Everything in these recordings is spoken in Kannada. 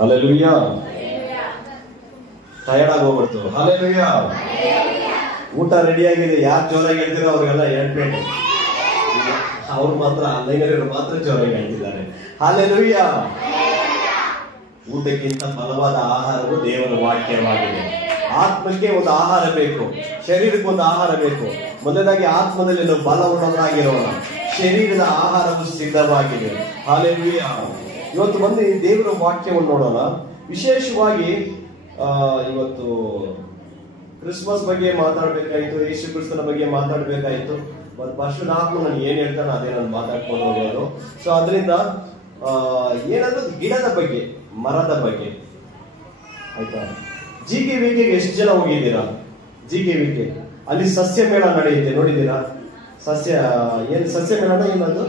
ಹಲ್ಲೆಲೂಯಾ. ಟಯರ್ಡ್ ಆಗೋಗ್ಬಿಡ್ತು. ಹಲ್ಲೆಲೂಯಾ. ಊಟ ರೆಡಿ ಆಗಿದೆ. ಯಾರು ಜೋರಾಗಿ ಹೇಳ್ತೀರೋ ಅವ್ರಿಗೆಲ್ಲ ಹೇಳ್ಬೇಡಿ. ಅವ್ರು ಮಾತ್ರ ಲೈನರು ಮಾತ್ರ ಜೋರಾಗಿ ಹೇಳ್ತಿದ್ದಾರೆ. ಹಲ್ಲೆಲೂಯಾ. ಊಟಕ್ಕಿಂತ ಬಲವಾದ ಆಹಾರವು ದೇವರ ವಾಕ್ಯವಾಗಿದೆ. ಆತ್ಮಕ್ಕೆ ಒಂದು ಆಹಾರ ಬೇಕು, ಶರೀರಕ್ಕೆ ಒಂದು ಆಹಾರ ಬೇಕು. ಮೊದಲನೇದಾಗಿ ಆತ್ಮದಲ್ಲಿ ನಾವು ಬಲವುಳ್ಳವರಾಗಿರೋಣ. ಶರೀರದ ಆಹಾರವು ಸಿದ್ಧವಾಗಿದೆ. ಹಲ್ಲೆಲೂಯಾ. ಇವತ್ತು ಬಂದು ದೇವರ ವಾಕ್ಯವನ್ನು ನೋಡೋಣ. ವಿಶೇಷವಾಗಿ ಇವತ್ತು ಕ್ರಿಸ್ಮಸ್ ಬಗ್ಗೆ ಮಾತಾಡ್ಬೇಕಾಯ್ತು, ಯೇಸು ಕ್ರಿಸ್ತನ ಬಗ್ಗೆ ಮಾತಾಡ್ಬೇಕಾಯ್ತು. ಮತ್ತು ಪರಶುರಾಮ ನನಗೆ ಏನ್ ಹೇಳ್ತಾನೆ ಅದೇ ನಾನು ಮಾತಾಡ್ಕೊಂಡು ಹೋಗೋದು. ಸೊ ಅದರಿಂದ ಏನಾದ್ರು ಗಿಡದ ಬಗ್ಗೆ, ಮರದ ಬಗ್ಗೆ ಆಯ್ತಾ. GKVK ಎಷ್ಟು ಜನ ಹೋಗಿದ್ದೀರಾ? GKVK ಅಲ್ಲಿ ಸಸ್ಯ ಮೇಳ ನಡೆಯುತ್ತೆ, ನೋಡಿದ್ದೀರಾ? ಸಸ್ಯ ಮೇಳನ ಏನದು?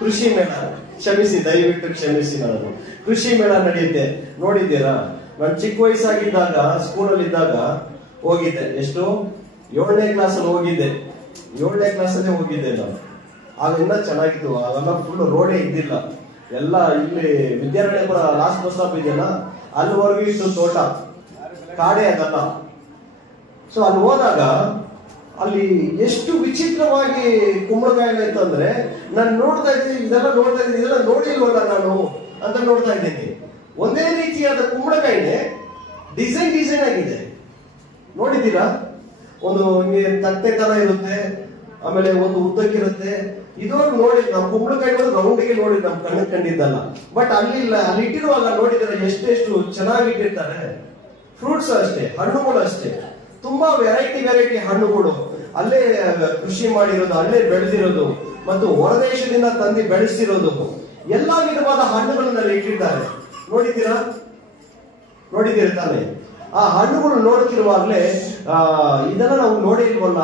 ಕೃಷಿ ಮೇಳ. ಕ್ಷಮಿಸಿ, ದಯವಿಟ್ಟು ಕ್ಷಮಿಸಿ. ನಾನು ಕೃಷಿ ಮೇಳ ನಡೆಯುತ್ತೆ, ನೋಡಿದ್ದೀರಾ? ನಾನು ಚಿಕ್ಕ ವಯಸ್ಸಾಗಿದ್ದಾಗ ಸ್ಕೂಲಲ್ಲಿ ಇದ್ದಾಗ ಹೋಗಿದ್ದೆ. ಎಷ್ಟು? 7ನೇ ಕ್ಲಾಸಲ್ಲಿ ಹೋಗಿದ್ದೆ. 7ನೇ ಕ್ಲಾಸಲ್ಲೇ ಹೋಗಿದ್ದೆ ನಾನು. ಆಗ ಇನ್ನ ಚೆನ್ನಾಗಿತ್ತು. ಆಗೆಲ್ಲ ಫುಲ್ ರೋಡೇ ಇದ್ದಿಲ್ಲ. ಎಲ್ಲ ಇಲ್ಲಿ ವಿದ್ಯಾರಣ್ಯಪುರ ಲಾಸ್ಟ್ ಬಸ್ ಸ್ಟಾಪ್ ಇದೆಯಲ್ಲ, ಅಲ್ಲಿವರೆಗೂ ಇತ್ತು ತೋಟ, ಕಾಡೇ ಆಗಲ್ಲ. ಸೊ ಅಲ್ಲಿ ಹೋದಾಗ ಅಲ್ಲಿ ಎಷ್ಟು ವಿಚಿತ್ರವಾಗಿ ಕುಂಬಳಕಾಯಿ ಅಂತಂದ್ರೆ ನಾನು ನೋಡ್ತಾ ಇದ್ದೀನಿ, ಇದೆಲ್ಲ ನೋಡಿಲ್ವಲ್ಲ ನಾನು ಅಂತ ನೋಡ್ತಾ ಇದ್ದೀನಿ. ಒಂದೇ ರೀತಿಯಾದ ಕುಂಬಳಕಾಯಿನೇ ಡಿಸೈನ್ ಆಗಿದೆ, ನೋಡಿದ್ದೀರಾ? ಒಂದು ತಟ್ಟೆ ತರ ಇರುತ್ತೆ, ಆಮೇಲೆ ಒಂದು ಉದ್ದಕ್ಕಿರುತ್ತೆ. ಇದೊಂದು ನೋಡಿ ನಾವು ಕುಂಬಳಕಾಯಿ ರೌಂಡಿಗೆ ನೋಡಿ ನಮ್ ಕಣ್ಣು ಕಂಡಿದ್ದಲ್ಲ. ಬಟ್ ಅಲ್ಲಿ ಇಟ್ಟಿರುವಾಗ ನೋಡಿದ್ರೆ ಎಷ್ಟೆಷ್ಟು ಚೆನ್ನಾಗಿ ಇಟ್ಟಿರ್ತಾರೆ. ಫ್ರೂಟ್ಸ್ ಅಷ್ಟೇ, ಹಣ್ಣುಗಳು ಅಷ್ಟೇ, ತುಂಬಾ ವೆರೈಟಿ ಹಣ್ಣುಗಳು ಅಲ್ಲೇ ಕೃಷಿ ಮಾಡಿರೋದು, ಅಲ್ಲೇ ಬೆಳೆದಿರೋದು ಮತ್ತು ಹೊರದೇಶದಿಂದ ತಂದು ಬೆಳೆಸಿರೋದು, ಎಲ್ಲಾ ವಿಧವಾದ ಹಣ್ಣುಗಳನ್ನ ಇಟ್ಟಿದ್ದಾರೆ. ನೋಡಿದ್ದೀರಾ ತಾನೆ? ಆ ಹಣ್ಣುಗಳು ನೋಡ್ತಿರುವಾಗ್ಲೇ ಇದನ್ನ ನಾವು ನೋಡಿಲ್ವಲ್ಲ,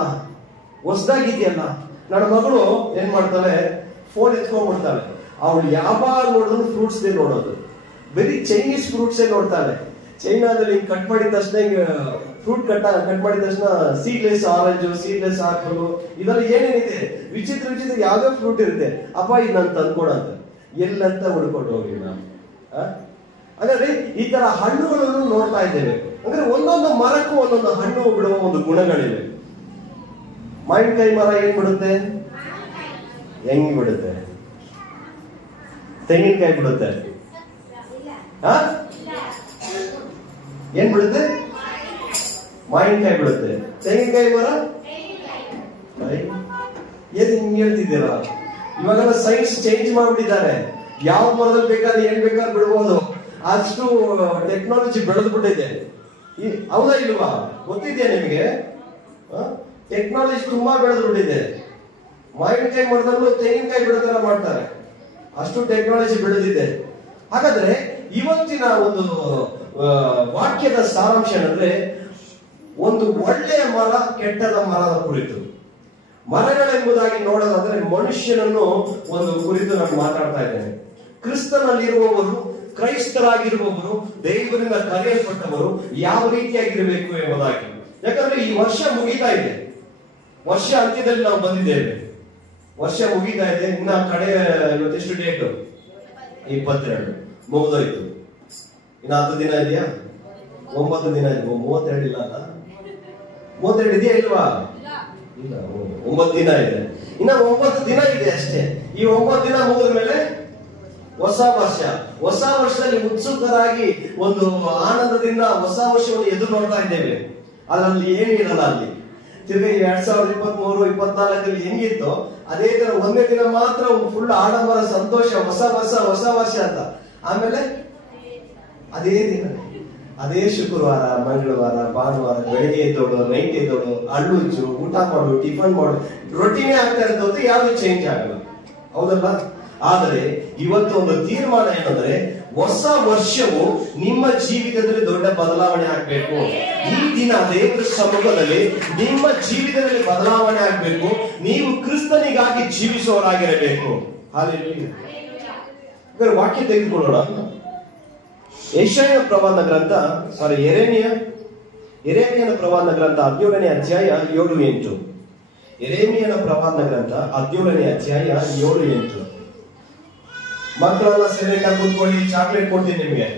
ಹೊಸದಾಗಿದೆಯಲ್ಲ. ನನ್ನ ಮಗಳು ಏನ್ ಮಾಡ್ತಾಳೆ, ಫೋನ್ ಎತ್ಕೊಂಡ್ಬಿಡ್ತಾಳೆ. ಅವಳು ಯಾವಾಗ ನೋಡಿದ್ರು ಫ್ರೂಟ್ಸ್ ನೋಡೋದು, ಬರೀ ಚೈನೀಸ್ ಫ್ರೂಟ್ಸೇ ನೋಡ್ತಾಳೆ. ಚೈನಾದಲ್ಲಿ ಕಟ್ ಮಾಡಿದ ತಕ್ಷಣ ಫ್ರೂಟ್ ಕಟ್ ಮಾಡಿದ ತಕ್ಷಣ ಸೀಡ್ಲೆಸ್ ಆರೆಂಜ್, ಸೀಡ್ಲೆಸ್ ಆಪಲ್, ಇದೆಲ್ಲ ಏನೇನಿದೆ ವಿಚಿತ್ರ ಯಾವ್ದೋ ಫ್ರೂಟ್ ಇರುತ್ತೆ. ಅಪ್ಪ ಇದು ನಾನು ತಂದ್ಕೊಡಂತ ಎಲ್ಲಂತ ಹುಡ್ಕೊಂಡು ಹೋಗಿ ನಾನು. ಹಾಗಾದ್ರೆ ಈ ತರ ಹಣ್ಣುಗಳನ್ನು ನೋಡ್ತಾ ಇದ್ದೇವೆ. ಅಂದ್ರೆ ಒಂದೊಂದು ಮರಕ್ಕೂ ಒಂದೊಂದು ಹಣ್ಣು ಬಿಡುವ ಒಂದು ಗುಣಗಳಿವೆ. ಮಾವಿನಕಾಯಿ ಮರ ಏನ್ ಬಿಡುತ್ತೆ? ಹೆಂಗ್ ಬಿಡುತ್ತೆ? ತೆಂಗಿನಕಾಯಿ ಬಿಡುತ್ತೆ? ಏನ್ ಬಿಡುತ್ತೆ? ಮಾವಿನಕಾಯಿ ಬಿಡುತ್ತೆ. ತೆಂಗಿನಕಾಯಿ ಮರ ಏನ್ ಹಿಂಗ್ ಹೇಳ್ತಿದ್ದೀರಾ? ಇವಾಗೆಲ್ಲ ಸೈನ್ಸ್ ಚೇಂಜ್ ಮಾಡ್ಬಿಟ್ಟಿದ್ದಾರೆ. ಯಾವ ಮರದಲ್ಲಿ ಬೇಕಾದ್ರೆ ಏನ್ ಬೇಕಾದ್ರೆ ಬಿಡ್ಬೋದು, ಅಷ್ಟು ಟೆಕ್ನಾಲಜಿ ಬೆಳೆದ್ಬಿಟ್ಟಿದೆ. ಹೌದಾ ಇಲ್ವಾ? ಗೊತ್ತಿದ್ಯಾ ನಿಮಗೆ? ಟೆಕ್ನಾಲಜಿ ತುಂಬಾ ಬೆಳೆದ್ಬಿಟ್ಟಿದೆ. ಮಾವಿನಕಾಯಿ ಮರದಲ್ಲೂ ತೆಂಗಿನಕಾಯಿ ಬಿಡೋದನ್ನ ಮಾಡ್ತಾರೆ, ಅಷ್ಟು ಟೆಕ್ನಾಲಜಿ ಬೆಳೆದಿದೆ. ಹಾಗಾದ್ರೆ ಇವತ್ತಿನ ಒಂದು ವಾಕ್ಯದ ಸಾರಾಂಶ ಏನಂದ್ರೆ, ಒಂದು ಒಳ್ಳೆಯ ಮರ, ಕೆಟ್ಟದ ಮರದ ಕುರಿತು. ಮರಗಳೆಂಬುದಾಗಿ ನೋಡೋದಾದ್ರೆ ಮನುಷ್ಯನನ್ನು ಒಂದು ಕುರಿತು ನಾನು ಮಾತಾಡ್ತಾ ಇದ್ದೇನೆ. ಕ್ರಿಸ್ತನಲ್ಲಿರುವವರು, ಕ್ರೈಸ್ತರಾಗಿರುವವರು, ದೇವರಿಂದ ಕರೆಯಲ್ಪಟ್ಟವರು ಯಾವ ರೀತಿಯಾಗಿರಬೇಕು ಎಂಬುದಾಗಿ. ಯಾಕಂದ್ರೆ ಈ ವರ್ಷ ಮುಗಿತಾ ಇದೆ, ವರ್ಷ ಅಂತ್ಯದಲ್ಲಿ ನಾವು ಬಂದಿದ್ದೇವೆ. ವರ್ಷ ಮುಗಿತಾ ಇದೆ. ಇನ್ನ ಕಡೆ ಇವತ್ತೆಷ್ಟು ಡೇಟು? 22 ಮುಗಿದೋಯ್ತು. ಇನ್ನ 10 ದಿನ ಇದೆಯಾ? 9 ದಿನ ಇದೆ. 32 ಇಲ್ಲ ಅಲ್ಲ? 32 ಇದೆಯಾ ಇಲ್ವಾ? ಇಲ್ಲ, 9 ದಿನ ಇದೆ. ಇನ್ನ 9 ದಿನ ಇದೆ ಅಷ್ಟೇ. ಈ 9 ದಿನ ಮುಗಿದ ಮೇಲೆ ಹೊಸ ವರ್ಷ. ಹೊಸ ವರ್ಷದಲ್ಲಿ ಉತ್ಸುಕರಾಗಿ ಒಂದು ಆನಂದದಿಂದ ಹೊಸ ವರ್ಷವನ್ನು ಎದುರು ನೋಡ್ತಾ ಇದ್ದೇವೆ. ಅದ್ರಲ್ಲಿ ಏನಿರಲ್ಲ. ಅಲ್ಲಿ ತಿರ್ಗಿ 2023, 24 ಹೆಂಗಿತ್ತು ಅದೇ ತರ ಒಂದೇ ದಿನ ಮಾತ್ರ ಫುಲ್ ಆಡಂಬರ, ಸಂತೋಷ, ಹೊಸ ವರ್ಷ ಅಂತ. ಆಮೇಲೆ ಅದೇ ದಿನ, ಅದೇ ಶುಕ್ರವಾರ, ಮಂಗಳವಾರ, ಭಾನುವಾರ ಬೆಳಿಗ್ಗೆ ಎದ್ದೋಡು, ನೈಟ್ ಎದ್ದೋಡು, ಹಣ್ಣುಚ್ಚು, ಊಟ ಮಾಡು, ಟಿಫನ್ ಮಾಡು, ರೊಟ್ಟಿನೇ ಆಗ್ತಾ ಇರೋದು, ಯಾವ್ದು ಚೇಂಜ್ ಆಗಲ್ಲ. ಹೌದಲ್ಲ? ಆದರೆ ಇವತ್ತು ಒಂದು ತೀರ್ಮಾನ ಏನಂದ್ರೆ, ಹೊಸ ವರ್ಷವು ನಿಮ್ಮ ಜೀವಿತದಲ್ಲಿ ದೊಡ್ಡ ಬದಲಾವಣೆ ಆಗ್ಬೇಕು. ಈ ದಿನ ದೇವರ ಸಮ್ಮುಖದಲ್ಲಿ ನಿಮ್ಮ ಜೀವಿತದಲ್ಲಿ ಬದಲಾವಣೆ ಆಗ್ಬೇಕು. ನೀವು ಕ್ರಿಸ್ತನಿಗಾಗಿ ಜೀವಿಸುವವರಾಗಿರಬೇಕು. ಹಾಲೆಲೂಯಾ. ವಾಕ್ಯ ತೆಗೆದುಕೊಳ್ಳೋಣ. ಯೆಶಾಯನ ಪ್ರವಾದನ ಗ್ರಂಥ, ಯೆರೆಮೀಯನ ಪ್ರವಾದನ ಗ್ರಂಥ 17ನೇ ಅಧ್ಯಾಯ 7-8. ಯೆರೆಮೀಯನ ಪ್ರವಾದನ ಗ್ರಂಥ 17ನೇ ಅಧ್ಯಾಯ 7-8. ಮಕ್ಕಳೆಲ್ಲ ಸರಿಯಾಗಿ ಕೂತ್ಕೊಳ್ಳಿ, ಚಾಕ್ಲೇಟ್ ಕೊಡ್ತೀನಿ ನಿಮಗೆ.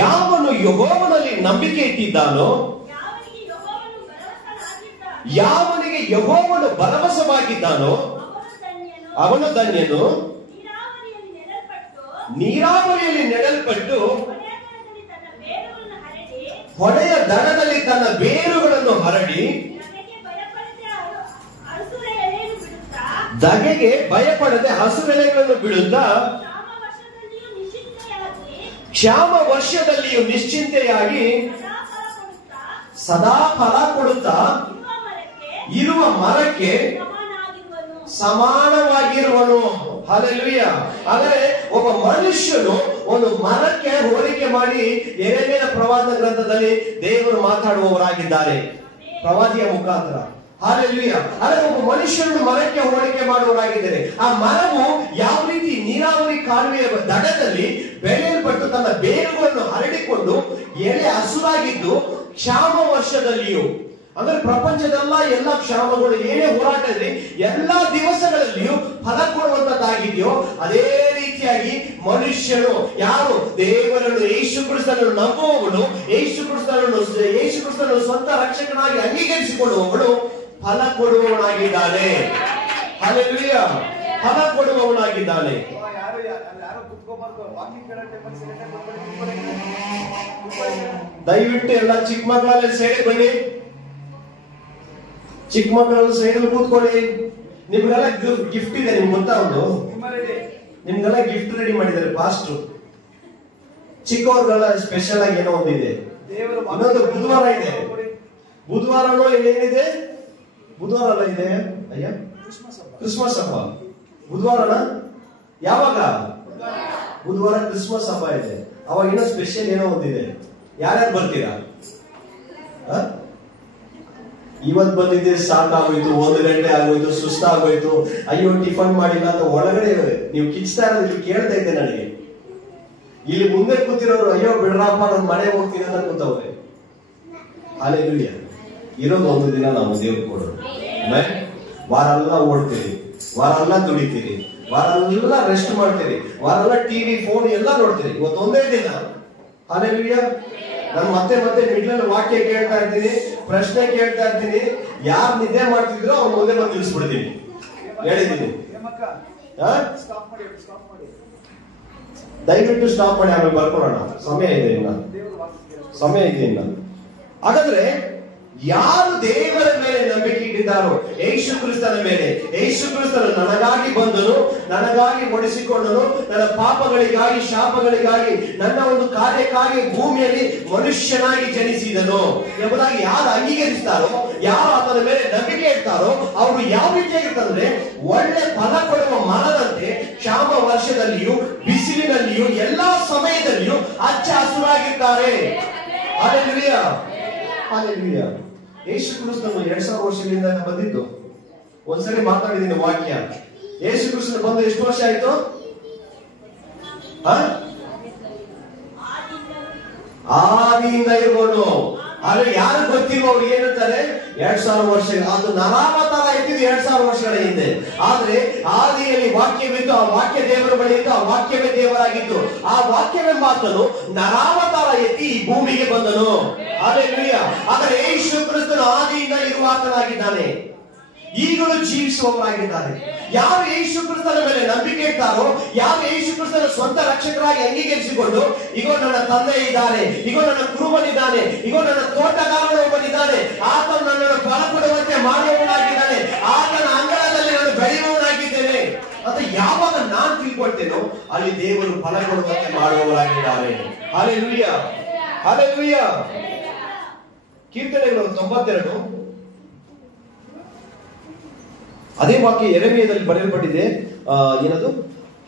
ಯಾವನು ಯೆಹೋವನಲ್ಲಿ ನಂಬಿಕೆ ಇಟ್ಟಿದ್ದಾನೋ, ಯಾವನಿಗೆ ಯೆಹೋವನು ಭರವಸವಾಗಿದ್ದಾನೋ ಅವನು ಧನ್ಯನು. ನೀರಾವರಿಯಲ್ಲಿ ನೆಡಲ್ಪಟ್ಟು ಹೊಳೆಯ ದಡದಲ್ಲಿ ತನ್ನ ಬೇರುಗಳನ್ನು ಹರಡಿ ಧಗೆಗೆ ಭಯಪಡದೆ ಹಸುರೆಲೆಗಳನ್ನು ಬಿಡುತ್ತಾ ಕ್ಷಾಮ ವರ್ಷದಲ್ಲಿಯೂ ನಿಶ್ಚಿಂತೆಯಾಗಿ ಸದಾ ಫಲ ಕೊಡುತ್ತಾ ಇರುವ ಮರಕ್ಕೆ ಸಮಾನವಾಗಿರುವನು. ಹಲ್ಲೆಲೂಯ. ಆದರೆ ಒಬ್ಬ ಮನುಷ್ಯನು ಒಂದು ಮರಕ್ಕೆ ಹೋಲಿಕೆ ಮಾಡಿ ಯೆರೆಮೀಯನ ಪ್ರವಾದನ ಗ್ರಂಥದಲ್ಲಿ ದೇವರು ಮಾತಾಡುವವರಾಗಿದ್ದಾರೆ ಪ್ರವಾದಿಯ ಮುಖಾಂತರ. ಹಲ್ಲೆಲೂಯ. ಆದರೆ ಒಬ್ಬ ಮನುಷ್ಯನು ಮರಕ್ಕೆ ಹೋಲಿಕೆ ಮಾಡುವವರಾಗಿದ್ದಾರೆ. ಆ ಮರವು ಯಾವ ರೀತಿ ನೀರಾವರಿ ಕಾಲುವೆಯ ದಡದಲ್ಲಿ ಬೆಳೆಯಲ್ಪಟ್ಟು ತನ್ನ ಬೇರುಗಳನ್ನು ಹರಡಿಕೊಂಡು ಎಲೆ ಹಸುರಾಗಿದ್ದು ಕ್ಷಾಮ ವರ್ಷದಲ್ಲಿಯೂ, ಅಂದ್ರೆ ಪ್ರಪಂಚದಲ್ಲ ಎಲ್ಲ ಕ್ಷಾಮಗಳು ಏನೇ ಹೋರಾಟ ಇರಲಿ ಎಲ್ಲಾ ದಿವಸಗಳಲ್ಲಿಯೂ ಫಲ ಕೊಡುವಂತದ್ದಾಗಿದೆಯೋ ಅದೇ ರೀತಿಯಾಗಿ ಮನುಷ್ಯನು ಯಾರು ದೇವರನ್ನು ಯೇಸು ಕ್ರಿಸ್ತನನ್ನು ನಂಬುವವನು, ಯೇಸು ಕ್ರಿಸ್ತನನ್ನು ಸ್ವಂತ ರಕ್ಷಕನಾಗಿ ಅಂಗೀಕರಿಸಿಕೊಳ್ಳುವವನು ಫಲ ಕೊಡುವವನಾಗಿದ್ದಾನೆ. ಹಲ್ಲೆಲೂಯ. ಫಲ ಕೊಡುವವನಾಗಿದ್ದಾನೆ. ದಯವಿಟ್ಟು ಎಲ್ಲ ಚಿಕ್ಕ ಮಕ್ಕಳಲ್ಲಿ ಸೇರಿ ಬನ್ನಿ, ಚಿಕ್ಕ ಮಕ್ಕಳನ್ನು ಸೈಡಲ್ಲಿ ಕೂತ್ಕೊಳ್ಳಿ. ನಿಮ್ಗೆಲ್ಲ ಗಿಫ್ಟ್ ಇದೆ, ನಿಮ್ಗೆ ಗೊತ್ತಾ? ಒಂದು ನಿಮ್ಗೆಲ್ಲ ಗಿಫ್ಟ್ ರೆಡಿ ಮಾಡಿದ್ದಾರೆ ಪಾಸ್ಟ್ರು. ಚಿಕ್ಕವ್ರಿಗೆಲ್ಲ ಸ್ಪೆಷಲ್ ಆಗಿ ಏನೋ ಒಂದಿದೆ. ಇನ್ನೊಂದು ಬುಧವಾರ ಇದೆ. ಬುಧವಾರನೂ ಏನಿದೆ? ಬುಧವಾರ ಅಲ್ಲ ಇದೆ ಅಯ್ಯ, ಕ್ರಿಸ್ಮಸ್ ಹಬ್ಬ. ಬುಧವಾರನ ಯಾವಾಗ? ಬುಧವಾರ ಕ್ರಿಸ್ಮಸ್ ಹಬ್ಬ ಇದೆ. ಅವಾಗ ಏನೋ ಸ್ಪೆಷಲ್ ಏನೋ ಒಂದಿದೆ. ಯಾರ್ಯಾರು ಬರ್ತೀರಾ? ಇವತ್ ಬಂದಿದ್ದೆ ಸಾಕಾಗೋಯ್ತು, 1 ಗಂಟೆ ಆಗೋಯ್ತು, ಸುಸ್ತಾಗೋಯ್ತು, ಅಯ್ಯೋ ಟಿಫನ್ ಮಾಡಿಲ್ಲ ಅಂತ ಒಳಗಡೆ ನೀವು ಕಿಚ್ತಾ ಇರೋದು ಇಲ್ಲಿ ಕೇಳ್ತಾ ಇದ್ದೆ ನನಗೆ. ಇಲ್ಲಿ ಮುಂದೆ ಕೂತಿರೋರು ಅಯ್ಯೋ ಬಿಡ್ರಪ್ಪ ನಾನು ಮನೆ ಹೋಗ್ತೀನಿ ಅಂತ ಕೂತವ್ರೆ. ಹಲ್ಲೆಲೂಯಾ. ಇರೋದು ಒಂದು ದಿನ ನಾವು ದೇವ್ರು ಕೊಡೋದು. ವಾರ ಎಲ್ಲ ಓಡ್ತೀರಿ, ವಾರ ಎಲ್ಲ ದುಡಿತೀರಿ, ವಾರ ಎಲ್ಲ ರೆಸ್ಟ್ ಮಾಡ್ತೀರಿ, ವಾರ ಎಲ್ಲ ಟಿವಿ ಫೋನ್ ಎಲ್ಲ ನೋಡ್ತೀರಿ. ಇವತ್ತೊಂದೇ ದಿನ. ಹಲ್ಲೆಲೂಯಾ. ನಾನು ಮತ್ತೆ ಮಿಡ್ಲಲ್ಲಿ ವಾಕ್ಯ ಕೇಳ್ತಾ ಇರ್ತೀನಿ, ಪ್ರಶ್ನೆ ಕೇಳ್ತಾ ಇರ್ತೀನಿ. ಯಾರು ನಿದ್ದೆ ಮಾಡ್ತಿದ್ರು ಅವ್ರ ಮುಂದೆ ಬಂದು ನಿಲ್ಲಿಸ್ಬಿಡ್ತೀನಿ. ಹೇಳಿದ್ದೀನಿ. ದಯವಿಟ್ಟು ಸ್ಟಾಪ್ ಮಾಡಿ, ಆಮೇಲೆ ಬರ್ಕೊಳ್ಳೋಣ. ಸಮಯ ಇದೆ ಇನ್ನ. ಹಾಗಾದ್ರೆ ಯಾರು ದೇವರ ಮೇಲೆ ನಂಬಿಕೆ ಇಟ್ಟಿದ್ದಾರೋ, ಯೇಸು ಕ್ರಿಸ್ತನ ಮೇಲೆ, ಯೇಸು ಕ್ರಿಸ್ತನು ನನಗಾಗಿ ಬಂದನು, ನನಗಾಗಿ ಒಡಿಸಿಕೊಂಡನು, ನನ್ನ ಪಾಪಗಳಿಗಾಗಿ ಶಾಪಗಳಿಗಾಗಿ ನನ್ನ ಒಂದು ಕಾರ್ಯಕ್ಕಾಗಿ ಭೂಮಿಯಲ್ಲಿ ಮನುಷ್ಯನಾಗಿ ಜನಿಸಿದನು ಎಂಬುದಾಗಿ ಯಾರು ಅಂಗೀಕರಿಸ್ತಾರೋ, ಯಾರು ಆತನ ಮೇಲೆ ನಂಬಿಕೆ ಇಡ್ತಾರೋ ಅವರು ಯಾವ ರೀತಿಯಾಗಿರ್ತಂದ್ರೆ ಒಳ್ಳೆ ಫಲ ಕೊಡುವ ಮರದಂತೆ ಕ್ಷಾಮ ವರ್ಷದಲ್ಲಿಯೂ ಬಿಸಿಲಿನಲ್ಲಿಯೂ ಎಲ್ಲಾ ಸಮಯದಲ್ಲಿಯೂ ಹಚ್ಚ ಹಸುರಾಗಿರ್ತಾರೆ. ಹಲ್ಲೆಲೂಯಾ. ಹಲ್ಲೆಲೂಯಾ. ಯೇಸು ಕ್ರಿಸ್ತನು 2000 ವರ್ಷಗಳಿಂದ ಬಂದಿದ್ದು. ಒಂದ್ಸರಿ ಮಾತಾಡಿದ್ದೀನಿ ವಾಕ್ಯ. ಯೇಸು ಕ್ರಿಸ್ತನು ಬಂದು ಎಷ್ಟು ವರ್ಷ ಆಯ್ತು? ಆದಿಯಿಂದ ಇರ್ಬೋದು. ಆದ್ರೆ ಯಾರು ಗೊತ್ತಿಲ್ವೋ ಅವ್ರು ಏನಂತಾರೆ? 2000 ವರ್ಷ. ಅದು ನರಾವತಾರ ಇದ್ದಿದ್ದು 2000 ವರ್ಷಗಳ ಹಿಂದೆ. ಆದ್ರೆ ಆದಿಯಲ್ಲಿ ವಾಕ್ಯವಿದ್ದು, ಆ ವಾಕ್ಯ ದೇವರ ಬಳಿ ಇದ್ದು, ಆ ವಾಕ್ಯವೇ ದೇವರಾಗಿತ್ತು. ಆ ವಾಕ್ಯವೇ ಮಾತನು ನರಾವತಾರ ಎತ್ತಿ ಈ ಭೂಮಿಗೆ ಬಂದನು. ಹಲ್ಲೆಲೂಯಾ. ಆದರೆ ಯೇಸು ಕ್ರಿಸ್ತನು ಆದಿಯಿಂದ ಇರುವಾತನಾಗಿದ್ದಾನೆ, ಈಗಲೂ ಜೀವಿಸುವವರಾಗಿದ್ದಾರೆ. ಯಾರು ಯೇಸು ಕ್ರಿಸ್ತನ ಮೇಲೆ ನಂಬಿಕೆ ಇಡ್ತಾರೋ, ಯಾರು ಯೇಸು ಕ್ರಿಸ್ತನ ಸ್ವಂತ ರಕ್ಷಕರಾಗಿ ಅಂಗೀಕರಿಸಿಕೊಂಡು ಇಗೋ ನನ್ನ ತಂದೆ ಇದ್ದಾನೆ, ಇಗೋ ನನ್ನ ಕುರುಬನಿದ್ದಾನೆ, ಇಗೋ ನನ್ನ ತೋಟಗಾರನೊಬ್ಬನಿದ್ದಾನೆ, ಆತನು ನನ್ನನ್ನು ಫಲ ಕೊಡುವಂತೆ ಮಾಡುವವನಾಗಿದ್ದಾನೆ, ಆತನ ಅಂಗಳದಲ್ಲಿ ನಾನು ಬೆಳೆಯುವವನಾಗಿದ್ದೇನೆ ಅಂತ ಯಾವಾಗ ನಾನು ತಿಳ್ಕೊಳ್ತೇನೋ ಅಲ್ಲಿ ದೇವರು ಫಲ ಕೊಡುವಂತೆ ಮಾಡುವವರಾಗಿದ್ದಾರೆ. ಹಲ್ಲೆಲೂಯಾ. ಹಲ್ಲೆಲೂಯಾ. ಕೀರ್ತನೆಗಳು 92 ಅದೇ ವಾಕ್ಯ ಯೆರೆಮೀಯದಲ್ಲಿ ಬರೆಯಲ್ಪಟ್ಟಿದೆ. ಏನದು?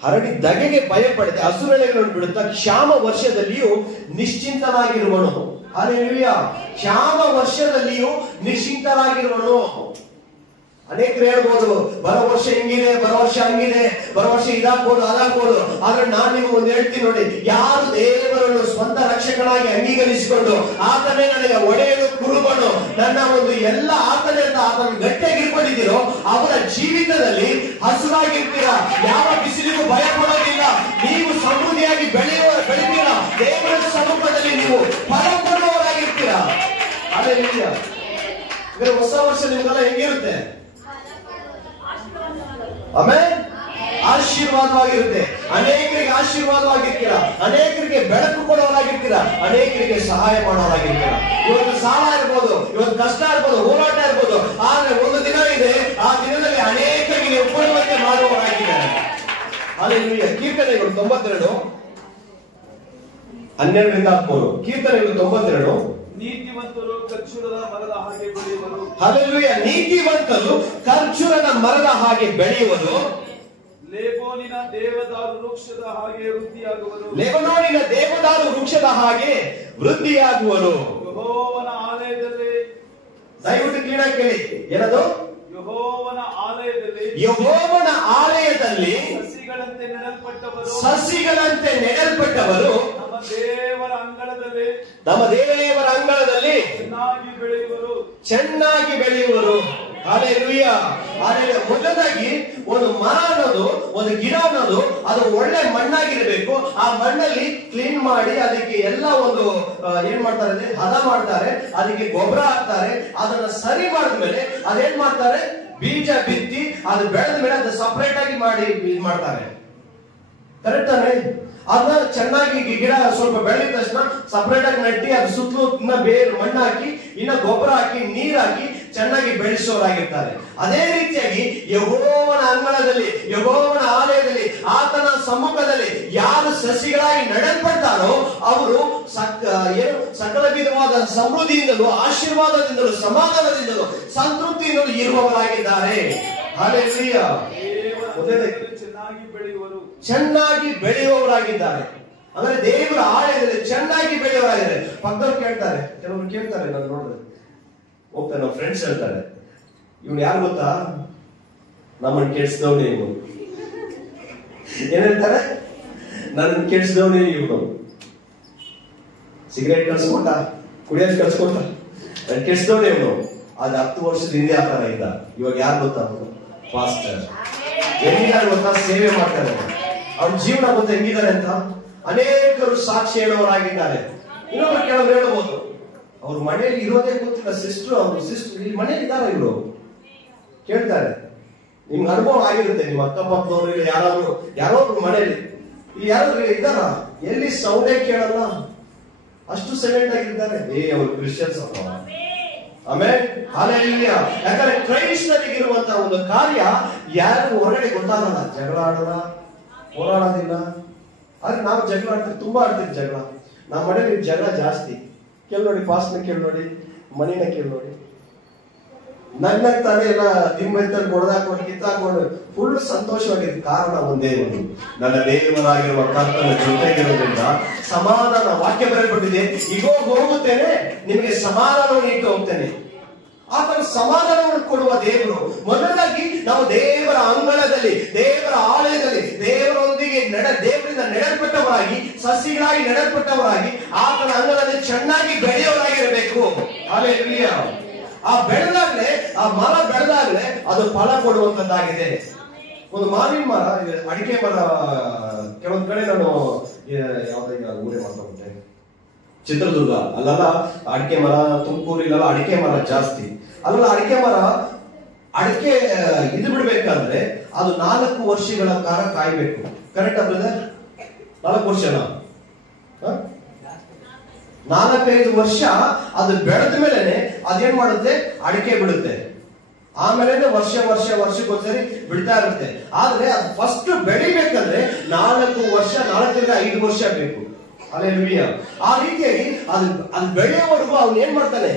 ಹರಡಿ ಧಗೆಗೆ ಭಯಪಡದೆ ಹಸುರೆಲೆಗಳನ್ನು ಬಿಡುತ್ತಾ ಕ್ಷಾಮ ವರ್ಷದಲ್ಲಿಯೂ ನಿಶ್ಚಿಂತನಾಗಿರುವನು. ಹಲ್ಲೆಲೂಯಾ. ಕ್ಷಾಮ ವರ್ಷದಲ್ಲಿಯೂ ನಿಶ್ಚಿಂತನಾಗಿರುವನು. ಅನೇಕರು ಹೇಳ್ಬೋದು ಬರೋ ವರ್ಷ ಹಿಂಗಿದೆ, ಬರೋ ವರ್ಷ ಹಂಗಿದೆ, ಬರೋ ವರ್ಷ ಇದಾಗ್ಬೋದು ಅದಾಗ್ಬೋದು. ಆದ್ರೆ ನಾನು ನಿಮ್ಗೆ ಒಂದು ಹೇಳ್ತೀನಿ ನೋಡಿ, ಯಾರು ದೇವರನ್ನು ಸ್ವಂತ ರಕ್ಷಕನಾಗಿ ಅಂಗೀಕರಿಸಿಕೊಂಡು ಆತನೇ ನನಗೆ ಒಡೆಯಲು ಕುರುಬನು, ನನ್ನ ಒಂದು ಎಲ್ಲ ಆತನೇ ಅಂತ ಆತನ ಗಟ್ಟಿಯಾಗಿ ಇಟ್ಕೊಂಡಿದ್ದೀರೋ ಅವರ ಜೀವಿತದಲ್ಲಿ ಹಸುರಾಗಿರ್ತೀರಾ. ಯಾವ ಬಿಸಿಲಿಗೂ ಭಯ ಪಡೋದಿಲ್ಲ. ನೀವು ಹಾಗಾದ್ರೆ ಹೊಸ ವರ್ಷ ನಿಮ್ಗೆಲ್ಲ ಹೆಂಗಿರುತ್ತೆ? ಆಮೇಲೆ ಆಶೀರ್ವಾದವಾಗಿರುತ್ತೆ. ಅನೇಕರಿಗೆ ಆಶೀರ್ವಾದವಾಗಿರ್ತೀರಾ, ಅನೇಕರಿಗೆ ಬೆಳಕು ಕೊಡೋರಾಗಿರ್ತೀರಾ, ಅನೇಕರಿಗೆ ಸಹಾಯ ಮಾಡೋರಾಗಿರ್ತೀರಾ. ಇವತ್ತು ಸಾಲ ಇರ್ಬೋದು, ಇವತ್ತು ಕಷ್ಟ ಇರ್ಬೋದು, ಹೋರಾಟ ಇರ್ಬೋದು, ಆದ್ರೆ ಒಂದು ದಿನ ಇದೆ, ಆ ದಿನದಲ್ಲಿ ಅನೇಕರಿಗೆ ನೀವು ಕೊಡುವಂತೆ ಮಾಡುವವರಾಗಿದ್ದಾರೆ. ಹಲ್ಲೆಲೂಯಾ. ಕೀರ್ತನೆಗಳು 92 12-13. ಕೀರ್ತನೆಗಳು 92. ನೀತಿವಂತರು ಖರ್ಜೂರದ ಮರದ ಹಾಗೆ ಬೆಳೆಯುವರು. ಹಲ್ಲೆಲೂಯಾ. ನೀತಿವಂತರು ಖರ್ಜೂರದ ಮರದ ಹಾಗೆ ಬೆಳೆಯುವರು. ಲೆಬನೋನಿನ ದೇವದಾರು ವೃಕ್ಷದ ಹಾಗೆ ವೃದ್ಧಿಯಾಗುವರು. ಲೆಬನೋನಿನ ದೇವದಾರು ವೃಕ್ಷದ ಹಾಗೆ ವೃದ್ಧಿಯಾಗುವರು. ಯೆಹೋವನ ಆಲಯದಲ್ಲಿ, ದಯವಿಟ್ಟು ಕ್ಲೀನಾಗಿ ಕೇಳಿ, ಏನದು? ಯೆಹೋವನ ಆಲಯದಲ್ಲಿ, ಯೆಹೋವನ ಆಲಯದಲ್ಲಿ ಸಸಿಗಳಂತೆ ನೆಡಲ್ಪಟ್ಟವರು, ಸಸಿಗಳಂತೆ ನೆಡಲ್ಪಟ್ಟವರು ನಮ್ಮ ದೇವರ ಅಂಗಳದಲ್ಲಿ, ನಮ್ಮ ದೇವರ ಅಂಗಳದಲ್ಲಿ ಚೆನ್ನಾಗಿ ಬೆಳೆಯುವರು, ಚೆನ್ನಾಗಿ ಬೆಳೆಯುವರು. ಹಲ್ಲೆಲೂಯಾ. ಹಲ್ಲೆಲೂಯಾ. ಮೊದಲದಾಗಿ ಒಂದು ಮರ ಅನ್ನೋದು, ಒಂದು ಗಿಡ ಅನ್ನೋದು, ಅದು ಒಳ್ಳೆ ಮಣ್ಣಾಗಿರಬೇಕು. ಆ ಮಣ್ಣಲ್ಲಿ ಕ್ಲೀನ್ ಮಾಡಿ ಅದಕ್ಕೆ ಎಲ್ಲ ಒಂದು ಏನ್ ಮಾಡ್ತಾರೆ, ಹದ ಮಾಡ್ತಾರೆ, ಅದಕ್ಕೆ ಗೊಬ್ಬರ ಹಾಕ್ತಾರೆ. ಅದನ್ನ ಸರಿ ಮಾಡಿದ್ಮೇಲೆ ಅದೇನ್ ಮಾಡ್ತಾರೆ, ಬೀಜ ಬಿತ್ತಿ ಅದು ಬೆಳೆದ ಮೇಲೆ ಅದು ಸಪರೇಟ್ ಆಗಿ ಮಾಡಿ ಇದು ಮಾಡ್ತಾರೆ. ಕರೆಕ್ಟ್ ತಾನೆ? ಅದನ್ನ ಚೆನ್ನಾಗಿ ಗಿಡ ಸ್ವಲ್ಪ ಬೆಳೆದ ತಕ್ಷಣ ಸಪರೇಟ್ ಆಗಿ ನಟ್ಟಿ ಅದು ಸುತ್ತಲೂ ಇನ್ನ ಬೇರೆ ಮಣ್ಣು ಹಾಕಿ, ಇನ್ನ ಗೊಬ್ಬರ ಹಾಕಿ, ನೀರ್ ಹಾಕಿ ಚೆನ್ನಾಗಿ ಬೆಳೆಸೋರಾಗಿರ್ತಾರೆ. ಅದೇ ರೀತಿಯಾಗಿ ಯೆಹೋವನ ಅಂಗಳದಲ್ಲಿ, ಯೆಹೋವನ ಆಲಯದಲ್ಲಿ, ಆತನ ಸಮ್ಮುಖದಲ್ಲಿ ಯಾರು ಸಸಿಗಳಾಗಿ ನಡೆಯಲ್ಪಡ್ತಾರೋ ಅವರು ಸಕಲ ವಿಧವಾದ ಸಮೃದ್ಧಿಯಿಂದಲೂ, ಆಶೀರ್ವಾದದಿಂದಲೂ, ಸಮಾಧಾನದಿಂದಲೂ, ಸಂತೃಪ್ತಿಯಿಂದಲೂ ಇರುವವರಾಗಿದ್ದಾರೆ. ಹಲ್ಲೆಲೂಯಾ. ಚೆನ್ನಾಗಿ ಬೆಳೆಯುವರು, ಚೆನ್ನಾಗಿ ಬೆಳೆಯುವವರಾಗಿದ್ದಾರೆ. ಅಂದ್ರೆ ದೇವರ ಆಲಯದಲ್ಲಿ ಚೆನ್ನಾಗಿ ಬೆಳೆಯುವವರಾಗಿದ್ದಾರೆ. ಪಕ್ಕದವ್ರು ಕೇಳ್ತಾರೆ, ಕೆಲವರು ಕೇಳ್ತಾರೆ, ನಾನು ನೋಡಿದ್ರೆ ಹೋಗ್ತಾರೆ, ನಮ್ಮ ಫ್ರೆಂಡ್ಸ್ ಹೇಳ್ತಾರೆ, ಇವ್ನು ಯಾರು ಗೊತ್ತಾ, ನಮ್ಮನ್ನು ಕೆಡಿಸಿದವನೇ ಇವನು. ಏನ್ ಹೇಳ್ತಾರೆ? ನನ್ನ ಕೆಡಿಸಿದವನೇ ಇವನು. ಸಿಗರೇಟ್ ಕಳ್ಸ್ಕೊಟ್ಟ, ಕುಡಿಯೋದು ಕಳ್ಸ್ಕೊಟ್ಟ, ನನ್ ಕೆಡಿಸಿದವನೇ ಇವನು. ಅದು 10 ವರ್ಷದ ಹಿಂದೆ ಆ ತರ ಇದ್ದ. ಇವಾಗ ಯಾರು ಗೊತ್ತಾ? ಪಾಸ್ಟರ್. ಹೆಂಗಿದ್ದಾರೆ ಗೊತ್ತಾ? ಸೇವೆ ಮಾಡ್ತಾರೆ. ಅವ್ರ ಜೀವನ ಗೊತ್ತಾ ಹೆಂಗಿದ್ದಾರೆ ಅಂತ? ಅನೇಕರು ಸಾಕ್ಷಿ ಹೇಳುವವರಾಗಿದ್ದಾರೆ. ಇನ್ನೊಬ್ರು ಕೆಲವರು ಹೇಳ್ಬೋದು, ಅವ್ರ ಮನೆಯಲ್ಲಿ ಇರೋದೇ ಗೊತ್ತಿಲ್ಲ, ಅವ್ರ ಸಿಸ್ಟರ್ ಇಲ್ಲಿ ಮನೇಲಿ ಇದ್ದಾರ ಇವರು ಕೇಳ್ತಾರೆ. ನಿಮ್ಗೆ ಅನುಭವ ಆಗಿರುತ್ತೆ, ನಿಮ್ಮ ಅಕ್ಕಪಕ್ಕದವ್ರು ಇಲ್ಲ ಯಾರೋ ಮನೆಯಲ್ಲಿ ಇಲ್ಲಿ ಯಾರಾದ್ರೂ ಇದ್ದಾರ, ಎಲ್ಲಿ ಸೌಂಡೇ ಕೇಳಲ್ಲ, ಅಷ್ಟು ಸೈಲೆಂಟ್ ಆಗಿರ್ತಾರೆ. ಅವ್ರು ಕ್ರಿಶ್ಚಿಯನ್ಸ್ ಅಪ್ಪ. ಆಮೇಲೆ ಹಲ್ಲೆಲೂಯಾ. ಯಾಕಂದ್ರೆ ಕ್ರೈಸ್ತರಿಗಿರುವಂತಹ ಒಂದು ಕಾರ್ಯ ಯಾರು ಹೊರಗಡೆ ಗೊತ್ತಾಗಲ್ಲ. ಜಗಳ ಆಡಲ್ಲ, ಹೋರಾಡೋದಿಲ್ಲ. ಆದ್ರೆ ನಾವು ಜಗಳ ಆಡ್ತೀವಿ, ತುಂಬಾ ಆಡ್ತೀವಿ ಜಗಳ. ನಮ್ಮ ಮನೇಲಿ ಜಗಳ ಜಾಸ್ತಿ. ಕೇಳಿ ನೋಡಿ, ಪಾಸ್ನ ಕೇಳಿ ನೋಡಿ, ಮನಿನ ಕೇಳಿ ನೋಡಿ. ನಗ್ನಾಗ್ತಾನೆ ಎಲ್ಲ ದಿಮ್ಮೆತ್ತಲ್ಲಿ ಹೊಡೆದಾಕೊಂಡು ಕಿತ್ತಾಕೊಂಡು ಫುಲ್ ಸಂತೋಷವಾಗಿದ್ದ ಕಾರಣ ಒಂದೇ ಒಂದು, ನನ್ನ ದೇವರಾಗಿರುವ ಕರ್ತನ ಜೊತೆಗಿರೋದ್ರಿಂದ ಸಮಾಧಾನ. ವಾಕ್ಯ ಬರೆಯಲ್ಪಟ್ಟಿದೆ, ಈಗೋ ಹೋಗುತ್ತೇನೆ, ನಿಮಗೆ ಸಮಾಧಾನವನ್ನು ಇಟ್ಟು ಹೋಗ್ತೇನೆ. ಆತನ ಸಮಾಧಾನವನ್ನು ಕೊಡುವ ದೇವರು. ಮೊದಲಾಗಿ ನಾವು ದೇವರ ಅಂಗಳದಲ್ಲಿ, ದೇವರ ಆಲಯದಲ್ಲಿ, ದೇವರೊಂದಿಗೆ ದೇವರಿಂದ ನೆಡಲ್ಪಟ್ಟವರಾಗಿ, ಸಸಿಗಳಾಗಿ ನೆಡಲ್ಪಟ್ಟವರಾಗಿ, ಆತನ ಅಂಗಳದಲ್ಲಿ ಚೆನ್ನಾಗಿ ಬೆಳೆಯೋರಾಗಿರಬೇಕು. ಹಲ್ಲೆಲೂಯಾ. ಆ ಬೆಳೆದಾಗ್ಲೇ, ಆ ಮರ ಬೆಳೆದಾಗ್ಲೇ ಅದು ಫಲ ಕೊಡುವಂತದ್ದಾಗಿದೆ. ಒಂದು ಮಾವಿನ ಮರ, ಅಡಿಕೆ ಮರ, ಕೆಲವೊಂದ್ ಕಡೆ ನಾನು ಯಾವ್ದೀಗ ಊರೇ ಮಾಡ್ಕೊಂಡ್ಬಿಟ್ಟೆ, ಚಿತ್ರದುರ್ಗ ಅಲ್ಲೆಲ್ಲ ಅಡಿಕೆ ಮರ, ತುಮಕೂರಿಗೆಲ್ಲ ಅಡಿಕೆ ಮರ ಜಾಸ್ತಿ. ಅಲ್ಲೆಲ್ಲ ಅಡಿಕೆ ಮರ, ಅಡಿಕೆ ಇದು ಬಿಡ್ಬೇಕಾದ್ರೆ ಅದು 4 ವರ್ಷಗಳ ಕಾಲ ಕಾಯ್ಬೇಕು. ಕರೆಕ್ಟ್ ಆಗ್ತದೆ? 4 ವರ್ಷನ 4-5 ವರ್ಷ ಅದು ಬೆಳೆದ ಮೇಲೆ ಅದೇನ್ ಮಾಡುತ್ತೆ, ಅಡಿಕೆ ಬಿಡುತ್ತೆ. ಆಮೇಲೆ ವರ್ಷಕ್ಕೊಂದ್ಸರಿ ಬಿಡ್ತಾ ಇರುತ್ತೆ. ಆದ್ರೆ ಅದು ಫಸ್ಟ್ ಬೆಳಿಬೇಕಂದ್ರೆ 4 ವರ್ಷ, 4ರಿಂದ 5 ವರ್ಷ ಬೇಕು. ಹಲ್ಲೆಲೂಯಾ. ಆ ರೀತಿಯಾಗಿ ಅದು ಬೆಳೆಯುವವರೆಗೂ ಅವ್ನು ಏನ್ ಮಾಡ್ತಾನೆ,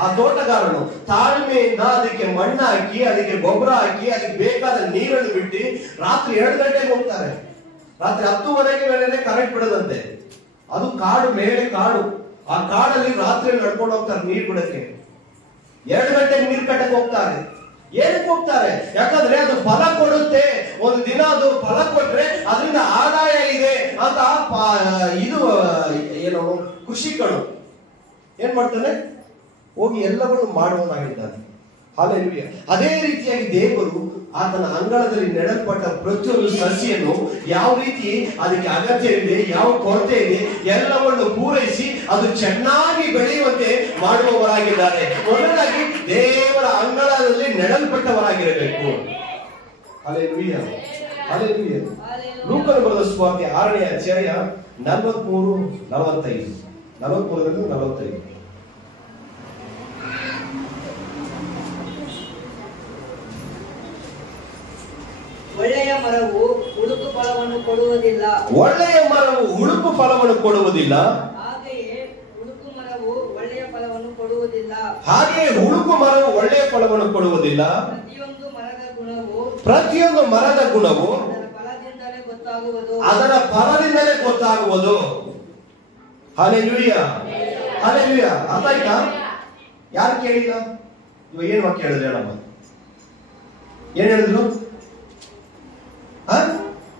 ಆ ತೋಟಗಾರನು ತಾಳ್ಮೆಯಿಂದ ಅದಕ್ಕೆ ಮಣ್ಣು ಹಾಕಿ, ಅದಕ್ಕೆ ಗೊಬ್ಬರ ಹಾಕಿ, ಅದಕ್ಕೆ ಬೇಕಾದ ನೀರನ್ನು ಬಿಟ್ಟು ರಾತ್ರಿ 2 ಗಂಟೆಗೆ ಹೋಗ್ತಾರೆ. ರಾತ್ರಿ 10:30 ಮೇಲೆ ಕರೆಂಟ್ ಬಿಡದಂತೆ. ಅದು ಕಾಡು, ಮೇಲೆ ಕಾಡು. ಆ ಕಾಡಲ್ಲಿ ರಾತ್ರಿ ನಡ್ಕೊಂಡು ಹೋಗ್ತಾರೆ ನೀರ್ ಬಿಡಕ್ಕೆ. 2 ಗಂಟೆಗೆ ನೀರ್ ಕಟ್ಟಕ್ಕೆ ಹೋಗ್ತಾರೆ. ಏನಕ್ಕೆ ಹೋಗ್ತಾರೆ? ಯಾಕಂದ್ರೆ ಅದು ಫಲ ಕೊಡುತ್ತೆ. ಒಂದು ದಿನ ಅದು ಫಲ ಕೊಟ್ರೆ ಅದರಿಂದ ಆದಾಯ ಇದೆ ಅಂತ ಇದು ಏನು ಕೃಷಿಕನು ಏನ್ ಮಾಡ್ತಾನೆ, ಹೋಗಿ ಎಲ್ಲವನ್ನು ಮಾಡುವನಾಗಿದ್ದಾನೆ. ಹಲ್ಲೆಲೂಯಾ. ಅದೇ ರೀತಿಯಾಗಿ ದೇವರು ಆತನ ಅಂಗಳದಲ್ಲಿ ನೆಡಲ್ಪಟ್ಟ ಪ್ರತಿಯೊಂದು ಸಸಿಯನ್ನು ಯಾವ ರೀತಿ ಅದಕ್ಕೆ ಅಗತ್ಯ ಇದೆ, ಯಾವ ಕೊರತೆ ಇದೆ, ಎಲ್ಲವನ್ನು ಪೂರೈಸಿ ಅದು ಚೆನ್ನಾಗಿ ಬೆಳೆಯುವಂತೆ ಮಾಡುವವರಾಗಿದ್ದಾರೆ. ಮೊದಲಾಗಿ ದೇವರ ಅಂಗಳದಲ್ಲಿ ನೆಡಲ್ಪಟ್ಟವರಾಗಿರಬೇಕು. Hallelujah, hallelujah. ಲೂಕನ ಬರೆದ ಸುವಾರ್ತೆ 6ನೇ ಅಧ್ಯಾಯ 43-45. ಒಳ್ಳೆಯ ಮರವು ಉಡುಕು ಫಲವನ್ನು ಕೊಡುವುದಿಲ್ಲ, ಒಳ್ಳೆಯ ಮರವು ಉಡುಕು ಫಲವನ್ನು ಕೊಡುವುದಿಲ್ಲ, ಹಾಗೆಯೇ ಉಡುಕು ಮರವು ಒಳ್ಳೆಯ ಫಲವನ್ನು ಕೊಡುವುದಿಲ್ಲ. ಹಾಗೆಯೇ ಉಡುಕು ಮರವು ಒಳ್ಳೆಯ ಫಲವನ್ನು ಕೊಡುವುದಿಲ್ಲ. ಪ್ರತಿಯೊಂದು ಮರದ ಗುಣವು ಅದರ ಫಲದಿಂದಲೇ ಗೊತ್ತಾಗುವುದು. Hallelujah, hallelujah. ಅರ್ಥ ಆಯ್ತಾ? ಯಾರು ಕೇಳಿಲ್ಲ? ಇವಾಗ ಏನ್ ವಾಕ್ಯ ಹೇಳಿದ್ರೆ ಹೇಳಮ್ಮ, ಏನ್ ಹೇಳಿದ್ರು?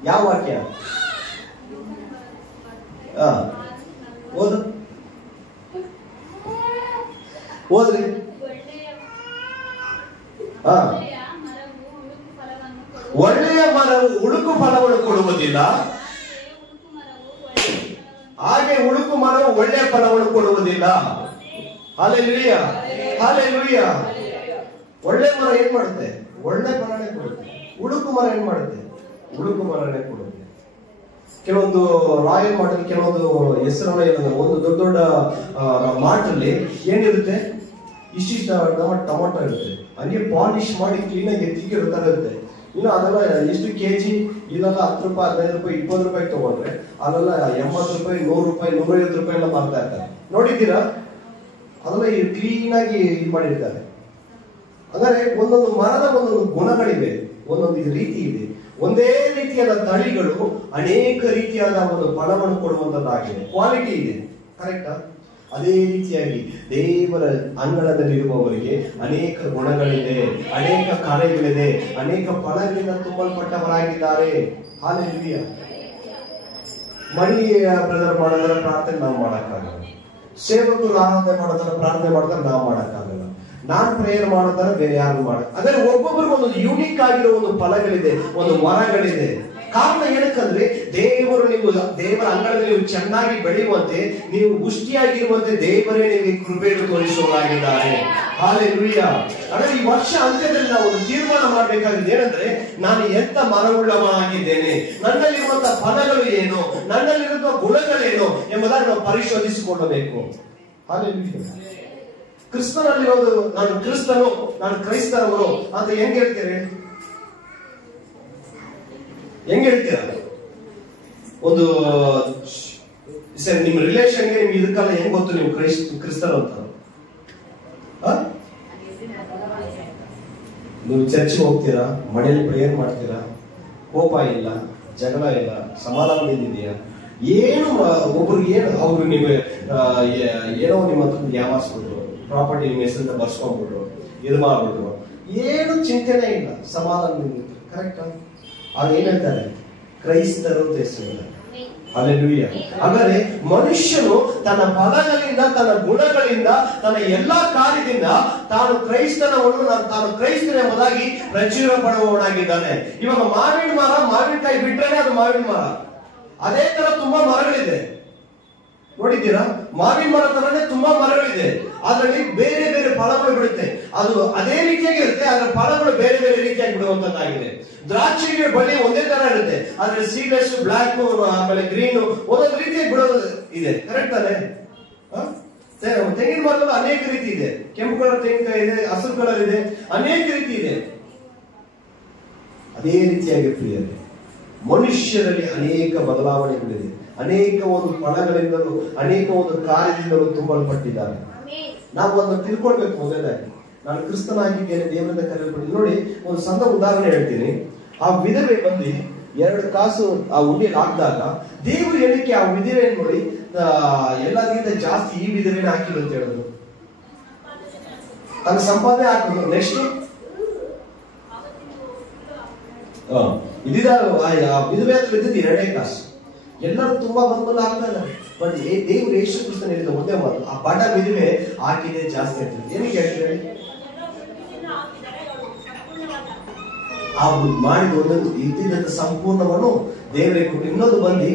ಯಾವ ವಾಕ್ಯ? ಓದ್ರಿ. ಒಳ್ಳೆಯ ಮರವು ಉಡುಕು ಫಲವನ್ನು ಕೊಡುವುದಿಲ್ಲ, ಹಾಗೆ ಉಡುಕು ಮರವು ಒಳ್ಳೆಯ ಫಲವನ್ನು ಕೊಡುವುದಿಲ್ಲ. Hallelujah, hallelujah. ಒಳ್ಳೆ ಮರ ಏನ್ ಮಾಡುತ್ತೆ? ಒಳ್ಳೆ ಫಲನೇ ಕೊಡುತ್ತೆ. ಉಡುಕು ಮರ ಏನ್ ಮಾಡುತ್ತೆ? ಉಡುಕು ಮರನೇ ಕೊಡುತ್ತೆ. ಕೆಲವೊಂದು ರಾಯಲ್ ಮಾರ್ಟ್, ಕೆಲವೊಂದು ಹೆಸರನ್ನ ಒಂದು ದೊಡ್ಡ ದೊಡ್ಡ ಮಾರ್ಟಲ್ಲಿ ಏನಿರುತ್ತೆ, ಇಷ್ಟಿಷ್ಟ ಟೊಮಾಟೊ ಇರುತ್ತೆ, ಹಂಗೆ ಪಾಲಿಶ್ ಮಾಡಿ ಕ್ಲೀನ್ ಆಗಿ ಎತ್ತಿಗೆ ತರ ಇರುತ್ತೆ. ಇನ್ನು ಅದೆಲ್ಲ ಎಷ್ಟು ಕೆಜಿ, ಇಲ್ಲೆಲ್ಲ 10 ರೂಪಾಯಿ, 15 ರೂಪಾಯಿ, 20 ರೂಪಾಯಿ ತಗೊಂಡ್ರೆ ಅಲ್ಲೆಲ್ಲ 80 ರೂಪಾಯಿ, 100 ರೂಪಾಯಿ, 150 ರೂಪಾಯಿ ಎಲ್ಲ ಮಾರ್ತಾ ಇರ್ತಾರೆ. ನೋಡಿದ್ದೀರಾ? ಅದೆಲ್ಲ ಕ್ಲೀನ್ ಆಗಿ ಇದು ಮಾಡಿರ್ತಾರೆ. ಅಂದರೆ ಒಂದೊಂದು ಮರದ ಒಂದೊಂದು ಗುಣಗಳಿವೆ, ಒಂದೊಂದು ರೀತಿ ಇದೆ. ಒಂದೇ ರೀತಿಯಾದ ತಳಿಗಳು ಅನೇಕ ರೀತಿಯಾದ ಒಂದು ಫಲವನ್ನು ಕೊಡುವಂತದ್ದಾಗಿದೆ, ಕ್ವಾಲಿಟಿ ಇದೆ. ಕರೆಕ್ಟಾ? ಅದೇ ರೀತಿಯಾಗಿ ದೇವರ ಅಂಗಳದಲ್ಲಿರುವವರಿಗೆ ಅನೇಕ ಗುಣಗಳಿದೆ, ಅನೇಕ ಕಾರ್ಯಗಳಿದೆ, ಅನೇಕ ಫಲಗಳಿಂದ ತುಂಬಲ್ಪಟ್ಟವರಾಗಿದ್ದಾರೆ. ಹಲ್ಲೆಲೂಯಾ. ಮಣಿ ಬ್ರದರ್ ಮಾಡೋದರ ಪ್ರಾರ್ಥನೆ ನಾವು ಮಾಡಕ್ಕಾಗಲ್ಲ, ಸೇವಕರು ಆರಾಧನೆ ಮಾಡೋದರ ಪ್ರಾರ್ಥನೆ ಮಾಡೋದರ ನಾವು ಮಾಡಕ್ಕಾಗಲ್ಲ, ನಾನ್ ಪ್ರೇಯರ್ ಮಾಡೋದರ ಬೇರೆ ಯಾರು ಮಾಡಕ್. ಅಂದ್ರೆ ಒಬ್ಬೊಬ್ಬರಿಗೂ ಒಂದು ಯೂನಿಕ್ ಆಗಿರೋ ಒಂದು ಫಲಗಳಿದೆ, ಒಂದು ಮರಗಳಿದೆ. ಕಾರಣ ಏನಕ್ಕಂದ್ರೆ ದೇವರು ನೀವು ದೇವರ ಅಂಗಳದಲ್ಲಿ ನೀವು ಚೆನ್ನಾಗಿ ಬೆಳೆಯುವಂತೆ, ನೀವು ಪುಷ್ಟಿಯಾಗಿರುವಂತೆ ದೇವರೇ ನಿಮಗೆ ಕೃಪೆಯನ್ನು ತೋರಿಸುವವರಾಗಿದ್ದಾರೆ. ಹಲ್ಲೆಲೂಯಾ. ಅಂದ್ರೆ ಈ ವರ್ಷ ಅಂತ್ಯದಲ್ಲಿ ನಾವು ಒಂದು ತೀರ್ಮಾನ ಮಾಡಬೇಕಾಗಿದೆ. ಏನಂದ್ರೆ, ನಾನು ಎಂತ ಮರವುಳ್ಳವನಾಗಿದ್ದೇನೆ, ನನ್ನಲ್ಲಿರುವಂತಹ ಫಲಗಳು ಏನು, ನನ್ನಲ್ಲಿರುವಂತಹ ಗುಣಗಳೇನು ಎಂಬುದಾಗಿ ನಾವು ಪರಿಶೋಧಿಸಿಕೊಳ್ಳಬೇಕು. ಹಲ್ಲೆಲೂಯಾ. ಕ್ರಿಸ್ತನಲ್ಲಿರೋದು, ನಾನು ಕ್ರಿಸ್ತನು, ನಾನು ಕ್ರೈಸ್ತರವರು ಅಂತ ಹೆಂಗ್ ಹೇಳ್ತೀರಿ? ಹೆಂಗ್ ಹೇಳ್ತೀರ? ಒಂದು ನಿಮ್ಮ ರಿಲೇಷನ್ಗೆ ನಿಮ್ಗೆ ಇದಕ್ಕೆಲ್ಲ ಹೆಂಗ್ ಗೊತ್ತು ನೀವು ಕ್ರಿಸ್ತರು ಅಂತ? ನೀವು ಚರ್ಚ್ಗೆ ಹೋಗ್ತೀರಾ, ಮನೆಯಲ್ಲಿ ಪ್ರೇಯರ್ ಮಾಡ್ತೀರಾ, ಕೋಪ ಇಲ್ಲ, ಜಗಳ ಇಲ್ಲ, ಸಮಾಧಾನದಿಂದಿದೆಯಾ? ಏನು ಒಬ್ರು ಏನು ಅವ್ರು ನಿಮಗೆ ಏನೋ ನಿಮ್ಮ ಹತ್ರ ಯಾಮಾರಿಸ್ಬಿಟ್ರು, ಪ್ರಾಪರ್ಟಿ ನಿಮ್ಮ ಹೆಸರಿಂದ ಬರ್ಸ್ಕೊಂಡ್ಬಿಟ್ರು, ಇದು ಮಾಡ್ಬಿಟ್ರು, ಏನು ಚಿಂತೆನೇ ಇಲ್ಲ, ಸಮಾಧಾನದಿಂದ. ಕರೆಕ್ಟ್? ಆಗ ಏನ್ ಹೇಳ್ತಾರೆ? ಕ್ರೈಸ್ತರು ಅಂತ ಹೆಸರು. ಹಲ್ಲೆಲೂಯಾ. ಹಾಗಾದ್ರೆ ಮನುಷ್ಯನು ತನ್ನ ಫಲಗಳಿಂದ, ತನ್ನ ಗುಣಗಳಿಂದ, ತನ್ನ ಎಲ್ಲಾ ಕಾರ್ಯದಿಂದ ತಾನು ಕ್ರೈಸ್ತನವನ್ನು, ತಾನು ಕ್ರೈಸ್ತನ ಎಂಬುದಾಗಿ ಪ್ರಚುರ ಪಡುವವನಾಗಿದ್ದಾನೆ. ಇವಾಗ ಮಾವಿನ ಮರ, ಮಾವಿನಕಾಯಿ ಬಿಟ್ರೇನೆ ಅದು ಮಾವಿನ ಮರ. ಅದೇ ತರ ತುಂಬಾ ಮರಗಳಿದೆ, ನೋಡಿದ್ದೀರಾ? ಮಾವಿನ ಮರ ತರನೇ ತುಂಬಾ ಮರಗಳಿದೆ, ಅದರಲ್ಲಿ ಬೇರೆ ಬೇರೆ ಫಲಗಳು ಬಿಡುತ್ತೆ. ಅದು ಅದೇ ರೀತಿಯಾಗಿ ಇರುತ್ತೆ, ಅದರ ಫಲಗಳು ಬೇರೆ ಬೇರೆ ರೀತಿಯಾಗಿ ಬಿಡುವಂತದ್ದಾಗಿದೆ. ದ್ರಾಕ್ಷಿಗೆ ಬಳ್ಳಿ ಒಂದೇ ತರ ಇರುತ್ತೆ, ಆದ್ರೆ ಸೀಡ್ಲೆಸ್, ಬ್ಲಾಕ್, ಆಮೇಲೆ ಗ್ರೀನ್, ಒಂದೊಂದು ರೀತಿಯಾಗಿ ಬಿಡೋದು ಇದೆ. ಕರೆಕ್ಟ್ ತಾನೆ? ತೆಂಗಿನ ಮರದಲ್ಲಿ ಅನೇಕ ರೀತಿ ಇದೆ. ಕೆಂಪು ಕಲರ್ ತೆಂಗಿನಕಾಯಿ ಇದೆ, ಹಸಿರು ಕಲರ್ ಇದೆ, ಅನೇಕ ರೀತಿ ಇದೆ. ಅದೇ ರೀತಿಯಾಗಿ ಪ್ರಿಯರೇ, ಮನುಷ್ಯರಲ್ಲಿ ಅನೇಕ ಬದಲಾವಣೆಗಳಿದೆ. ಅನೇಕ ಒಂದು ಫಲಗಳಿಂದಲೂ, ಅನೇಕ ಒಂದು ಕಾರ್ಯದಿಂದಲೂ ತುಂಬಲ್ಪಟ್ಟಿದ್ದಾರೆ. ನಾವು ಒಂದು ತಿಳ್ಕೊಳ್ಬೇಕು. ಮೊದಲಾಗಿ ನಾನು ಕ್ರಿಸ್ತನಾಗಿದ್ದೇನೆ, ದೇವರಿಂದ ಕರೆಯಲ್ಪಟ್ಟಿದ್ದೀನಿ. ನೋಡಿ, ಒಂದು ಸಣ್ಣ ಉದಾಹರಣೆ ಹೇಳ್ತೀನಿ. ಆ ವಿಧವೆ ಬಂದು 2 ಕಾಸು ಆ ಉಂಡಿಯಲ್ಲಿ ಹಾಕಿದಾಗ ದೇವರು ಹೇಳಿಕೆ ಆ ವಿಧವೆ ನೋಡಿ ಎಲ್ಲರಿಗಿಂತ ಜಾಸ್ತಿ ಈ ವಿಧವೆನ ಹಾಕಿರು ಅಂತ ಹೇಳಿದ್ರು. ತನ್ನ ಸಂಪಾದನೆ ಹಾಕಿದ್ರು. ನೆಕ್ಸ್ಟ್ ಇದಿದ ವಿಧವೆ ಹತ್ರ ಇದ್ದಿದ್ದು 2 ಕಾಸು. ಎಲ್ಲರೂ ತುಂಬಾ ಬಂದ್ಬಂದು ಆಗ್ತಾ ಇದ್ದಾರೆ. ಬಟ್ ದೇವರು ಯೇಸು ಕ್ರಿಸ್ತನ ಹೇಳಿದ ಒಂದೇ ಮಾತು, ಆ ಬಡ ವಿಧವೆ ಹಾಕಿದೆ ಜಾಸ್ತಿ ಅಂತ. ಏನಕ್ಕೆ ಹೇಳ್ತೀರಿ? ಆ ಮಾಡಿದ ಒಂದೊಂದು ಇದ್ದಿದ್ದಂತ ಸಂಪೂರ್ಣವನ್ನು ದೇವರಿಗೆ ಕೊಟ್ಟು, ಇನ್ನೊಂದು ಬಂದು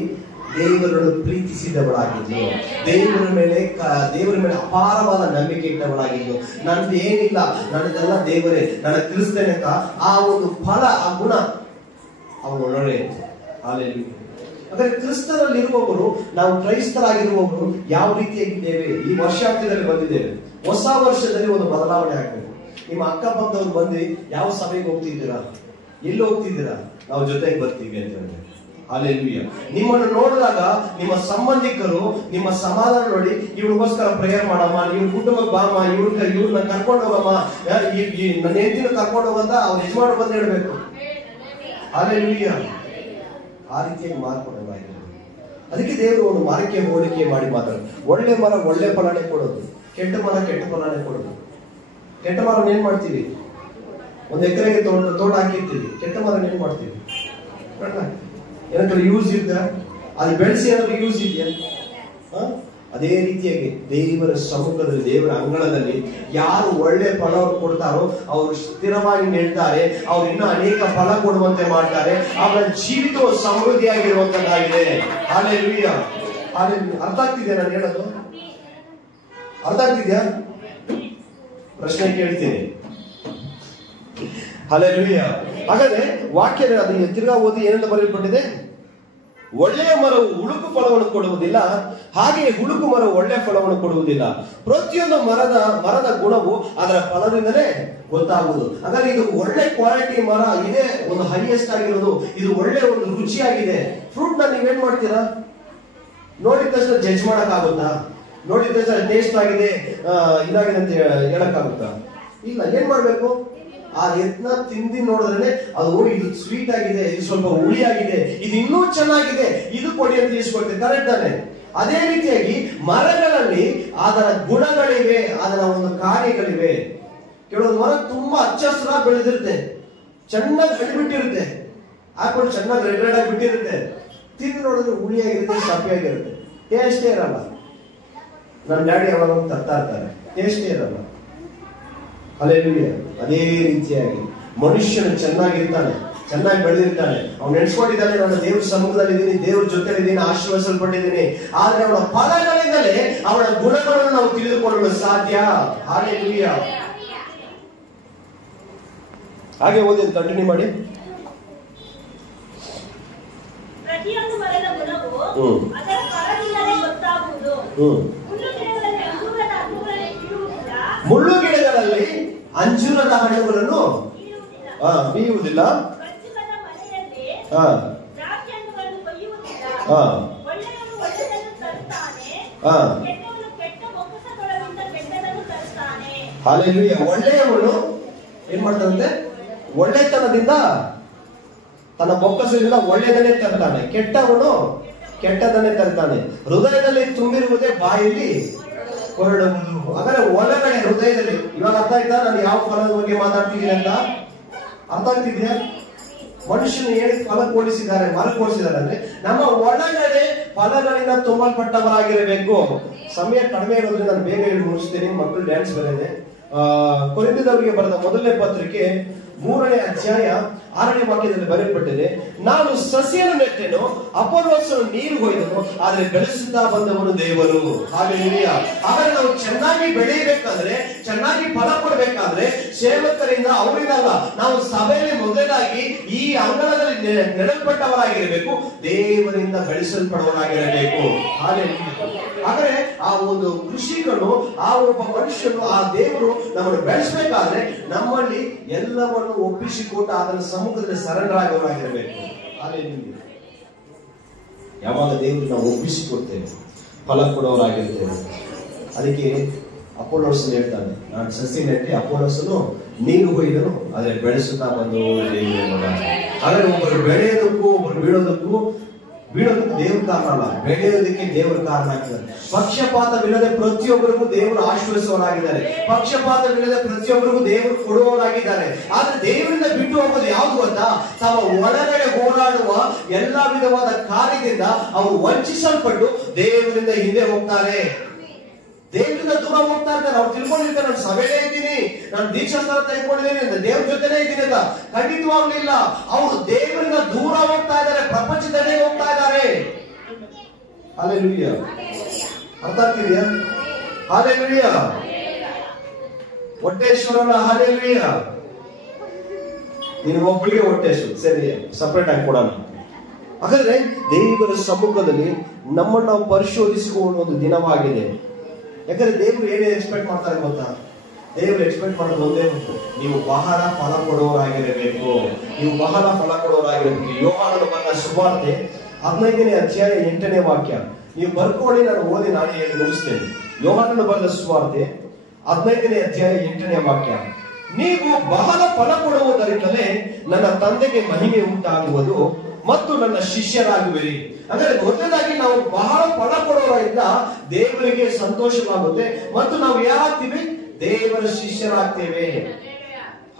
ದೇವರನ್ನು ಪ್ರೀತಿಸಿದವಳಾಗಿದ್ಲು, ದೇವರ ಮೇಲೆ ಅಪಾರವಾದ ನಂಬಿಕೆ ಇಟ್ಟವಳಾಗಿದ್ಲು. ನಂದು ಏನಿಲ್ಲ, ನನ್ನದೆಲ್ಲ ದೇವರೇ, ನನ್ನ ಕ್ರಿಸ್ತನೇ ಅಂತ ಆ ಒಂದು ಫಲ, ಆ ಗುಣ ಅವನು ಒಳ್ಳೆ. ಹಾಗಾದ್ರೆ ಕ್ರಿಸ್ತರಲ್ಲಿರುವವರು, ನಾವು ಕ್ರೈಸ್ತರಾಗಿರುವವರು ಯಾವ ರೀತಿಯಾಗಿದ್ದೇವೆ? ಈ ವರ್ಷಾಂತ್ಯದಲ್ಲಿ ಬಂದಿದ್ದೇವೆ, ಹೊಸ ವರ್ಷದಲ್ಲಿ ಒಂದು ಬದಲಾವಣೆ ಆಗ್ಬೇಕು. ನಿಮ್ಮ ಅಕ್ಕಪಕ್ಕದವ್ರು ಬಂದು ಯಾವ ಸಭೆಗೆ ಹೋಗ್ತಿದ್ದೀರಾ, ಎಲ್ಲಿ ಹೋಗ್ತಿದ್ದೀರಾ, ನಾವು ಜೊತೆಗೆ ಬರ್ತೀವಿ ಅಂತ ಹೇಳಿದ್ರೆ ಹಲ್ಲೆಲೂಯಾ. ನಿಮ್ಮನ್ನು ನೋಡಿದಾಗ ನಿಮ್ಮ ಸಂಬಂಧಿಕರು ನಿಮ್ಮ ಸಮಾಧಾನ ನೋಡಿ, ಇವ್ರಿಗೋಸ್ಕರ ಪ್ರೇಯರ್ ಮಾಡಮ್ಮ, ಇವ್ರ ಕುಟುಂಬಕ್ಕೆ ಬಾಮ, ಇವ್ರನ್ನ ಕರ್ಕೊಂಡು ಹೋಗಮ್ಮ, ನನ್ನ ಹೆಂಡತಿನ ಕರ್ಕೊಂಡು ಹೋಗಂತ ಅವ್ರ ಯಜಮಾನ ಬಂದು ಹೇಳ್ಬೇಕು. ಹಲ್ಲೆಲೂಯಾ. ಆ ರೀತಿಯಾಗಿ ಮಾರ್ಕೊಂಡಾಗಿದೆ. ಅದಕ್ಕೆ ದೇವರು ಒಂದು ಮರಕ್ಕೆ ಹೋಲಿಕೆ ಮಾಡಿ ಮಾತಾಡೋದು. ಒಳ್ಳೆ ಮರ ಒಳ್ಳೆ ಫಲನೇ ಕೊಡೋದು, ಕೆಟ್ಟ ಮರ ಕೆಟ್ಟ ಫಲನೇ ಕೊಡೋದು. ಕೆಟ್ಟ ಮರ ಏನ್ ಮಾಡ್ತೀವಿ? ಒಂದ್ ಎಕರೆಗೆ ತೋಟ ಹಾಕಿರ್ತೀವಿ, ಕೆಟ್ಟ ಮರ ಏನ್ ಮಾಡ್ತೀವಿ? ಏನಾದ್ರು ಯೂಸ್ ಇದ್ದ, ಅದು ಬೆಳೆಸಿ ಏನಾದ್ರು ಯೂಸ್ ಇದೆಯಾ? ಅದೇ ರೀತಿಯಾಗಿ ದೇವರ ಸಮ್ಮುಖದಲ್ಲಿ, ದೇವರ ಅಂಗಳದಲ್ಲಿ ಯಾರು ಒಳ್ಳೆ ಫಲ ಕೊಡ್ತಾರೋ ಅವರು ಸ್ಥಿರವಾಗಿ ನಿಲ್ತಾರೆ, ಅವ್ರು ಇನ್ನೂ ಅನೇಕ ಫಲ ಕೊಡುವಂತೆ ಮಾಡ್ತಾರೆ, ಅವರ ಜೀವಿತವು ಸಮೃದ್ಧಿಯಾಗಿರುವಂತದ್ದಾಗಿದೆ. ಹಲ್ಲೆಲೂಯಾ. ಅರ್ಥ ಆಗ್ತಿದ್ಯಾ ನಾನು ಹೇಳೋದು? ಅರ್ಥ ಆಗ್ತಿದ್ಯಾ? ಪ್ರಶ್ನೆ ಕೇಳ್ತೀನಿ. ಹಲ್ಲೆಲೂಯಾ. ಹಾಗಾದ್ರೆ ವಾಕ್ಯ ಅದು ತಿರ್ಗಾ ಓದಿ ಏನಂತ ಬರೆಯಲ್ಪಟ್ಟಿದೆ? ಒಳ್ಳೆಯ ಮರವು ಹುಳುಕು ಫಲವನ್ನು ಕೊಡುವುದಿಲ್ಲ, ಹಾಗೆಯೇ ಹುಳುಕು ಮರವು ಒಳ್ಳೆಯ ಫಲವನ್ನು ಕೊಡುವುದಿಲ್ಲ. ಪ್ರತಿಯೊಂದು ಮರದ ಗುಣವು ಅದರ ಫಲದಿಂದಲೇ ಗೊತ್ತಾಗುವುದು. ಹಾಗಾದ್ರೆ ಇದು ಒಳ್ಳೆ ಕ್ವಾಲಿಟಿ ಮರ ಇದೆ, ಒಂದು ಹೈಯೆಸ್ಟ್ ಆಗಿರೋದು, ಇದು ಒಳ್ಳೆ ಒಂದು ರುಚಿಯಾಗಿದೆ. ಫ್ರೂಟ್ ನ ನೀವೇನ್ ಮಾಡ್ತೀರಾ? ನೋಡಿದ ತಕ್ಷಣ ಜಡ್ಜ್ ಮಾಡಕ್ ಆಗುತ್ತಾ? ನೋಡಿದ ತಕ್ಷಣ ಟೇಸ್ಟ್ ಆಗಿದೆ ಇದಾಗಿದೆ ಅಂತ ಹೇಳಕ್ಕಾಗುತ್ತಾ? ಇಲ್ಲ. ಏನ್ ಮಾಡ್ಬೇಕು? ಆ ಯತ್ನ ತಿಂದಿ ನೋಡಿದ್ರೆ ಅದು ಇದು ಸ್ವೀಟ್ ಆಗಿದೆ, ಇದು ಸ್ವಲ್ಪ ಹುಳಿ ಆಗಿದೆ, ಇದು ಇನ್ನೂ ಚೆನ್ನಾಗಿದೆ, ಇದು ಕೊಡಿ ಅಂತ ಇಸ್ಕೊಡ್ತೀವಿ. ಕರೆಕ್ಟ್ ತಾನೆ? ಅದೇ ರೀತಿಯಾಗಿ ಮರಗಳಲ್ಲಿ ಅದರ ಗುಣಗಳಿವೆ, ಅದರ ಒಂದು ಕಾರ್ಯಗಳಿವೆ. ಕೆಲವೊಂದು ಮರ ತುಂಬಾ ಹಚ್ಚ ಹಸಿರಾಗಿ ಬೆಳೆದಿರುತ್ತೆ, ಚೆನ್ನಾಗಿ ಹಣ್ಣಿಬಿಟ್ಟಿರುತ್ತೆ, ಆಪಲ್ ಚೆನ್ನಾಗಿ ರೆಡ್ ರೆಡ್ ಆಗಿ ಬಿಟ್ಟಿರುತ್ತೆ, ತಿಂದು ನೋಡಿದ್ರೆ ಹುಳಿಯಾಗಿರುತ್ತೆ, ಸಪ್ಪೆಯಾಗಿರುತ್ತೆ, ಟೇಸ್ಟೇ ಇರಲ್ಲ. ನನ್ನ ಡ್ಯಾಡಿ ಯಾವಾಗ ತರ್ತಾ ಇರ್ತಾರೆ, ಟೇಸ್ಟೇ ಇರಲ್ಲ. ಹಲ್ಲೆಲೂಯಾ. ಅದೇ ರೀತಿಯಾಗಿ ಮನುಷ್ಯನು ಚೆನ್ನಾಗಿರ್ತಾನೆ, ಚೆನ್ನಾಗಿ ಬೆಳೆದಿರ್ತಾನೆ, ಅವ್ನು ನೆನೆಸ್ಕೊಂಡಿದ್ದಾನೆ, ನಾನು ದೇವ್ರ ಸಮ್ಮುಖದಲ್ಲಿ ಇದ್ದೀನಿ, ದೇವ್ರ ಜೊತೆ ಇದ್ದೀನಿ, ಆಶೀರ್ವದಿಸಲ್ಪಟ್ಟಿದ್ದೀನಿ. ಆದ್ರೆ ಅವನ ಫಲಗಳಿಂದಲೇ ಅವನ ಗುಣಗಳನ್ನು ನಾವು ತಿಳಿದುಕೊಳ್ಳಲು ಸಾಧ್ಯ. ಹಲ್ಲೆಲೂಯಾ. ಹಾಗೆ ಓದಿ, ಕಂಟಿನ್ಯೂ ಮಾಡಿ. ಪ್ರತಿಯೊಂದು ಮರದ ಗುಣವು ಅದರ ಫಲದಿಂದಲೇ ಗೊತ್ತಾಗುವುದು. ಮುಳ್ಳು ಗಿಡಗಳಲ್ಲಿ ಅಂಜೂರದ ಹಣ್ಣುಗಳನ್ನು ಬೀಯುವುದಿಲ್ಲ, ಒಳ್ಳೆಯವನು ಏನ್ ಮಾಡ್ತಾನಂತೆ? ಒಳ್ಳೆತನದಿಂದ ತನ್ನ ಬೊಕ್ಕಸದಿಂದ ಒಳ್ಳೆಯದನ್ನೇ ತರ್ತಾನೆ, ಕೆಟ್ಟವನು ಕೆಟ್ಟದನ್ನೇ ತರ್ತಾನೆ. ಹೃದಯದಲ್ಲಿ ತುಂಬಿರುವುದೇ ಬಾಯಲ್ಲಿ ಹೊರಡುವುದು. ಹಾಗಾದ್ರೆ ಒಳಗಡೆ ಹೃದಯದಲ್ಲಿ, ಇವಾಗ ಅರ್ಥ ಆಯ್ತಾ ನಾನು ಯಾವ ಫಲದ ಬಗ್ಗೆ ಮಾತಾಡ್ತಿದ್ದೀನಿ ಅಂತ? ಅರ್ಥ ಆಗ್ತಿದ್ಯಾ? ಮನುಷ್ಯನು ಹೇಳಿ ಫಲ ಕೊಡಿಸಿದ್ದಾರೆ, ಮರ ಕೊಡಿಸಿದ್ದಾರೆ ಅಂದ್ರೆ ನಮ್ಮ ಒಳಗಡೆ ಫಲಗಳಿಂದ ತುಂಬಲ್ಪಟ್ಟವರಾಗಿರಬೇಕು. ಸಮಯ ಕಡಿಮೆ ಇರೋದ್ರಿಂದ ನಾನು ಬೇಗ ಹೇಳಿ ಮುಗಿಸ್ತೀನಿ, ಮಕ್ಕಳು ಡ್ಯಾನ್ಸ್ ಬರೆದಿದೆ. ಕೊರಿಂಥದವರಿಗೆ ಬರೆದ ಮೊದಲನೇ ಪತ್ರಿಕೆ 3ನೇ ಅಧ್ಯಾಯ 6ನೇ ವಾಕ್ಯದಲ್ಲಿ ಬರೆಯಲ್ಪಟ್ಟಿದೆ, ನಾನು ಸಸ್ಯವನ್ನು ನೆಟ್ಟೆನು, ಅಪೊಲ್ಲೋಸನು ನೀರು ಕೊಯ್ದನು, ಆದ್ರೆ ಬೆಳೆಸುತ್ತಾ ಬಂದವನು ದೇವರು. ಹಲ್ಲೆಲೂಯಾ. ಹಾಗಾದ್ರೆ ನಾವು ಚೆನ್ನಾಗಿ ಬೆಳೆಯಬೇಕಾದ್ರೆ, ಚೆನ್ನಾಗಿ ಫಲ ಕೊಡಬೇಕಾದ್ರೆ ಸೇವಕರಿಂದ, ಅವರಿಗಲ್ಲ, ನಾವು ಸಭೆಯಲ್ಲಿ ಮೊದಲಾಗಿ ಈ ಅಂಗಳದಲ್ಲಿ ನೆಡಲ್ಪಟ್ಟವರಾಗಿರಬೇಕು, ದೇವರಿಂದ ಬೆಳೆಸಲ್ಪಡುವವರಾಗಿರಬೇಕು. ಹಾಗಾದ್ರೆ ಆ ಒಂದು ಕೃಷಿಕನು, ಆ ಒಬ್ಬ ಮನುಷ್ಯನು, ಆ ದೇವರು ನಮ್ಮನ್ನು ಬೆಳೆಸಬೇಕಾದ್ರೆ ನಮ್ಮಲ್ಲಿ ಎಲ್ಲವನ್ನು ಒಪ್ಪಿಸಿಕೊಟ್ಟು ಅದರ ಸಮ್ಮುಖದಲ್ಲಿ ಸರೆಂಡರ್ ಆಗೋರಾಗಿರಬೇಕು. ಯಾವಾಗ ದೇವರು ನಾವು ಒಪ್ಪಿಸಿಕೊಡ್ತೇವೆ ಫಲ ಕೊಡೋರಾಗಿರ್ತೇವೆ. ಅದಕ್ಕೆ ಅಪೊಲ್ಲೋಸನು ಹೇಳ್ತಾನೆ, ನಾನು ಸಸಿ ನೆಟ್ಟಿ, ಅಪೊಲ್ಲೋಸನು ನೀರು ಕೊಯ್ದನು, ಆದ್ರೆ ಬೆಳೆಸುತ್ತಾ ಬಂದು ದೇವರು. ಹಾಗಾದ್ರೆ ಒಬ್ಬರು ಬೆಳೆಯೋದಕ್ಕೂ ಒಬ್ಬರು ಬೀಳೋದಕ್ಕೂ ದೇವ್ರ ಕಾರಣ ಅಲ್ಲ, ಬೆಳೆಯೋದಕ್ಕೆ ದೇವರ ಕಾರಣ ಆಗ್ತದೆ. ಪಕ್ಷಪಾತವಿಲ್ಲದೆ ಪ್ರತಿಯೊಬ್ಬರಿಗೂ ದೇವರು ಆಶೀರ್ವದಿಸುವವರಾಗಿದ್ದಾರೆ, ಪಕ್ಷಪಾತವಿಲ್ಲದೆ ಪ್ರತಿಯೊಬ್ಬರಿಗೂ ದೇವರು ಕೊಡುವವರಾಗಿದ್ದಾರೆ. ಆದ್ರೆ ದೇವರಿಂದ ಬಿಟ್ಟು ಹೋಗೋದು ಯಾವುದು ಗೊತ್ತಾ? ತಮ್ಮ ಒಳಗಡೆ ಹೋರಾಡುವ ಎಲ್ಲಾ ವಿಧವಾದ ಕಾರ್ಯದಿಂದ ಅವರು ವಂಚಿಸಲ್ಪಟ್ಟು ದೇವರಿಂದ ಹಿಂದೆ ಹೋಗ್ತಾರೆ. ದೇವರಿಂದ ದೂರ ಹೋಗ್ತಾ ಇರ್ತಾರೆ. ಅವ್ರು ತಿಳ್ಕೊಂಡಿರ್ತಾರೆ ನಾನು ಸಭೆಲೇ ಇದ್ದೀನಿ, ನಾನು ದೀಕ್ಷಾ ಸ್ಥಾನ ತೆಗೆದುಕೊಂಡಿದ್ದೀನಿ ಅಂತ, ದೇವ್ರ ಜೊತೆನೇ ಇದ್ದೀನಿ ಅಂತ. ಖಂಡಿತವಾಗ್ಲೂ ಇಲ್ಲ. ಅವರು ದೇವರಿಂದ ದೂರ ಹೋಗ್ತಾ ಇದ್ದಾರೆ, ಪ್ರಪಂಚದಲ್ಲೇ ಹೋಗ್ತಾ ಇದ್ದಾರೆ. ಹಲ್ಲೆಲೂಯಾ. ಅರ್ಥ ಆಗ್ತಿದೆಯಾ? ಹಲ್ಲೆಲೂಯಾ. ಹೊಟ್ಟೇಶ್ವರನ ಹಲ್ಲೆಲೂಯಾ. ನೀನು ಒಬ್ಬಳಿಗೆ ಹೊಟ್ಟೇಶ್ವರ, ಸರಿ, ಸಪರೇಟ್ ಆಗಿ ಕೊಡೋಣ. ಹಾಗಾದ್ರೆ ದೇವರ ಸಮ್ಮುಖದಲ್ಲಿ ನಮ್ಮನ್ನು ನಾವು ಪರಿಶೋಧಿಸಿಕೊಳ್ಳುವ ಒಂದು ದಿನವಾಗಿದೆ. ಯಾಕಂದ್ರೆ ದೇವರು ಏನೇ ಎಕ್ಸ್ಪೆಕ್ಟ್ ಮಾಡ್ತಾರೆ ಗೊತ್ತಾ? ದೇವರು ಎಕ್ಸ್ಪೆಕ್ಟ್ ಮಾಡೋದು ಒಂದೇ ಒಂದು, ನೀವು ಬಹಳ ಫಲ ಕೊಡುವವರಾಗಿರಬೇಕು. ನೀವು ಬಹಳ ಫಲ ಕೊಡುವವರಾಗಿರಬೇಕು. ಯೋಹಾನನು ಬರೆದ ಸುವಾರ್ತೆ 15ನೇ ಅಧ್ಯಾಯ 8ನೇ ವಾಕ್ಯ ನೀವು ಬರ್ಕೊಳ್ಳಿ, ನಾನು ಓದಿ ನಾನು ಹೇಳಿ ಮುಗಿಸ್ತೇನೆ. ಯೋಹಾನನು ಬರೆದ ಸುವಾರ್ತೆ 15ನೇ ಅಧ್ಯಾಯ 8ನೇ ವಾಕ್ಯ. ನೀವು ಬಹಳ ಫಲ ಕೊಡುವುದರಿಂದಲೇ ನನ್ನ ತಂದೆಗೆ ಮಹಿಮೆ ಉಂಟಾಗುವುದು ಮತ್ತು ನನ್ನ ಶಿಷ್ಯರಾಗುವಿರಿ. ಅಂದ್ರೆ ಮೊದಲನೇದಾಗಿ ನಾವು ಬಹಳ ಫಲ ಕೊಡೋದ್ರಿಂದ ದೇವರಿಗೆ ಸಂತೋಷವಾಗುತ್ತೆ ಮತ್ತು ನಾವು ಯಾರಾಗ್ತೀವಿ? ದೇವರ ಶಿಷ್ಯರಾಗ್ತೇವೆ.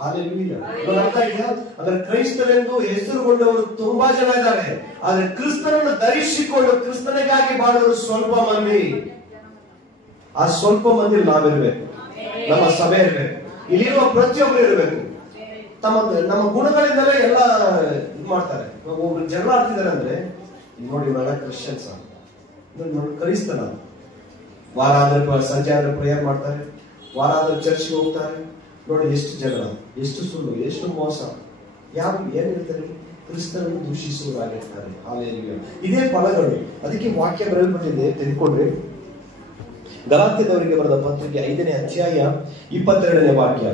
ಹಲ್ಲೆಲೂಯಾ. ಅರ್ಥ ಇದೆಯಾ? ಅಂದ್ರೆ ಕ್ರೈಸ್ತರೆಂದು ಹೆಸರುಗೊಂಡವರು ತುಂಬಾ ಜನ ಇದ್ದಾರೆ. ಆದ್ರೆ ಕ್ರಿಸ್ತನನ್ನು ಧರಿಸಿಕೊಂಡು ಕ್ರಿಸ್ತನಿಗಾಗಿ ಬಾಳುವರು ಸ್ವಲ್ಪ ಮಂದಿ. ಆ ಸ್ವಲ್ಪ ಮಂದಿ ನಾವಿರ್ಬೇಕು, ನಮ್ಮ ಸಭೆ ಇರ್ಬೇಕು, ಇಲ್ಲಿರುವ ಪ್ರತಿಯೊಬ್ಬರು ಇರಬೇಕು. ನಮ್ಮ ಗುಣಗಳಿಂದಲೇ ಎಲ್ಲ ಇದು ಮಾಡ್ತಾರೆ. ಒಬ್ರು ಜಗಳ ಆಡ್ತಿದ್ದಾರೆ ಅಂದ್ರೆ ನೋಡಿ ಇವೆಲ್ಲ ಕ್ರಿಶ್ಚಿಯನ್ಸ್ ನೋಡಿ ಕ್ರೈಸ್ತನ. ವಾರ ಆದ್ರೆ ಸಂಜೆ ಆದ್ರೆ ಪ್ರೇಯರ್ ಮಾಡ್ತಾರೆ, ವಾರ ಆದ್ರೆ ಚರ್ಚ್ಗೆ ಹೋಗ್ತಾರೆ. ನೋಡಿ ಎಷ್ಟು ಜಗಳ, ಎಷ್ಟು ಸುಳ್ಳು, ಎಷ್ಟು ಮೋಸ. ಯಾವ ಏನ್ ಹೇಳ್ತಾರೆ? ಕ್ರಿಸ್ತನನ್ನು ದೂಷಿಸುವುದಾಗಿರ್ತಾರೆ. ಹಲ್ಲೆಲೂಯಾ. ಇದೇ ಫಲಗಳು. ಅದಕ್ಕೆ ವಾಕ್ಯ ಬರೆಯಲ್ಪಟ್ಟಿದೆ, ತೆಗೆದುಕೊಂಡ್ರೆ ಗಲಾತ್ಯದವರಿಗೆ ಬರೆದ ಪತ್ರಿಕೆ 5ನೇ ಅಧ್ಯಾಯ 22ನೇ ವಾಕ್ಯ.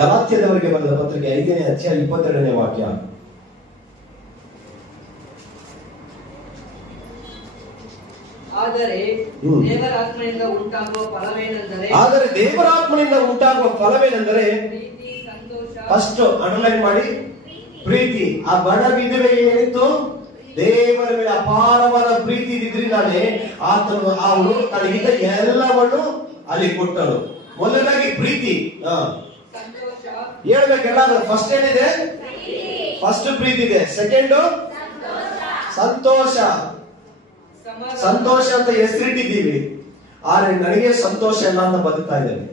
ಗಲಾತ್ಯದವರಿಗೆ ಬರೆದ ಪತ್ರಿಕೆ 5ನೇ ಅಧ್ಯಾಯ 22ನೇ ವಾಕ್ಯ. ಆದರೆ ದೇವರಾತ್ಮನಿಂದ ಉಂಟಾಗುವ ಫಲವೇನೆಂದರೆ ಪ್ರೀತಿ, ಸಂತೋಷ. ಫಸ್ಟ್ ಅಂಡರ್ಲೈನ್ ಮಾಡಿ, ಪ್ರೀತಿ. ಆ ಬಡ ವಿಧವೆ ಏನಿತ್ತು? ದೇವರ ಮೇಲೆ ಅಪಾರವಾದ ಪ್ರೀತಿ ಇದ್ರಿಂದಾನೆ ಆತನು ಅವಳು ತನಗಿದ್ದ ಎಲ್ಲವನ್ನು ಅಲ್ಲಿ ಕೊಟ್ಟಳು. ಮೊದಲನೇದಾಗಿ ಪ್ರೀತಿ. ಹೇಳ್ಬೇಕೆಲ್ಲ. ಫಸ್ಟ್ ಏನಿದೆ? ಫಸ್ಟ್ ಪ್ರೀತಿ ಇದೆ. ಸೆಕೆಂಡ್ ಸಂತೋಷ. ಸಂತೋಷ ಅಂತ ಹೆಸರಿಟ್ಟಿದ್ದೀವಿ, ಆದ್ರೆ ನನಗೆ ಸಂತೋಷ ಇಲ್ಲ ಅಂತ ಬದುಕ್ತಾ ಇದ್ದೇನೆ.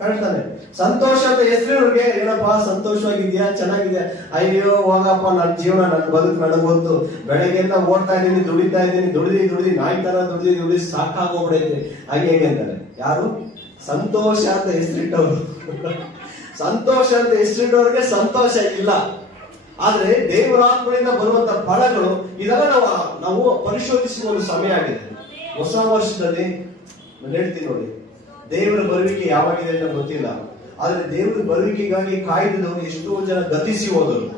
ಕರೆಕ್ಟಾನೆ? ಸಂತೋಷ ಅಂತ ಹೆಸರಿವ್ರಿಗೆ ಏನಪ್ಪಾ ಸಂತೋಷವಾಗಿದ್ಯಾ, ಚೆನ್ನಾಗಿದ್ಯಾ? ಅಯ್ಯೋ ಹೋಗಪ್ಪ, ನನ್ನ ಜೀವನ, ನನ್ನ ಬದುಕು ನನಗೆ ಗೊತ್ತು. ಬೆಳಗ್ಗೆಯಿಂದ ಓಡ್ತಾ ಇದ್ದೀನಿ, ದುಡಿತಾ ಇದ್ದೀನಿ, ದುಡಿದಿ ನಾಯಿ ತರ ದುಡಿದಿ ಸಾಕಾಗೋಗ್ಬಿಡೈತೆ, ಹಾಗೆ ಹೇಗೆ ಅಂತಾರೆ. ಯಾರು? ಸಂತೋಷ ಅಂತ ಹೆಸರಿಟ್ಟವ್ರು. ಸಂತೋಷ ಅಂತ ಹೆಸರಿಟ್ಟವ್ರಿಗೆ ಸಂತೋಷ ಇಲ್ಲ. ಆದ್ರೆ ದೇವರಾತ್ಮನಿಂದ ಬರುವಂತ ಫಲಗಳು ಇದೆಲ್ಲ ನಾವು ಪರಿಶೋಧಿಸುವ ಒಂದು ಸಮಯ ಆಗಿದೆ. ಹೊಸ ವರ್ಷದಲ್ಲಿ ನಾನು ಹೇಳ್ತೀನಿ ನೋಡಿ, ದೇವರ ಬರುವಿಕೆ ಯಾವಾಗಿದೆ ಅಂತ ಗೊತ್ತಿಲ್ಲ. ಆದ್ರೆ ದೇವರ ಬರುವಿಕೆಗಾಗಿ ಕಾಯ್ದವರು ಎಷ್ಟೋ ಜನ ಗತಿಸಿ ಹೋದರು.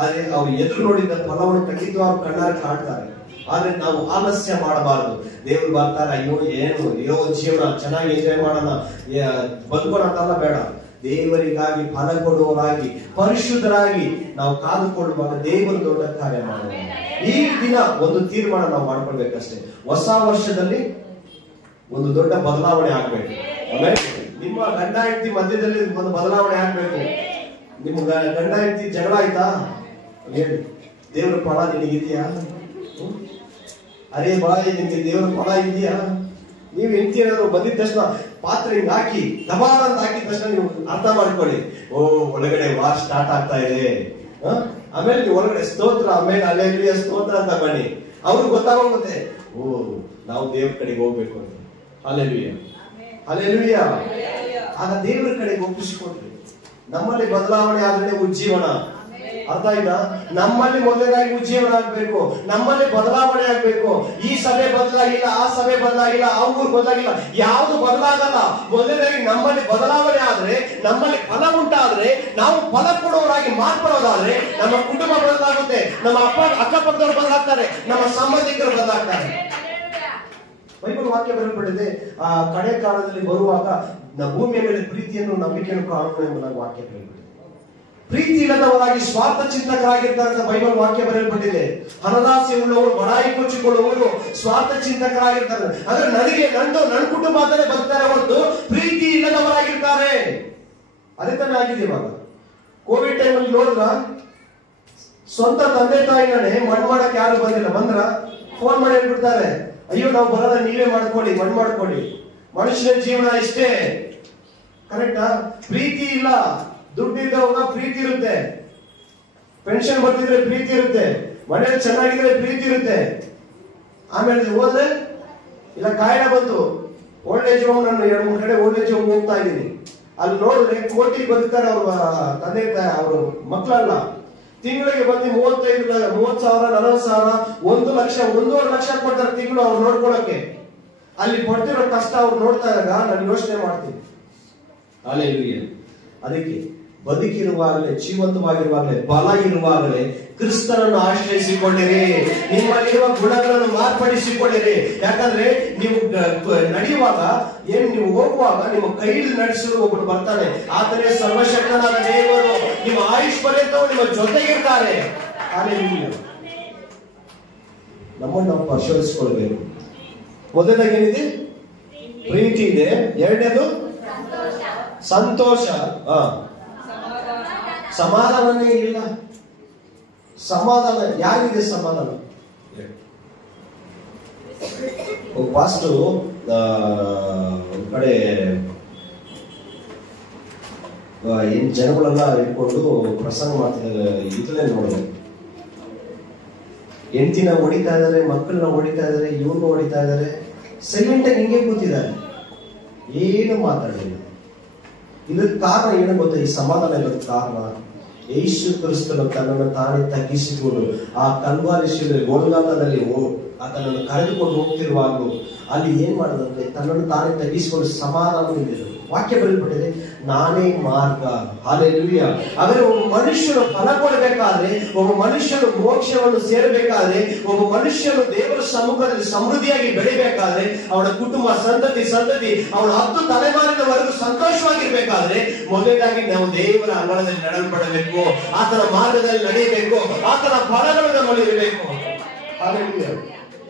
ಆದ್ರೆ ಅವ್ರು ಎದುರು ನೋಡಿದ ಫಲವನ್ನು ಖಂಡಿತವಾಗಿ ಕಣ್ಣಾರೆ ಕಾಣ್ತಾರೆ. ಆದ್ರೆ ನಾವು ಆಲಸ್ಯ ಮಾಡಬಾರದು. ದೇವರು ಬರ್ತಾರೆ, ಅಯ್ಯೋ ಏನು ಇರೋ ಜೀವನ ಚೆನ್ನಾಗಿ ಎಂಜಾಯ್ ಮಾಡೋಣ, ಬದುಕೋಣ ಅಂತಲ್ಲ, ಬೇಡ. ದೇವರಿಗಾಗಿ ಫಲ ಕೊಡುವವರಾಗಿ ಪರಿಶುದ್ಧರಾಗಿ ನಾವು ಕಾದುಕೊಳ್ಳುವಾಗ ದೇವರು ದೊಡ್ಡ ಕಾರ್ಯ ಮಾಡೋಣ. ಈ ದಿನ ಒಂದು ತೀರ್ಮಾನ ನಾವು ಮಾಡ್ಕೊಳ್ಬೇಕಷ್ಟೇ. ಹೊಸ ವರ್ಷದಲ್ಲಿ ಒಂದು ದೊಡ್ಡ ಬದಲಾವಣೆ ಆಗ್ಬೇಕು. ಆಮೇಲೆ ನಿಮ್ಮ ಗಂಡ ಹೆಂಡತಿ ಮಧ್ಯದಲ್ಲಿ ಒಂದು ಬದಲಾವಣೆ ಆಗ್ಬೇಕು. ನಿಮ್ಮ ಗಂಡ ಹೆಂಡತಿ ಜಗಳ ಆಯ್ತಾ? ಹೇಳಿ, ದೇವ್ರ ಫಲ ನಿನಗಿದೆಯಾ? ಅರೇ ಬಾಯಿ, ನಿಮ್ಗೆ ದೇವ್ರ ಫಲ ಇದೆಯಾ? ನೀವು ಹೆಂಡತಿ ಏನಾದ್ರು ಬಂದಿದ ತಕ್ಷಣ ಪಾತ್ರೆ ಹಿಂಗ್ ಹಾಕಿ ದಬಾರ ಅಂತ ಹಾಕಿದ ತಕ್ಷಣ ನೀವು ಅರ್ಥ ಮಾಡ್ಕೊಳ್ಳಿ, ಓ ಒಳಗಡೆ ವಾರ್ ಸ್ಟಾರ್ಟ್ ಆಗ್ತಾ ಇದೆ. ಆಮೇಲೆ ನೀವು ಒಳಗಡೆ ಸ್ತೋತ್ರ, ಆಮೇಲೆ ಅಲ್ಲೆಲ್ಲಿಯ ಸ್ತೋತ್ರ ಅಂತ ಬನ್ನಿ. ಅವ್ರಿಗೆ ಗೊತ್ತಾಗೋಗುತ್ತೆ, ಓ ನಾವು ದೇವ್ರ ಕಡೆಗೆ ಹೋಗ್ಬೇಕು ಅಂತ. Alleluia, alleluia. ಆಗ ದೇವ್ರ ಕಡೆಗೆ ಒಪ್ಪಿಸಿಕೊಡ್ರಿ. ನಮ್ಮಲ್ಲಿ ಬದಲಾವಣೆ ಆದ್ರೆ ಉಜ್ಜೀವನ. ಅರ್ಥ ಆಯ್ತಾ? ನಮ್ಮಲ್ಲಿ ಮೊದಲನೇದಾಗಿ ಉಜ್ಜೀವನ ಆಗ್ಬೇಕು, ನಮ್ಮಲ್ಲಿ ಬದಲಾವಣೆ ಆಗ್ಬೇಕು. ಈ ಸಭೆ ಬದಲಾಗಿಲ್ಲ, ಆ ಸಭೆ ಬದಲಾಗಿಲ್ಲ, ಆ ಊರು ಬದಲಾಗಿಲ್ಲ, ಯಾವುದು ಬದಲಾಗಲ್ಲ. ಮೊದಲನೇದಾಗಿ ನಮ್ಮಲ್ಲಿ ಬದಲಾವಣೆ ಆದ್ರೆ, ನಮ್ಮಲ್ಲಿ ಫಲ ಉಂಟಾದ್ರೆ, ನಾವು ಫಲ ಕೊಡೋರಾಗಿ ಮಾರ್ಪಡೋದಾದ್ರೆ ನಮ್ಮ ಕುಟುಂಬ ಬದಲಾಗುತ್ತೆ, ನಮ್ಮ ಅಕ್ಕಪಕ್ಕದವರು ಬದಲಾಗ್ತಾರೆ, ನಮ್ಮ ಸಂಬಂಧಿಕರು ಬದಲಾಗ್ತಾರೆ. ಬೈಬಲ್ ವಾಕ್ಯ ಬರೆಯಲ್ಪಟ್ಟಿದೆ, ಆ ಕಡೆ ಕಾಲದಲ್ಲಿ ಬರುವಾಗ ಭೂಮಿಯ ಮೇಲೆ ಪ್ರೀತಿಯನ್ನು ನಂಬಿಕೆಯನ್ನು ಕಾಣುವ ಎಂಬುದಾಗಿ ವಾಕ್ಯ ಬರೆಯಲ್ಪಟ್ಟಿದೆ. ಪ್ರೀತಿ ಇಲ್ಲದವರಾಗಿ ಸ್ವಾರ್ಥ ಚಿಂತಕರಾಗಿರ್ತಾರೆ ಅಂತ ಬೈಬಲ್ ವಾಕ್ಯ ಬರೆಯಲ್ಪಟ್ಟಿದೆ. ಹಣದಾಸೆ ಉಳ್ಳವರು, ಬಡಾಯಿ ಕೊಚ್ಚಿಕೊಳ್ಳುವವರು ಸ್ವಾರ್ಥ ಚಿಂತಕರಾಗಿರ್ತಾರೆ. ಅಂದ್ರೆ ನನಗೆ ನನ್ನ ಕುಟುಂಬ ಅಂತಾನೆ ಬರ್ತಾರೆ ಹೊರತು ಪ್ರೀತಿ ಇಲ್ಲದವರಾಗಿರ್ತಾರೆ. ಅದೇ ತಾನೇ ಆಗಿದೆ. ಇವಾಗ ಕೋವಿಡ್ ಟೈಮಲ್ಲಿ ನೋಡಿದ್ರ, ಸ್ವಂತ ತಂದೆ ತಾಯಿನೇ ಮಣ್ಣು ಮಾಡಕ್ ಯಾರು ಬಂದಿಲ್ಲ, ಬಂದ್ರ ಫೋನ್ ಮಾಡಿ ಹೇಳ್ಬಿಡ್ತಾರೆ, ಅಯ್ಯೋ ನಾವು ಬರಲ್ಲ, ನೀವೇ ಮಾಡ್ಕೊಳ್ಳಿ, ಮಣ್ಣು ಮಾಡ್ಕೊಳ್ಳಿ. ಮನುಷ್ಯನ ಜೀವನ ಇಷ್ಟೇ. ಕರೆಕ್ಟಾ? ಪ್ರೀತಿ ಇಲ್ಲ. ದುಡ್ಡಿದ್ದವಾಗ ಪ್ರೀತಿ ಇರುತ್ತೆ, ಪೆನ್ಷನ್ ಬರ್ತಿದ್ರೆ ಪ್ರೀತಿ ಇರುತ್ತೆ, ಮನೇಲಿ ಚೆನ್ನಾಗಿದ್ರೆ ಪ್ರೀತಿ ಇರುತ್ತೆ. ಆಮೇಲೆ ಹೋದ್ರೆ ಇಲ್ಲ ಕಾಯಿಲೆ ಬಂತು, ಓಲ್ಡ್ ಏಜ್ ಹೋಮ್, ನಾನು 2-3 ಕಡೆ ಓಲ್ಡ್ ಏಜ್ ಹೋಮ್ ಹೋಗ್ತಾ ಇದ್ದೀನಿ. ಅಲ್ಲಿ ನೋಡಿದ್ರೆ ಕೋಟಿ ಬದುಕ್ತಾರೆ ಅವ್ರ ತಂದೆ ಅವರು ಮಕ್ಕಳಲ್ಲ. ತಿಂಗಳಿಗೆ ಬಂದು 30,000, 40,000, 1 ಲಕ್ಷ, 1.5 ಲಕ್ಷ ಕೊಡ್ತಾರೆ ತಿಂಗಳು ಅವ್ರು ನೋಡ್ಕೊಳಕ್ಕೆ. ಅಲ್ಲಿ ಪಡ್ತಿರೋ ಕಷ್ಟ ಅವ್ರು ನೋಡ್ತಾ ಇದ್ದಾಗ ನಾನು ಯೋಚನೆ ಮಾಡ್ತೀನಿ. ಅಲ್ಲೇಲೂಯಾ. ಅದಕ್ಕೆ ಬದುಕಿರುವಾಗಲೇ, ಜೀವಂತವಾಗಿರುವಾಗಲೇ, ಬಲ ಇರುವಾಗಲೇ ಕ್ರಿಸ್ತನನ್ನು ಆಶ್ರಯಿಸಿಕೊಂಡಿರಿ. ನಿಮ್ಮಲ್ಲಿರುವ ಗುಣಗಳನ್ನು ಮಾರ್ಪಡಿಸಿಕೊಂಡಿರಿ. ಯಾಕಂದ್ರೆ ನೀವು ನಡೆಯುವಾಗ, ನೀವು ಹೋಗುವಾಗ ನಿಮ್ಮ ಕೈಯಲ್ಲಿ ನಡೆಸಲು ಒಬ್ಬರು ಬರ್ತಾನೆ. ಆತನೇ ಸರ್ವಶಕ್ತನಾದ ದೇವರು. ನಿಮ್ಮ ಆಯುಷ್ ಪರ್ಯಂತವು ನಿಮ್ಮ ಜೊತೆಗಿರ್ತಾರೆ. ಅಲ್ಲೇಲೂಯಾ. ನಮ್ಮನ್ನು ನಾವು ಪರಿಶೋಧಿಸಿಕೊಳ್ಬೇಕು. ಮೊದಲನೇದು ಏನಿದೆ? ಪ್ರೀತಿ ಇದೆ. ಎರಡನೇದು ಸಂತೋಷ. ಸಮಾಧಾನನೇ ಇಲ್ಲ. ಸಮಾಧಾನ ಯಾರಿಗಿದೆ? ಸಮಾಧಾನ ಪಾಸ್ಟ್ ಒಂದ್ ಕಡೆ ಏನ್ ಜನಗಳೆಲ್ಲ ಇಟ್ಕೊಂಡು ಪ್ರಸಂಗ ಮಾಡ್ತಿದ್ದಾರೆ. ಇದನ್ನೇ ನೋಡಿದೆ, ಹೆಂಡತಿನ ಹೊಡಿತಾ ಇದಾರೆ, ಮಕ್ಕಳನ್ನ ಹೊಡಿತಾ ಇದಾರೆ, ಇವ್ರನ್ನ ಹೊಡಿತಾ ಇದಾರೆ. ಸೈಲೆಂಟ್ ಆಗಿ ಹಿಂಗೆ ಕೂತಿದ್ದಾರೆ, ಏನು ಮಾತಾಡಲಿಲ್ಲ. ಇದಕ್ಕೆ ಕಾರಣ ಏನು ಗೊತ್ತಾ? ಈ ಸಮಾಧಾನ ಇರೋದಕ್ಕೆ ಕಾರಣ ಯೇಸು ಕ್ರಿಸ್ತನು ತನ್ನನ್ನು ತಾನೇ ತಗ್ಗಿಸಿಕೊಂಡು ಆ ಕಲ್ವಾರಿ ಶಿಲೆ ಗೋಲ್ಗಾತದಲ್ಲಿ ಆತನನ್ನು ಕರೆದುಕೊಂಡು ಹೋಗ್ತಿರುವಾಗಲೂ ಅಲ್ಲಿ ಏನ್ ಮಾಡಿದಂತೆ ತನ್ನನ್ನು ತಾನೇ ತಗ್ಗಿಸಿಕೊಂಡು ಸಮಾಧಾನದಿಂದಿರು. ವಾಕ್ಯ ಬರೆಯಲ್ಪಟ್ಟಿದೆ, ನಾನೇ ಮಾರ್ಗ. ಹಲ್ಲೆಲೂಯಾ. ಆದರೆ ಒಬ್ಬ ಮನುಷ್ಯನು ಫಲ ಕೊಡಬೇಕಾದ್ರೆ, ಒಬ್ಬ ಮನುಷ್ಯನು ಮೋಕ್ಷವನ್ನು ಸೇರಬೇಕಾದ್ರೆ, ಒಬ್ಬ ಮನುಷ್ಯನು ದೇವರ ಸಮ್ಮುಖದಲ್ಲಿ ಸಮೃದ್ಧಿಯಾಗಿ ಬೆಳಿಬೇಕಾದ್ರೆ, ಅವನ ಕುಟುಂಬ ಸಂತತಿ ಅವನ 10 ತಲೆಮಾರಿನವರೆಗೂ ಸಂತೋಷವಾಗಿರ್ಬೇಕಾದ್ರೆ, ಮೊದಲನೇದಾಗಿ ನಾವು ದೇವರ ಅಂಗಳದಲ್ಲಿ ನಡೆಯಲ್ಪಡಬೇಕು, ಆತನ ಮಾರ್ಗದಲ್ಲಿ ನಡೆಯಬೇಕು, ಆತನ ಫಲಗಳನ್ನು ನಮ್ಮಲ್ಲಿರಬೇಕು. ಹಲ್ಲೆಲೂಯಾ.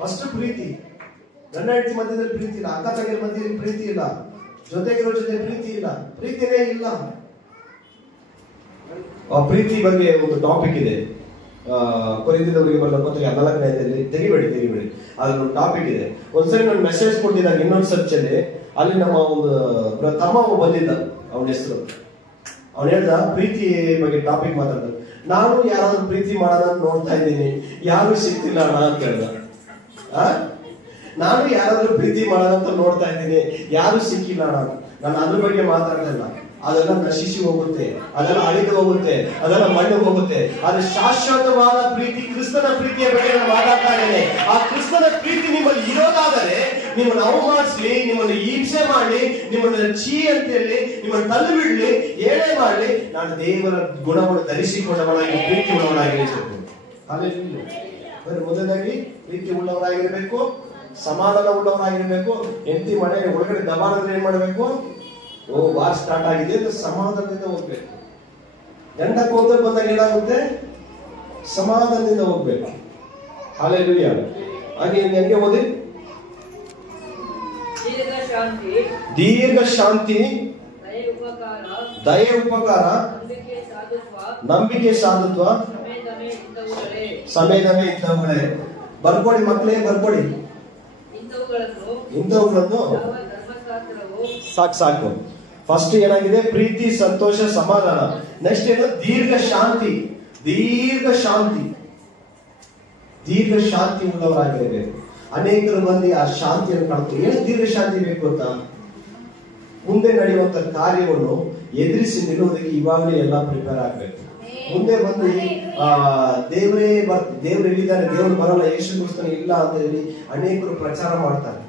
ಫಸ್ಟ್ ಪ್ರೀತಿ. ಗಂಡ ಹೆಂಡತಿ ಮಧ್ಯದಲ್ಲಿ ಪ್ರೀತಿ ಇಲ್ಲ, ಅಕ್ಕ ತಂಗಿರ ಮಧ್ಯದಲ್ಲಿ ಪ್ರೀತಿ ಇಲ್ಲ, ಜೊತೆಗಿರೋ ಜೊತೆ ಪ್ರೀತಿ ಇಲ್ಲ, ಪ್ರೀತಿನೇ ಇಲ್ಲ. ಆ ಪ್ರೀತಿ ಬಗ್ಗೆ ಒಂದು ಟಾಪಿಕ್ ಇದೆ, ಕೊರಿಂಥದವರಿಗೆ ಬರೆದ ಪತ್ರಿಕೆ 14ನೇ ತೆಗಿಬೇಡಿ ಅದೊಂದು ಟಾಪಿಕ್ ಇದೆ. ಒಂದ್ಸರಿ ನಾನು ಮೆಸೇಜ್ ಕೊಟ್ಟಿದ್ದಾಗ ಇನ್ನೊಂದು ಸರ್ಚಲ್ಲಿ ಅಲ್ಲಿ ನಮ್ಮ ಒಂದು ತಮ್ಮ ಬಂದಿದ್ದ, ಅವನ ಹೆಸರು. ಅವನು ಹೇಳ್ದ ಪ್ರೀತಿ ಬಗ್ಗೆ ಟಾಪಿಕ್ ಮಾತಾಡ್ದ. ನಾನು ಯಾರಾದ್ರೂ ಪ್ರೀತಿ ಮಾಡೋಣ ನೋಡ್ತಾ ಇದ್ದೀನಿ, ಯಾರು ಸಿಗ್ತಿಲ್ಲ ಅಣ್ಣ ಅಂತ ಹೇಳ್ದ. ನಾನು ಯಾರಾದ್ರೂ ಪ್ರೀತಿ ಮಾಡೋಣ ಅಂತ ನೋಡ್ತಾ ಇದ್ದೀನಿ, ಯಾರು ಸಿಕ್ಕಿಲ್ಲ ಅಣ್ಣ. ನಾನು ಅದ್ರ ಬಗ್ಗೆ ಮಾತಾಡ್ತಿಲ್ಲ. ಅದೆಲ್ಲ ನಶಿಸಿ ಹೋಗುತ್ತೆ, ಅದೆಲ್ಲ ಅಳಿದು ಹೋಗುತ್ತೆ, ಅದೆಲ್ಲ ಮಣ್ಣು ಹೋಗುತ್ತೆ. ಆದ್ರೆ ಶಾಶ್ವತವಾದ ಪ್ರೀತಿ, ಕ್ರಿಸ್ತನ ಪ್ರೀತಿಯ ಬಗ್ಗೆ ನಾನು ಮಾತಾಡ್ತಾ ಇದ್ದೇನೆ. ಆ ಕ್ರಿಸ್ತನ ಪ್ರೀತಿ ನಿಮ್ಮಲ್ಲಿ ಇರೋದಾದರೆ ನಿಮ್ಮನ್ನು ಅವಮಾನಿಸ್ಲಿ, ನಿಮ್ಮನ್ನು ಹಿಂಸೆ ಮಾಡಿ, ನಿಮ್ಮನ್ನು ಛೀ ಅಂತ ಹೇಳಿ, ನಿಮ್ಮನ್ನು ತಳ್ಳಿ ಬಿಡ್ಲಿ, ಏನೇ ಮಾಡ್ಲಿ, ನಾನು ದೇವರ ಗುಣವನ್ನು ಧರಿಸಿಕೊಂಡವನಾಗಿ ಪ್ರೀತಿ ಉಳ್ಳವನಾಗಿರಬೇಕು. ಅಲ್ಲೇ ಮೊದಲಾಗಿ ಪ್ರೀತಿ ಉಳ್ಳವರಾಗಿರ್ಬೇಕು, ಸಮಾಧಾನ ಉಳ್ಳವರಾಗಿರ್ಬೇಕು. ಹೆಂಡತಿ ಮನೆ ಒಳಗಡೆ ದಬಾರದ್ರೆ ಏನ್ ಮಾಡ್ಬೇಕು? ವಾರ್ ಸ್ಟಾರ್ಟ್ ಆಗಿದೆ ಅಂತ ಸಮಾಧಾನದಿಂದ ಹೋಗ್ಬೇಕು. ಗಂಡ ಕೋತ ಬಂದಾಗ ಏನಾಗುತ್ತೆ? ಸಮಾಧಾನದಿಂದ ಹೋಗ್ಬೇಕು. ಹಲ್ಲೆಲೂಯಾ. ಹಾಗೆ ಹೆಂಗೆ ಓದಿ? ದೀರ್ಘ ಶಾಂತಿ, ದಯೆ, ಉಪಕಾರ, ನಂಬಿಕೆ, ಸಾಧುತ್ವ, ಸಂವೇದನೆ ಇದ್ದವುಗಳೇ. ಬರ್ಕೊಡಿ ಮಕ್ಕಳೇ, ಬರ್ಕೊಡಿ. ಇಂಥವುಗಳನ್ನು ಸಾಕು. ಫಸ್ಟ್ ಏನಾಗಿದೆ? ಪ್ರೀತಿ, ಸಂತೋಷ, ಸಮಾಧಾನ. ನೆಕ್ಸ್ಟ್ ಏನು? ದೀರ್ಘ ಶಾಂತಿ. ದೀರ್ಘ ಶಾಂತಿ ಉಳ್ಳವರಾಗಿರಬೇಕು. ಅನೇಕರು ಮಂದಿ ಆ ಶಾಂತಿಯನ್ನು ಕಾಣ್ತಾರೆ. ಏನು ದೀರ್ಘ ಶಾಂತಿ ಬೇಕು ಅಂತ? ಮುಂದೆ ನಡೆಯುವಂತ ಕಾರ್ಯವನ್ನು ಎದುರಿಸಿ ನಿಲ್ಲುವುದಕ್ಕೆ ಇವಾಗಲೇ ಎಲ್ಲ ಪ್ರಿಪೇರ್ ಆಗ್ಬೇಕು. ಮುಂದೆ ಬಂದು ದೇವ್ರು ಎಲ್ಲಿದ್ದಾರೆ, ದೇವ್ರು ಬರಲ್ಲ, ಯೇಸು ಕ್ರಿಸ್ತನು ಇಲ್ಲ ಅಂತ ಹೇಳಿ ಅನೇಕರು ಪ್ರಚಾರ ಮಾಡ್ತಾರೆ.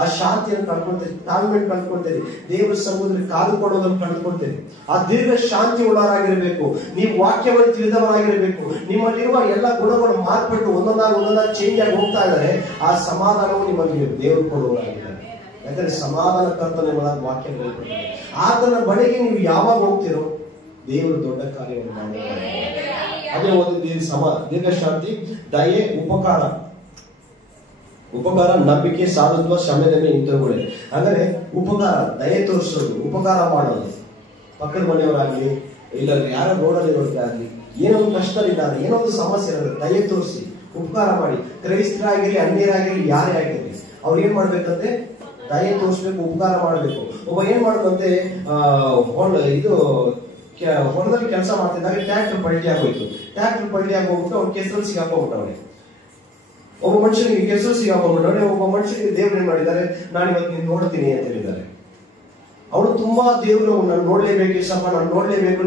ಆ ಶಾಂತಿಯನ್ನು ಕಳ್ಕೊಳ್ತೇವೆ, ತಾಳ್ಮೆಯನ್ನು ಕಳ್ಕೊಳ್ತೇವೆ, ದೇವರ ಸಮ್ಮುಖದಲ್ಲಿ ಕಾದು ಕೊಡೋದನ್ನು ಕಳ್ಕೊಳ್ತೇವೆ. ಆ ದೀರ್ಘ ಶಾಂತಿ ಉಳ್ಳವರಾಗಿರಬೇಕು. ನೀವು ವಾಕ್ಯವನ್ನು ತಿಳಿದವರಾಗಿರಬೇಕು. ನಿಮ್ಮಲ್ಲಿರುವ ಎಲ್ಲ ಗುಣಗಳು ಮಾರ್ಪಟ್ಟು ಒಂದೊಂದಾಗಿ ಚೇಂಜ್ ಆಗಿ ಹೋಗ್ತಾ ಇದ್ದಾರೆ. ಆ ಸಮಾಧಾನವು ನಿಮ್ಮಲ್ಲಿ ದೇವರು ಕೊಡುವವರಾಗಿದ್ದಾರೆ. ಯಾಕಂದ್ರೆ ಸಮಾಧಾನ ಕರ್ತನ ಎಂಬುದಾಗಿ ವಾಕ್ಯ ಹೇಳ್ಕೊಡ್ತಾರೆ. ಆತನ ಬಳಿಗೆ ನೀವು ಯಾವಾಗ ಹೋಗ್ತಿರೋ ದೇವರು ದೊಡ್ಡ ಕಾರ್ಯವನ್ನು ಮಾಡುತ್ತಾರೆ. ಅದೇ ಒಂದು ದೀರ್ಘ ಶಾಂತಿ, ದಯೆ, ಉಪಕಾರ, ನಂಬಿಕೆ, ಸಾಧುತ್ವ, ಸಂವೇದನೆ ಇಂಥವುಗಳೇ. ಅಂದರೆ ಉಪಕಾರ, ದಯೆ ತೋರಿಸೋದು, ಉಪಕಾರ ಮಾಡೋದು. ಪಕ್ಕದ ಮನೆಯವರಾಗ್ಲಿ, ಇಲ್ಲ ಯಾರೋ ರೋಡಲ್ಲಿ ಇರೋದಾಗ್ಲಿ, ಏನೋ ಒಂದು ಕಷ್ಟವಿದ್ದಾರೆ, ಏನೋ ಒಂದು ಸಮಸ್ಯೆ ಇರೋದು, ದಯೆ ತೋರಿಸಿ ಉಪಕಾರ ಮಾಡಿ. ಕ್ರೈಸ್ತರಾಗಿರ್ಲಿ, ಅನ್ಯರಾಗಿರ್ಲಿ, ಯಾರೇ ಆಗಿರ್ಲಿ, ಅವ್ರು ಏನ್ ಮಾಡ್ಬೇಕಂದ್ರೆ ದಯೆ ತೋರಿಸ್ಬೇಕು, ಉಪಕಾರ ಮಾಡಬೇಕು. ಒಬ್ಬ ಏನ್ ಮಾಡೋದಂತೆ, ಇದು ಹೊಲದಲ್ಲಿ ಕೆಲಸ ಮಾಡ್ತಿದ್ದಾಗ ಟ್ರ್ಯಾಕ್ಟರ್ ಪಲ್ಟಿ ಆಗೋಯ್ತು. ಟ್ರ್ಯಾಕ್ಟರ್ ಪಲ್ಟಿ ಆಗೋಗ್ಬಿಟ್ಟು ಅವ್ನು ಕೆಸರಲ್ಲಿ ಸಿಗಾಕೋಗ್ಬಿಟ್ಟವನೆ. ಒಬ್ಬ ಮನುಷ್ಯನಿಗೆ ಕೆಸರು ಸಿಗಾಕೋಗ್ಬಿಟ್ಟವನೆ. ಒಬ್ಬ ಮನುಷ್ಯನಿಗೆ ದೇವ್ರು ಏನ್ ಮಾಡಿದ್ದಾರೆ, ನಾನು ಇವತ್ತು ನೀನು ನೋಡ್ತೀನಿ ಅಂತ ಹೇಳಿದ್ದಾರೆ. ಅವಳು ತುಂಬಾ ದೇವ್ರು ನಾನು ನೋಡ್ಲೇಬೇಕು, ಇಷ್ಟಪ್ಪ ನಾನು ನೋಡ್ಲೇಬೇಕು,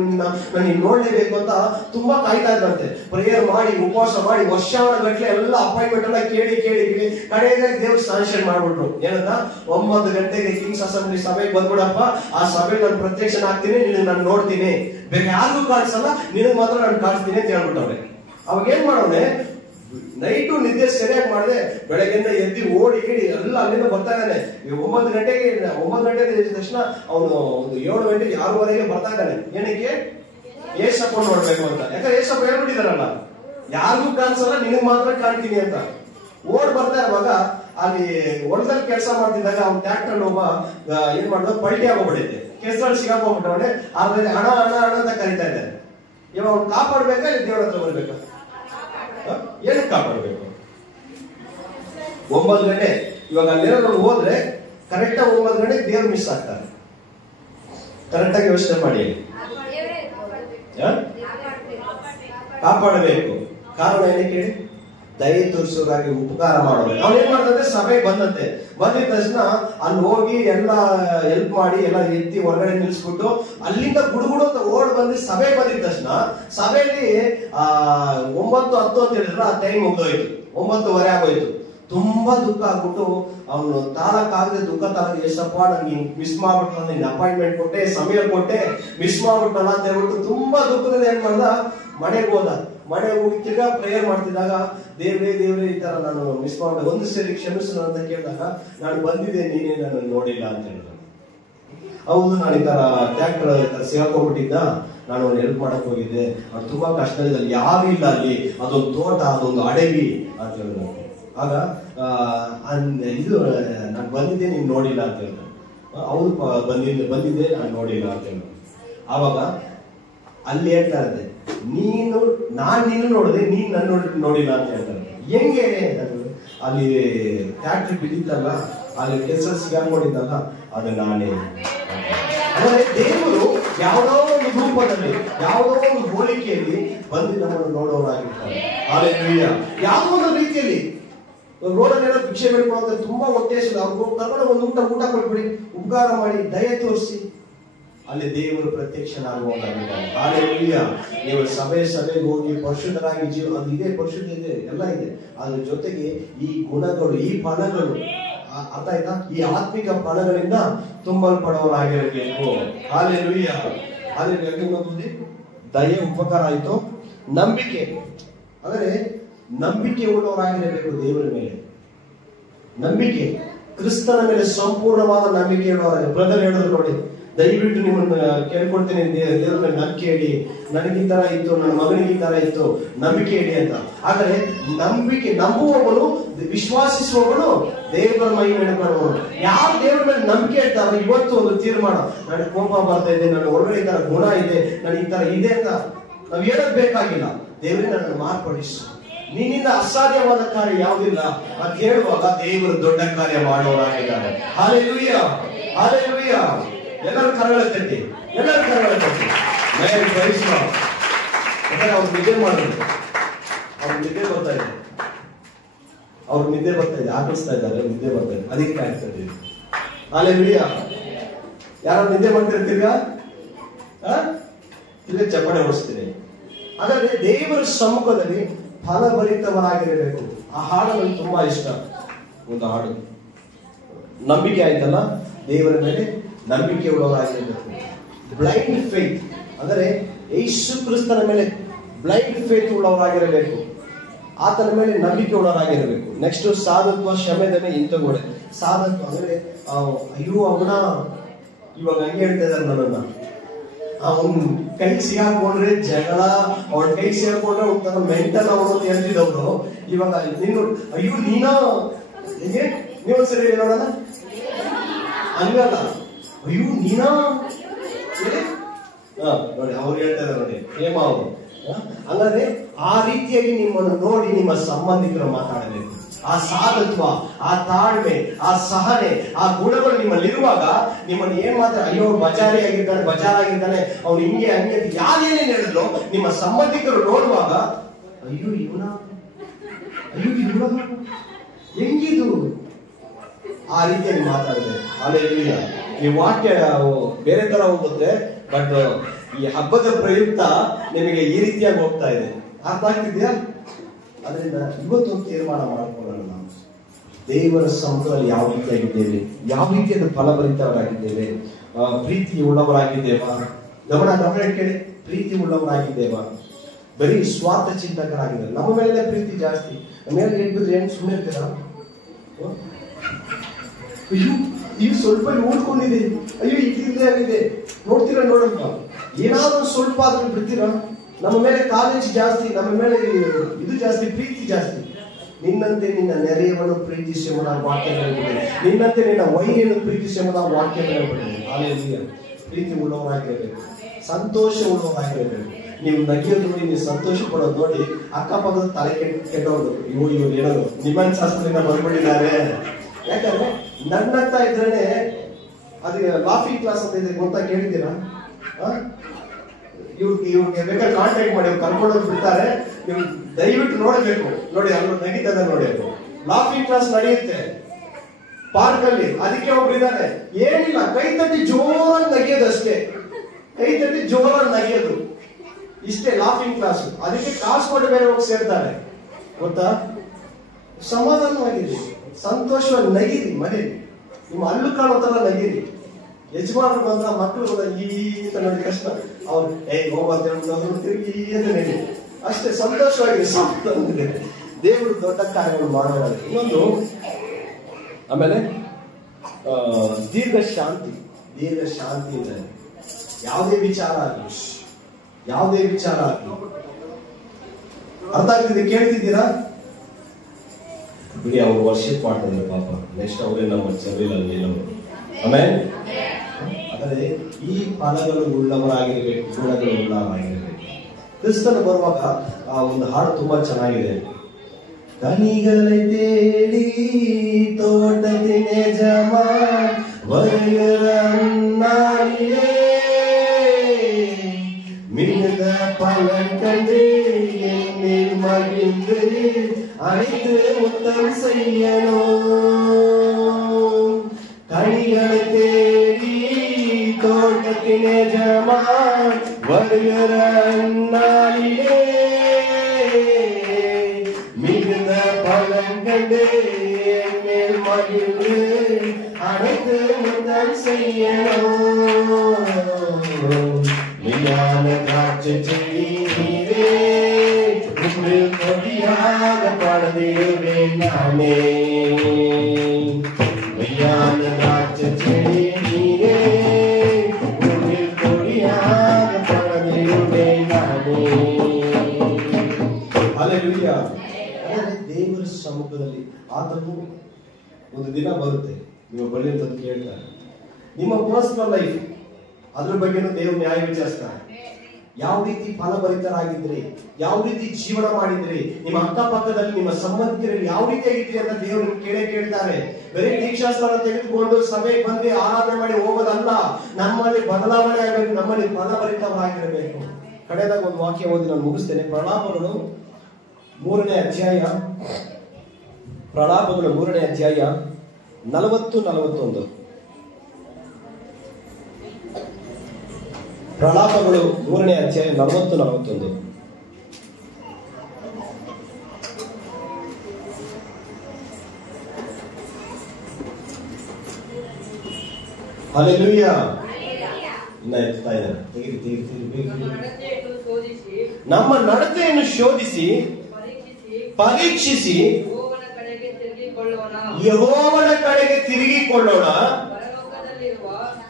ನಾನು ನೋಡ್ಲೇಬೇಕು ಅಂತ ತುಂಬಾ ಕಾಯ್ತಾ ಇದ್ದಂತೆ. ಪ್ರೇಯರ್ ಮಾಡಿ, ಉಪವಾಸ ಮಾಡಿ, ವರ್ಷಾನ ಗಟ್ಟಲೆ ಎಲ್ಲ ಅಪಾಯಿಂಟ್ಮೆಂಟ್ ಎಲ್ಲ ಕೇಳಿ ಕೇಳಿ ಕೇಳಿ ಕಡೆಗೆ ದೇವ್ರು ಸಾಂಕ್ಷನ್ ಮಾಡ್ಬಿಟ್ರು. ಏನಂತ, 9 ಗಂಟೆಗೆ ಕಿಂಗ್ಸ್ ಅಸೆಂಬ್ಲಿ ಸಭೆಗೆ ಬಂದ್ಬಿಡಪ್ಪ, ಆ ಸಭೆ ನಾನು ಪ್ರತ್ಯಕ್ಷನಾಗ್ತೀನಿ, ನಿನಗೆ ನಾನು ನೋಡ್ತೀನಿ, ಬೇರೆ ಯಾರಿಗೂ ಕಾಣಿಸಲ್ಲ, ನಿನಗೆ ಮಾತ್ರ ನಾನು ಕಾಣಿಸ್ತೀನಿ ಅಂತ ಹೇಳ್ಬಿಟ್ಟವ್ರೆ. ಅವಾಗ ಏನ್ ಮಾಡೋನೆ, ನೈಟು ನಿದ್ದೆ ಸರಿಯಾಗಿ ಮಾಡಿದೆ, ಬೆಳಗ್ಗೆಯಿಂದ ಎದ್ದು ಓಡಿ ಗೀಡಿ ಎಲ್ಲ ಅಲ್ಲಿಂದ ಬರ್ತಾ ಇದ್ದಾನೆ. 9 ಗಂಟೆ ಎದ್ದ ತಕ್ಷಣ ಅವನು ಒಂದು 7 ಗಂಟೆಗೆ 6:30 ಬರ್ತಾ ಇದ್ದಾನೆ. ಏನಕ್ಕೆ? ಏಸಪ್ಪ ನೋಡ್ಬೇಕು ಅಂತ. ಯಾಕಂದ್ರೆ ಏಸಪ್ಪ ಹೇಳ್ಬಿಟ್ಟಿದಾರಲ್ಲ, ಯಾರಿಗೂ ಕಾಣಿಸಲ್ಲ, ನಿನಗ್ ಮಾತ್ರ ಕಾಣ್ತೀನಿ ಅಂತ. ಓಡ್ ಬರ್ತಾ ಇರುವಾಗ ಅಲ್ಲಿ ಹೊಲದಲ್ಲಿ ಕೆಲಸ ಮಾಡ್ತಿದ್ದಾಗ ಅವ್ನ ಟ್ರ್ಯಾಕ್ಟರ್ ಒಬ್ಬ ಏನ್ ಮಾಡ್ದ, ಪಲ್ಟಿ ಆಗೋಗ್ಬಿಡೈತೆ, ಕೆಸರಲ್ಲಿ ಸಿಗಾಕೋಗ್ಬಿಟ್ಟವನೆ. ಆದ್ರೆ ಹಣ ಹಣ ಹಣ ಅಂತ ಕರಿತಾ ಇದ್ದಾರೆ. ಇವಾಗ ಅವ್ನು ಕಾಪಾಡ್ಬೇಕಾ, ಇಲ್ಲಿ ದೇವ್ರ ಹತ್ರ ಬರ್ಬೇಕಾ? ಏನಕ್ಕೆ ಕಾಪಾಡಬೇಕು? 9 ಗಂಟೆ. ಇವಾಗ ಅಲ್ಲೇನಾದ್ರು ಹೋದ್ರೆ ಕರೆಕ್ಟಾಗಿ 9 ಗಂಟೆಗೆ ದೇವ್ರು ಮಿಸ್ ಆಗ್ತಾರೆ. ಕರೆಕ್ಟಾಗಿ ಯೋಚನೆ ಮಾಡಿ. ಕಾಪಾಡಬೇಕು. ಕಾರಣ ಏನಕ್ಕೆ ಹೇಳಿ? ದಯೆ ತೋರಿಸೋರಾಗಿ ಉಪಕಾರ ಮಾಡೋದು. ಅವ್ನು ಏನ್ ಮಾಡ್ದಂತೆ, ಸಭೆಗೆ ಬಂದಂತೆ. ಬಂದಿದ ತಕ್ಷಣ ಅಲ್ಲಿ ಹೋಗಿ ಎಲ್ಲ ಹೆಲ್ಪ್ ಮಾಡಿ ಎಲ್ಲ ಎತ್ತಿ ಹೊರಗಡೆ ನಿಲ್ಸ್ಬಿಟ್ಟು ಅಲ್ಲಿಂದ ಗುಡುಗುಡು ಅಂತ ಓಡ್ ಬಂದು ಸಭೆಗೆ ಬಂದಿದ ತಕ್ಷಣ ಸಭೆಯಲ್ಲಿ 9:10 ಅಂತ ಹೇಳಿದ್ರೆ ಆ ಟೈಮ್ ಮುಗ್ದೋಯ್ತು. 9:15 ಆಗೋಯ್ತು. ತುಂಬಾ ದುಃಖ ಆಗ್ಬಿಟ್ಟು ಅವನು ತಾಳಕ್ಕಾಗದೆ ದುಃಖ ತಾಳಕ್ಕೆ, ಎಷ್ಟಪ್ಪ ನಂಗೆ ಮಿಸ್ ಮಾಡ್ಬಿಟ್ಟ, ನಿನ್ನ ಅಪಾಯಿಂಟ್ಮೆಂಟ್ ಕೊಟ್ಟೆ, ಸಮಯ ಕೊಟ್ಟೆ, ಮಿಸ್ ಮಾಡ್ಬಿಟ್ಟಲ್ಲ ಅಂತ ಹೇಳ್ಬಿಟ್ಟು ತುಂಬಾ ದುಃಖದಲ್ಲಿ ಏನ್ ಮಾಡ್ದ, ಮನೆಗೆ ಹೋದ. ಮನೆಗೆ ಹೋಗಿ ತಿರ್ಗಾ ಪ್ರೇಯರ್ ಮಾಡ್ತಿದ್ದಾಗ, ದೇವ್ರೇ ಈ ತರ ನಾನು ಮಿಸ್ ಮಾಡ್ದೆ, ಒಂದು ಸರಿ ಕ್ಷಮಿಸು ಅಂತ ಕೇಳಿದಾಗ, ನಾನು ಬಂದಿದ್ದೆ, ನೀನೇ ನಾನು ನೋಡಿಲ್ಲ ಅಂತ ಹೇಳಿದ. ಹೌದು, ನಾನು ಈ ತರ ಟ್ರ್ಯಾಕ್ಟರ್ ಸಿಗಾಕೊಂಡ್ಬಿಟ್ಟಿದ್ದ, ನಾನು ಹೆಲ್ಪ್ ಮಾಡಕ್ ಹೋಗಿದ್ದೆ, ಅದು ತುಂಬಾ ಕಷ್ಟದಲ್ಲಿ, ಯಾರು ಇಲ್ಲ ಅಲ್ಲಿ, ಅದೊಂದು ತೋಟ, ಅದೊಂದು ಅಡವಿ ಅಂತ ಹೇಳಿದ್ರು. ಆಗ ಇದು ನಾನು ಬಂದಿದ್ದೆ, ನೀನ್ ನೋಡಿಲ್ಲ ಅಂತ ಹೇಳಿದ. ಹೌದು ಬಂದಿದ್ದೆ, ನಾನು ನೋಡಿಲ್ಲ ಅಂತ ಹೇಳಿದ್ರು. ಆವಾಗ ಅಲ್ಲಿ ಹೇಳ್ತಾ ಇದ್ದೆ, ನಾನ್ ನೀನು ನೋಡಿದೆ, ನೀನ್ ನನ್ನ ನೋಡಿಲ್ಲ ಅಂತ ಹೇಳ್ತಾರೆ. ಹೆಂಗೆ? ಅಲ್ಲಿ ಟ್ರ್ಯಾಕ್ಟರ್ ಬಿದ್ದಿತ್ತಲ್ಲ, ಅಲ್ಲಿ ಕೆಲಸ ಸಿಗಾಕೊಂಡಿದ್ದಲ್ಲ, ಅದು ನಾನೇ. ಅಂದ್ರೆ ದೇವರು ಯಾವುದೋ ಒಂದು ರೂಪದಲ್ಲಿ, ಯಾವುದೋ ಒಂದು ಹೋಲಿಕೆಯಲ್ಲಿ ಬಂದು ನಮ್ಮನ್ನು ನೋಡೋರಾಗಿರ್ತಾರೆ. ಹಲ್ಲೆಲೂಯಾ. ಯಾವುದೋ ಒಂದು ರೀತಿಯಲ್ಲಿ ರೋಡಲ್ಲೆಲ್ಲ ಭಿಕ್ಷೆ ಬೇಡ್ಕೊಳ್ಳೋದ್ರೆ ತುಂಬಾ ಹೊಟ್ಟೆ ಅವ್ರು ಕರ್ಕೊಂಡು ಒಂದು ಊಟ ಕೊಟ್ಬಿಡಿ, ಉಪಕಾರ ಮಾಡಿ, ದಯೆ ತೋರಿಸಿ, ಅಲ್ಲಿ ದೇವರು ಪ್ರತ್ಯಕ್ಷನಾಗುವಂತಾಗಿದ್ದಾನೆ. ಹಲ್ಲೆಲೂಯಾ. ನೀವು ಸಭೆಗೆ ಹೋಗಿ ಪರಿಶುದ್ಧರಾಗಿ ಜೀವ, ಅದು ಇದೆ, ಪರಿಶುದ್ಧ ಇದೆ, ಎಲ್ಲ ಇದೆ. ಅದ್ರ ಜೊತೆಗೆ ಈ ಗುಣಗಳು, ಈ ಫಲಗಳು, ಅರ್ಥ ಆಯ್ತಾ, ಈ ಆತ್ಮಿಕ ಫಲಗಳಿಂದ ತುಂಬಲ್ಪಡೋರಾಗಿರಬೇಕು. ಹಲ್ಲೆಲೂಯಾ. ದಯೆ ಉಪಕಾರ ಆಯ್ತು. ನಂಬಿಕೆ ಅಂದ್ರೆ ನಂಬಿಕೆ ಉಳ್ಳವರಾಗಿರಬೇಕು ದೇವರ ಮೇಲೆ. ನಂಬಿಕೆ, ಕ್ರಿಸ್ತನ ಮೇಲೆ ಸಂಪೂರ್ಣವಾದ ನಂಬಿಕೆ ಇಡುವವರಾಗಿ. ಬ್ರದರ್ ಹೇಳಿದ್ರು ನೋಡಿ, ದಯವಿಟ್ಟು ನಿಮ್ಮನ್ನ ಕೇಳ್ಕೊಡ್ತೀನಿ, ದೇವರ ಮೇಲೆ ನಂಬಿಕೆ ಇಡಿ, ನನಗೆ ಈ ತರ ಇತ್ತು, ನನ್ನ ಮಗನಿಗೆ ಈ ತರ ಇತ್ತು, ನಂಬಿಕೆ ಇಡಿ ಅಂತ. ಆದರೆ ನಂಬಿಕೆ ನಂಬುವವನು, ವಿಶ್ವಾಸಿಸುವವನು ದೇವರ ಮಹಿಮೆಯನ್ನು ಕಾಣುವವನು. ಯಾರು ದೇವರ ಮೇಲೆ ನಂಬಿಕೆ ಇಡ್ತಾರೋ, ಇವತ್ತು ಒಂದು ತೀರ್ಮಾನ, ನನಗೆ ಕೋಪ ಬರ್ತಾ ಇದೆ, ನನ್ನ ಒಳಗಡೆ ಈ ತರ ಗುಣ ಇದೆ, ನನಗೆ ಈ ತರ ಇದೆ ಅಂತ ನಾವು ಹೇಳೋದ್ ಬೇಕಾಗಿಲ್ಲ. ದೇವರೇ ನನ್ನನ್ನು ಮಾರ್ಪಡಿಸು, ನಿನ್ನಿಂದ ಅಸಾಧ್ಯವಾದ ಕಾರ್ಯ ಯಾವುದಿಲ್ಲ ಅಂತ ಹೇಳುವಾಗ ದೇವರು ದೊಡ್ಡ ಕಾರ್ಯ ಮಾಡೋರಾಗಿದ್ದಾರೆ. Hallelujah, hallelujah. ಎಲ್ಲರೂ ಕರಗಳ ತಟ್ಟಿ, ಎಲ್ಲರೂ ಕರಗಳ ತಟ್ಟಿ. ಅವ್ರು ನಿದ್ದೆ ಮಾಡಿದ್ರು, ಅವ್ರು ನಿದ್ದೆ ಬರ್ತಾ ಇದೆ, ಅವ್ರು ನಿದ್ದೆ ಬರ್ತಾ ಇದೆ, ಆಕಳಿಸ್ತಾ ಇದ್ದಾರೆ, ನಿದ್ದೆ ಬರ್ತಾ ಇದೆ, ಅದಕ್ಕೆ ಕಾಯ್ತಾ ಇದ್ದೀವಿ. ಹಲ್ಲೆಲೂಯಾ. ಯಾರು ನಿದ್ದೆ ಮಾಡ್ತಿರ್ತೀಗ ತಿರ್ಗ ಚಪ್ಪಣೆ ಓಡಿಸ್ತೀನಿ. ಹಾಗಾದ್ರೆ ದೇವರ ಸಮ್ಮುಖದಲ್ಲಿ ಫಲಭರಿತವರಾಗಿರಬೇಕು. ಆ ಹಾಡು ನನಗೆ ತುಂಬಾ ಇಷ್ಟ. ಒಂದು ಹಾಡು, ನಂಬಿಕೆ ಆಯ್ತಲ್ಲ, ದೇವರ ಮೇಲೆ ನಂಬಿಕೆ ಉಳ್ಳವರಾಗಿರಬೇಕು. ಬ್ಲೈಂಡ್ ಫೇತ್ ಅಂದರೆ ಯೇಸು ಕ್ರಿಸ್ತನ ಮೇಲೆ ಬ್ಲೈಂಡ್ ಫೇತ್ ಉಳ್ಳವರಾಗಿರಬೇಕು. ಆತನ ಮೇಲೆ ನಂಬಿಕೆ ಉಳ್ಳವರಾಗಿರಬೇಕು. ನೆಕ್ಸ್ಟ್ ಸಾಧತ್ವ, ಶಮೆದನೆ, ಇಂಥಗೋಡೆ. ಸಾಧತ್ವ ಅಂದ್ರೆ ಅಯ್ಯೋ ಅವನ ಇವಾಗ ಹಂಗೆ ಹೇಳ್ತಾ ಇದ್ದಾರೆ ನನ್ನನ್ನ, ಅವನ್ ಕೈ ಸಿಗಾಕೊಂಡ್ರೆ ಜಗಳ, ಅವನ ಕೈ ಸಿಗಾಕೊಂಡ್ರೆ ಒಂಥರ ಮೆಂಟಲ್ ಅವನು ಅಂತ ಹೇಳ್ತಿದ್ದವ್ರು. ಇವಾಗ ನೀನು ಅಯ್ಯೋ ನೀನ ಹೇಗೆ, ನೀವೊಂದ್ಸರಿ ನೋಡೋಣ, ಹಂಗಲ್ಲ, ಅಯ್ಯೋ ನೀನಾ ನೋಡಿ ಅವ್ರು ಹೇಳ್ತಾ ಇದ್ದಾರೆ ನೋಡಿ, ಹೇಮ ಅವರು. ಹಂಗಾದ್ರೆ ಆ ರೀತಿಯಾಗಿ ನಿಮ್ಮನ್ನು ನೋಡಿ ನಿಮ್ಮ ಸಂಬಂಧಿಕರು ಮಾತಾಡಬೇಕು. ಆ ಸಾಧುತ್ವ, ಆ ತಾಳ್ಮೆ, ಆ ಸಹನೆ, ಆ ಗುಣಗಳು ನಿಮ್ಮಲ್ಲಿರುವಾಗ ನಿಮ್ಮನ್ನು ಏನ್ ಮಾಡ್ತಾರೆ, ಅಯ್ಯೋ ಬಜಾರಿ ಆಗಿದ್ದಾನೆ, ಅವ್ನು ಹಿಂಗೆ ಹಂಗೆ ಯಾರೇನೇನು ಹೇಳಿದ್ರು ನಿಮ್ಮ ಸಂಬಂಧಿಕರು ನೋಡುವಾಗ ಅಯ್ಯೋ ಇವನ ಹೆಂಗಿದು ಆ ರೀತಿಯಾಗಿ ಮಾತಾಡಿದೆ. ಅಲ್ಲೇಲೂಯಾ. ಈ ವಾಕ್ಯ ಬೇರೆ ತರ ಹೋಗುತ್ತೆ, ಬಟ್ ಈ ಹಬ್ಬದ ಪ್ರಯುಕ್ತ ನಿಮಗೆ ಈ ರೀತಿಯಾಗಿ ಹೋಗ್ತಾ ಇದೆ. ಅರ್ಥ ಆಗ್ತಿದ್ಯಾ? ಅದರಿಂದ ಇವತ್ತೊಂದು ತೀರ್ಮಾನ ಮಾಡ್ಕೊಳ್ಳೋಣ, ನಾವು ದೇವರ ಸಮ್ಮುಖದಲ್ಲಿ ಯಾವ ರೀತಿಯಾಗಿದ್ದೇವೆ, ಯಾವ ರೀತಿಯಾದ ಫಲಭರಿತವರಾಗಿದ್ದೇವೆ, ಪ್ರೀತಿ ಉಳ್ಳವರಾಗಿದ್ದೇವಾ? ಗಮನ ಕೇಳಿ, ಪ್ರೀತಿ ಉಳ್ಳವರಾಗಿದ್ದೇವಾ? ಬರೀ ಸ್ವಾರ್ಥ ಚಿಂತಕರಾಗಿದ್ದಾರೆ. ನಮ್ಮ ಮೇಲೆ ಪ್ರೀತಿ ಜಾಸ್ತಿ, ನಮ್ಮ ಮೇಲೆ ಹೇಳ್ಬಿದ್ರೆ ಏನ್ ಸುಮ್ಮನೆ ಇರ್ತೀರಾ? ಅಯ್ಯೋ ಇದು ಸ್ವಲ್ಪ ನೋಡ್ಕೊಂಡಿದೆ, ಅಯ್ಯೋ ಇದಿಲ್ಲದೆ ಆಗಿದೆ, ನೋಡ್ತೀರಾ ನೋಡಪ್ಪ, ಏನಾದ್ರೂ ಸ್ವಲ್ಪ ಆದ್ರೂ ಬಿಡ್ತೀರಾ? ನಮ್ಮ ಮೇಲೆ ಕಾಲೇಜ್ ಜಾಸ್ತಿ, ನಮ್ಮ ಮೇಲೆ ಇದು ಜಾಸ್ತಿ, ಪ್ರೀತಿ ಜಾಸ್ತಿ. ನಿನ್ನಂತೆ ನಿನ್ನ ನೆರೆಯವನ್ನು ಪ್ರೀತಿಸುವ ವಾಕ್ಯ ಹೇಳ್ಬಿಡಿ, ನಿನ್ನಂತೆ ನಿನ್ನ ವೈರಿಯನ್ನು ಪ್ರೀತಿಸುವ ವಾಕ್ಯ ಹೇಳ್ಬಿಡಿ. ಹಾಲೆಲೂಯಾ. ಪ್ರೀತಿ ಉಳ್ಳವರಾಗಿರಬೇಕು, ಸಂತೋಷ ಉಳ್ಳವರಾಗಿರಬೇಕು. ನೀವು ನಗಿಯೋದು ನೋಡಿ, ನೀವು ಸಂತೋಷ ಪಡೋದು ನೋಡಿ ಅಕ್ಕಪಕ್ಕದ ತಲೆ ಕೆಟ್ಟೋದು, ಇವ್ರು ಹೇಳೋದು ನಿಮ್ಮನ್ ಶಾಸ್ತ್ರದಿಂದ ಬಂದ್ಬಿಟ್ಟಿದ್ದಾರೆ. ಯಾಕಂದ್ರೆ ನನ್ನಂತ ಇದ್ರೇನೆ ಅದು ಲಾಫಿಂಗ್ ಕ್ಲಾಸ್ ಅಂತ ಇದೆ ಗೊತ್ತಾ, ಕೇಳಿದ್ದೀರಾ? ಇವ್ರಿಗೆ ಬೇಕಾದ್ರೆ ಕಾಂಟ್ಯಾಕ್ಟ್ ಮಾಡಿ ಕರ್ಕೊಂಡೋಗಿ ಬಿಡ್ತಾರೆ, ನೀವು ದಯವಿಟ್ಟು ನೋಡ್ಬೇಕು. ನೋಡಿ ಅಲ್ಲಿ ನಗೀತದ ನೋಡಿ, ಅದು ಲಾಫಿಂಗ್ ಕ್ಲಾಸ್ ನಡೆಯುತ್ತೆ ಪಾರ್ಕ್ ಅಲ್ಲಿ. ಅದಕ್ಕೆ ಒಬ್ರಿದ್ದಾರೆ, ಏನಿಲ್ಲ ಕೈ ತಟ್ಟಿ ಜೋರಾಗಿ ನಗಿಯೋದು ಅಷ್ಟೇ, ಕೈ ತಟ್ಟಿ ಜೋರಾಗಿ ನಗಿಯೋದು ಇಷ್ಟೇ ಲಾಫಿಂಗ್ ಕ್ಲಾಸ್. ಅದಕ್ಕೆ ಕಾಸು ಕೊಟ್ಟು ಬೇರೆ ಹೋಗಿ ಸೇರ್ತಾರೆ ಗೊತ್ತಾ. ಸಮಾಧಾನವಾಗಿರಿ, ಸಂತೋಷವಾಗಿ ನಗಿರಿ ಮನೇಲಿ, ನಿಮ್ಮ ಅಲ್ಲು ಕಾಣೋ ತರ ನಗಿರಿ. ಯಜಮಾನರು ಬಂದ ಮಕ್ಕಳು ಬಂದ ಈ ನೋಡಿ ಕಷ್ಟ, ಅವ್ರು ಹೋಗ್ಬಂತ ತಿರುಗಿ ನಗಿ ಅಷ್ಟೇ, ಸಂತೋಷವಾಗಿರಿ. ಸಾಕ್ತಂದ್ರೆ ದೇವರು ದೊಡ್ಡ ಕಾರ್ಯಗಳು ಮಾಡೋಣ. ಇನ್ನೊಂದು ಆಮೇಲೆ ದೀರ್ಘ ಶಾಂತಿ ಇದೆ. ಯಾವುದೇ ವಿಚಾರ ಆಗಲಿ ಅರ್ಥ ಆಗ್ತಿದೆ, ಕೇಳ್ತಿದ್ದೀರಾ? ಬಿಡಿ, ಅವ್ರು ವರ್ಷಿಪ್ ಮಾಡ್ತಾರೆ ಪಾಪ, ನೆಕ್ಸ್ಟ್ ಅವರೇ ನಮ್ಮ ಸರಿಯಲ್ಲಿ ಆಮೇಲೆ. ಆದರೆ ಈ ಫಲಗಳು ಉಳ್ಳವರಾಗಿರ್ಬೇಕು, ಗುಣಗಳು ಉಳ್ಳವರಾಗಿರ್ಬೇಕು. ಕ್ರಿಸ್ತನ ಬರುವಾಗ ಆ ಒಂದು ಹಾಡು ತುಂಬಾ ಚೆನ್ನಾಗಿದೆ. ಕನಿகளை தேடி தோட்டத்தின் எஜமான் வருகிற நாளிலே மிகுந்த பலன் கண்டு என்னில் மகிழ்ந்து அனைத்து முத்தம் செய்யணும். கனிகளை தேடி தோட்டத்தின் எஜமான் வருகிற நாளிலே மிகுந்த பலன் கண்டு என்னில் மகிழ்ந்து அனைத்து முத்தம் செய்யணும். மெய்யான திராட்சை செடி நீரே, உங்கள் கொடியாக படர்ந்திடுவேன் நானே. மெய்யான திராட்சை செடி நீரே, உங்கள் கொடியாக படர்ந்திடுவேன் நானே. ಹಲ್ಲೆಲೂಯಾ. ದೇವರ ಸಮ್ಮುಖದಲ್ಲಿ ಆತನು ಒಂದು ದಿನ ಬರುತ್ತೆ, ನಿಮ್ಮ ಬಳಿ ಅಂತ ಕೇಳ್ತಾರೆ. ನಿಮ್ಮ ಪರ್ಸನಲ್ ಲೈಫ್ ಅದ್ರ ಬಗ್ಗೆನೂ ದೇವರು ನ್ಯಾಯ ವಿಚಾರಿಸ್ತಾರೆ. ಯಾವ ರೀತಿ ಫಲಭರಿತರಾಗಿದ್ರಿ, ಯಾವ ರೀತಿ ಜೀವನ ಮಾಡಿದ್ರಿ, ನಿಮ್ಮ ಅಕ್ಕಪಕ್ಕದಲ್ಲಿ ನಿಮ್ಮ ಸಂಬಂಧಿಕರಲ್ಲಿ ಯಾವ ರೀತಿ ಆಗಿದ್ರಿ ಅಂತ ದೇವರು ಕೇಳ್ತಾರೆ. ಬರೀ ದೀಕ್ಷಾಸ್ಥಾನ ತೆಗೆದುಕೊಂಡು ಸಭೆಗೆ ಬಂದು ಆರಾಧನೆ ಮಾಡಿ ಹೋಗೋದಲ್ಲ, ನಮ್ಮಲ್ಲಿ ಬದಲಾವಣೆ ಆಗಬೇಕು, ನಮ್ಮಲ್ಲಿ ಫಲಭರಿತವಾಗಿರಬೇಕು. ಕಡೆದಾಗ ಒಂದು ವಾಕ್ಯ ಓದಿ ನಾನು ಮುಗಿಸ್ತೇನೆ. ಪ್ರಲಾಪಗಳು 3ನೇ ಅಧ್ಯಾಯ 40-41. ಪ್ರಲಾಪಗಳು 3ನೇ ಅಧ್ಯಾಯ 40-41. ಹಲ್ಲೆಲೂಯಾ. ಇನ್ನ ಎತ್ತಾ ಇದ್ದಾರೆ. ನಮ್ಮ ನಡತೆಯನ್ನು ಶೋಧಿಸಿ ಪರೀಕ್ಷಿಸಿ ಯೆಹೋವನ ಕಡೆಗೆ ತಿರುಗಿಕೊಳ್ಳೋಣ.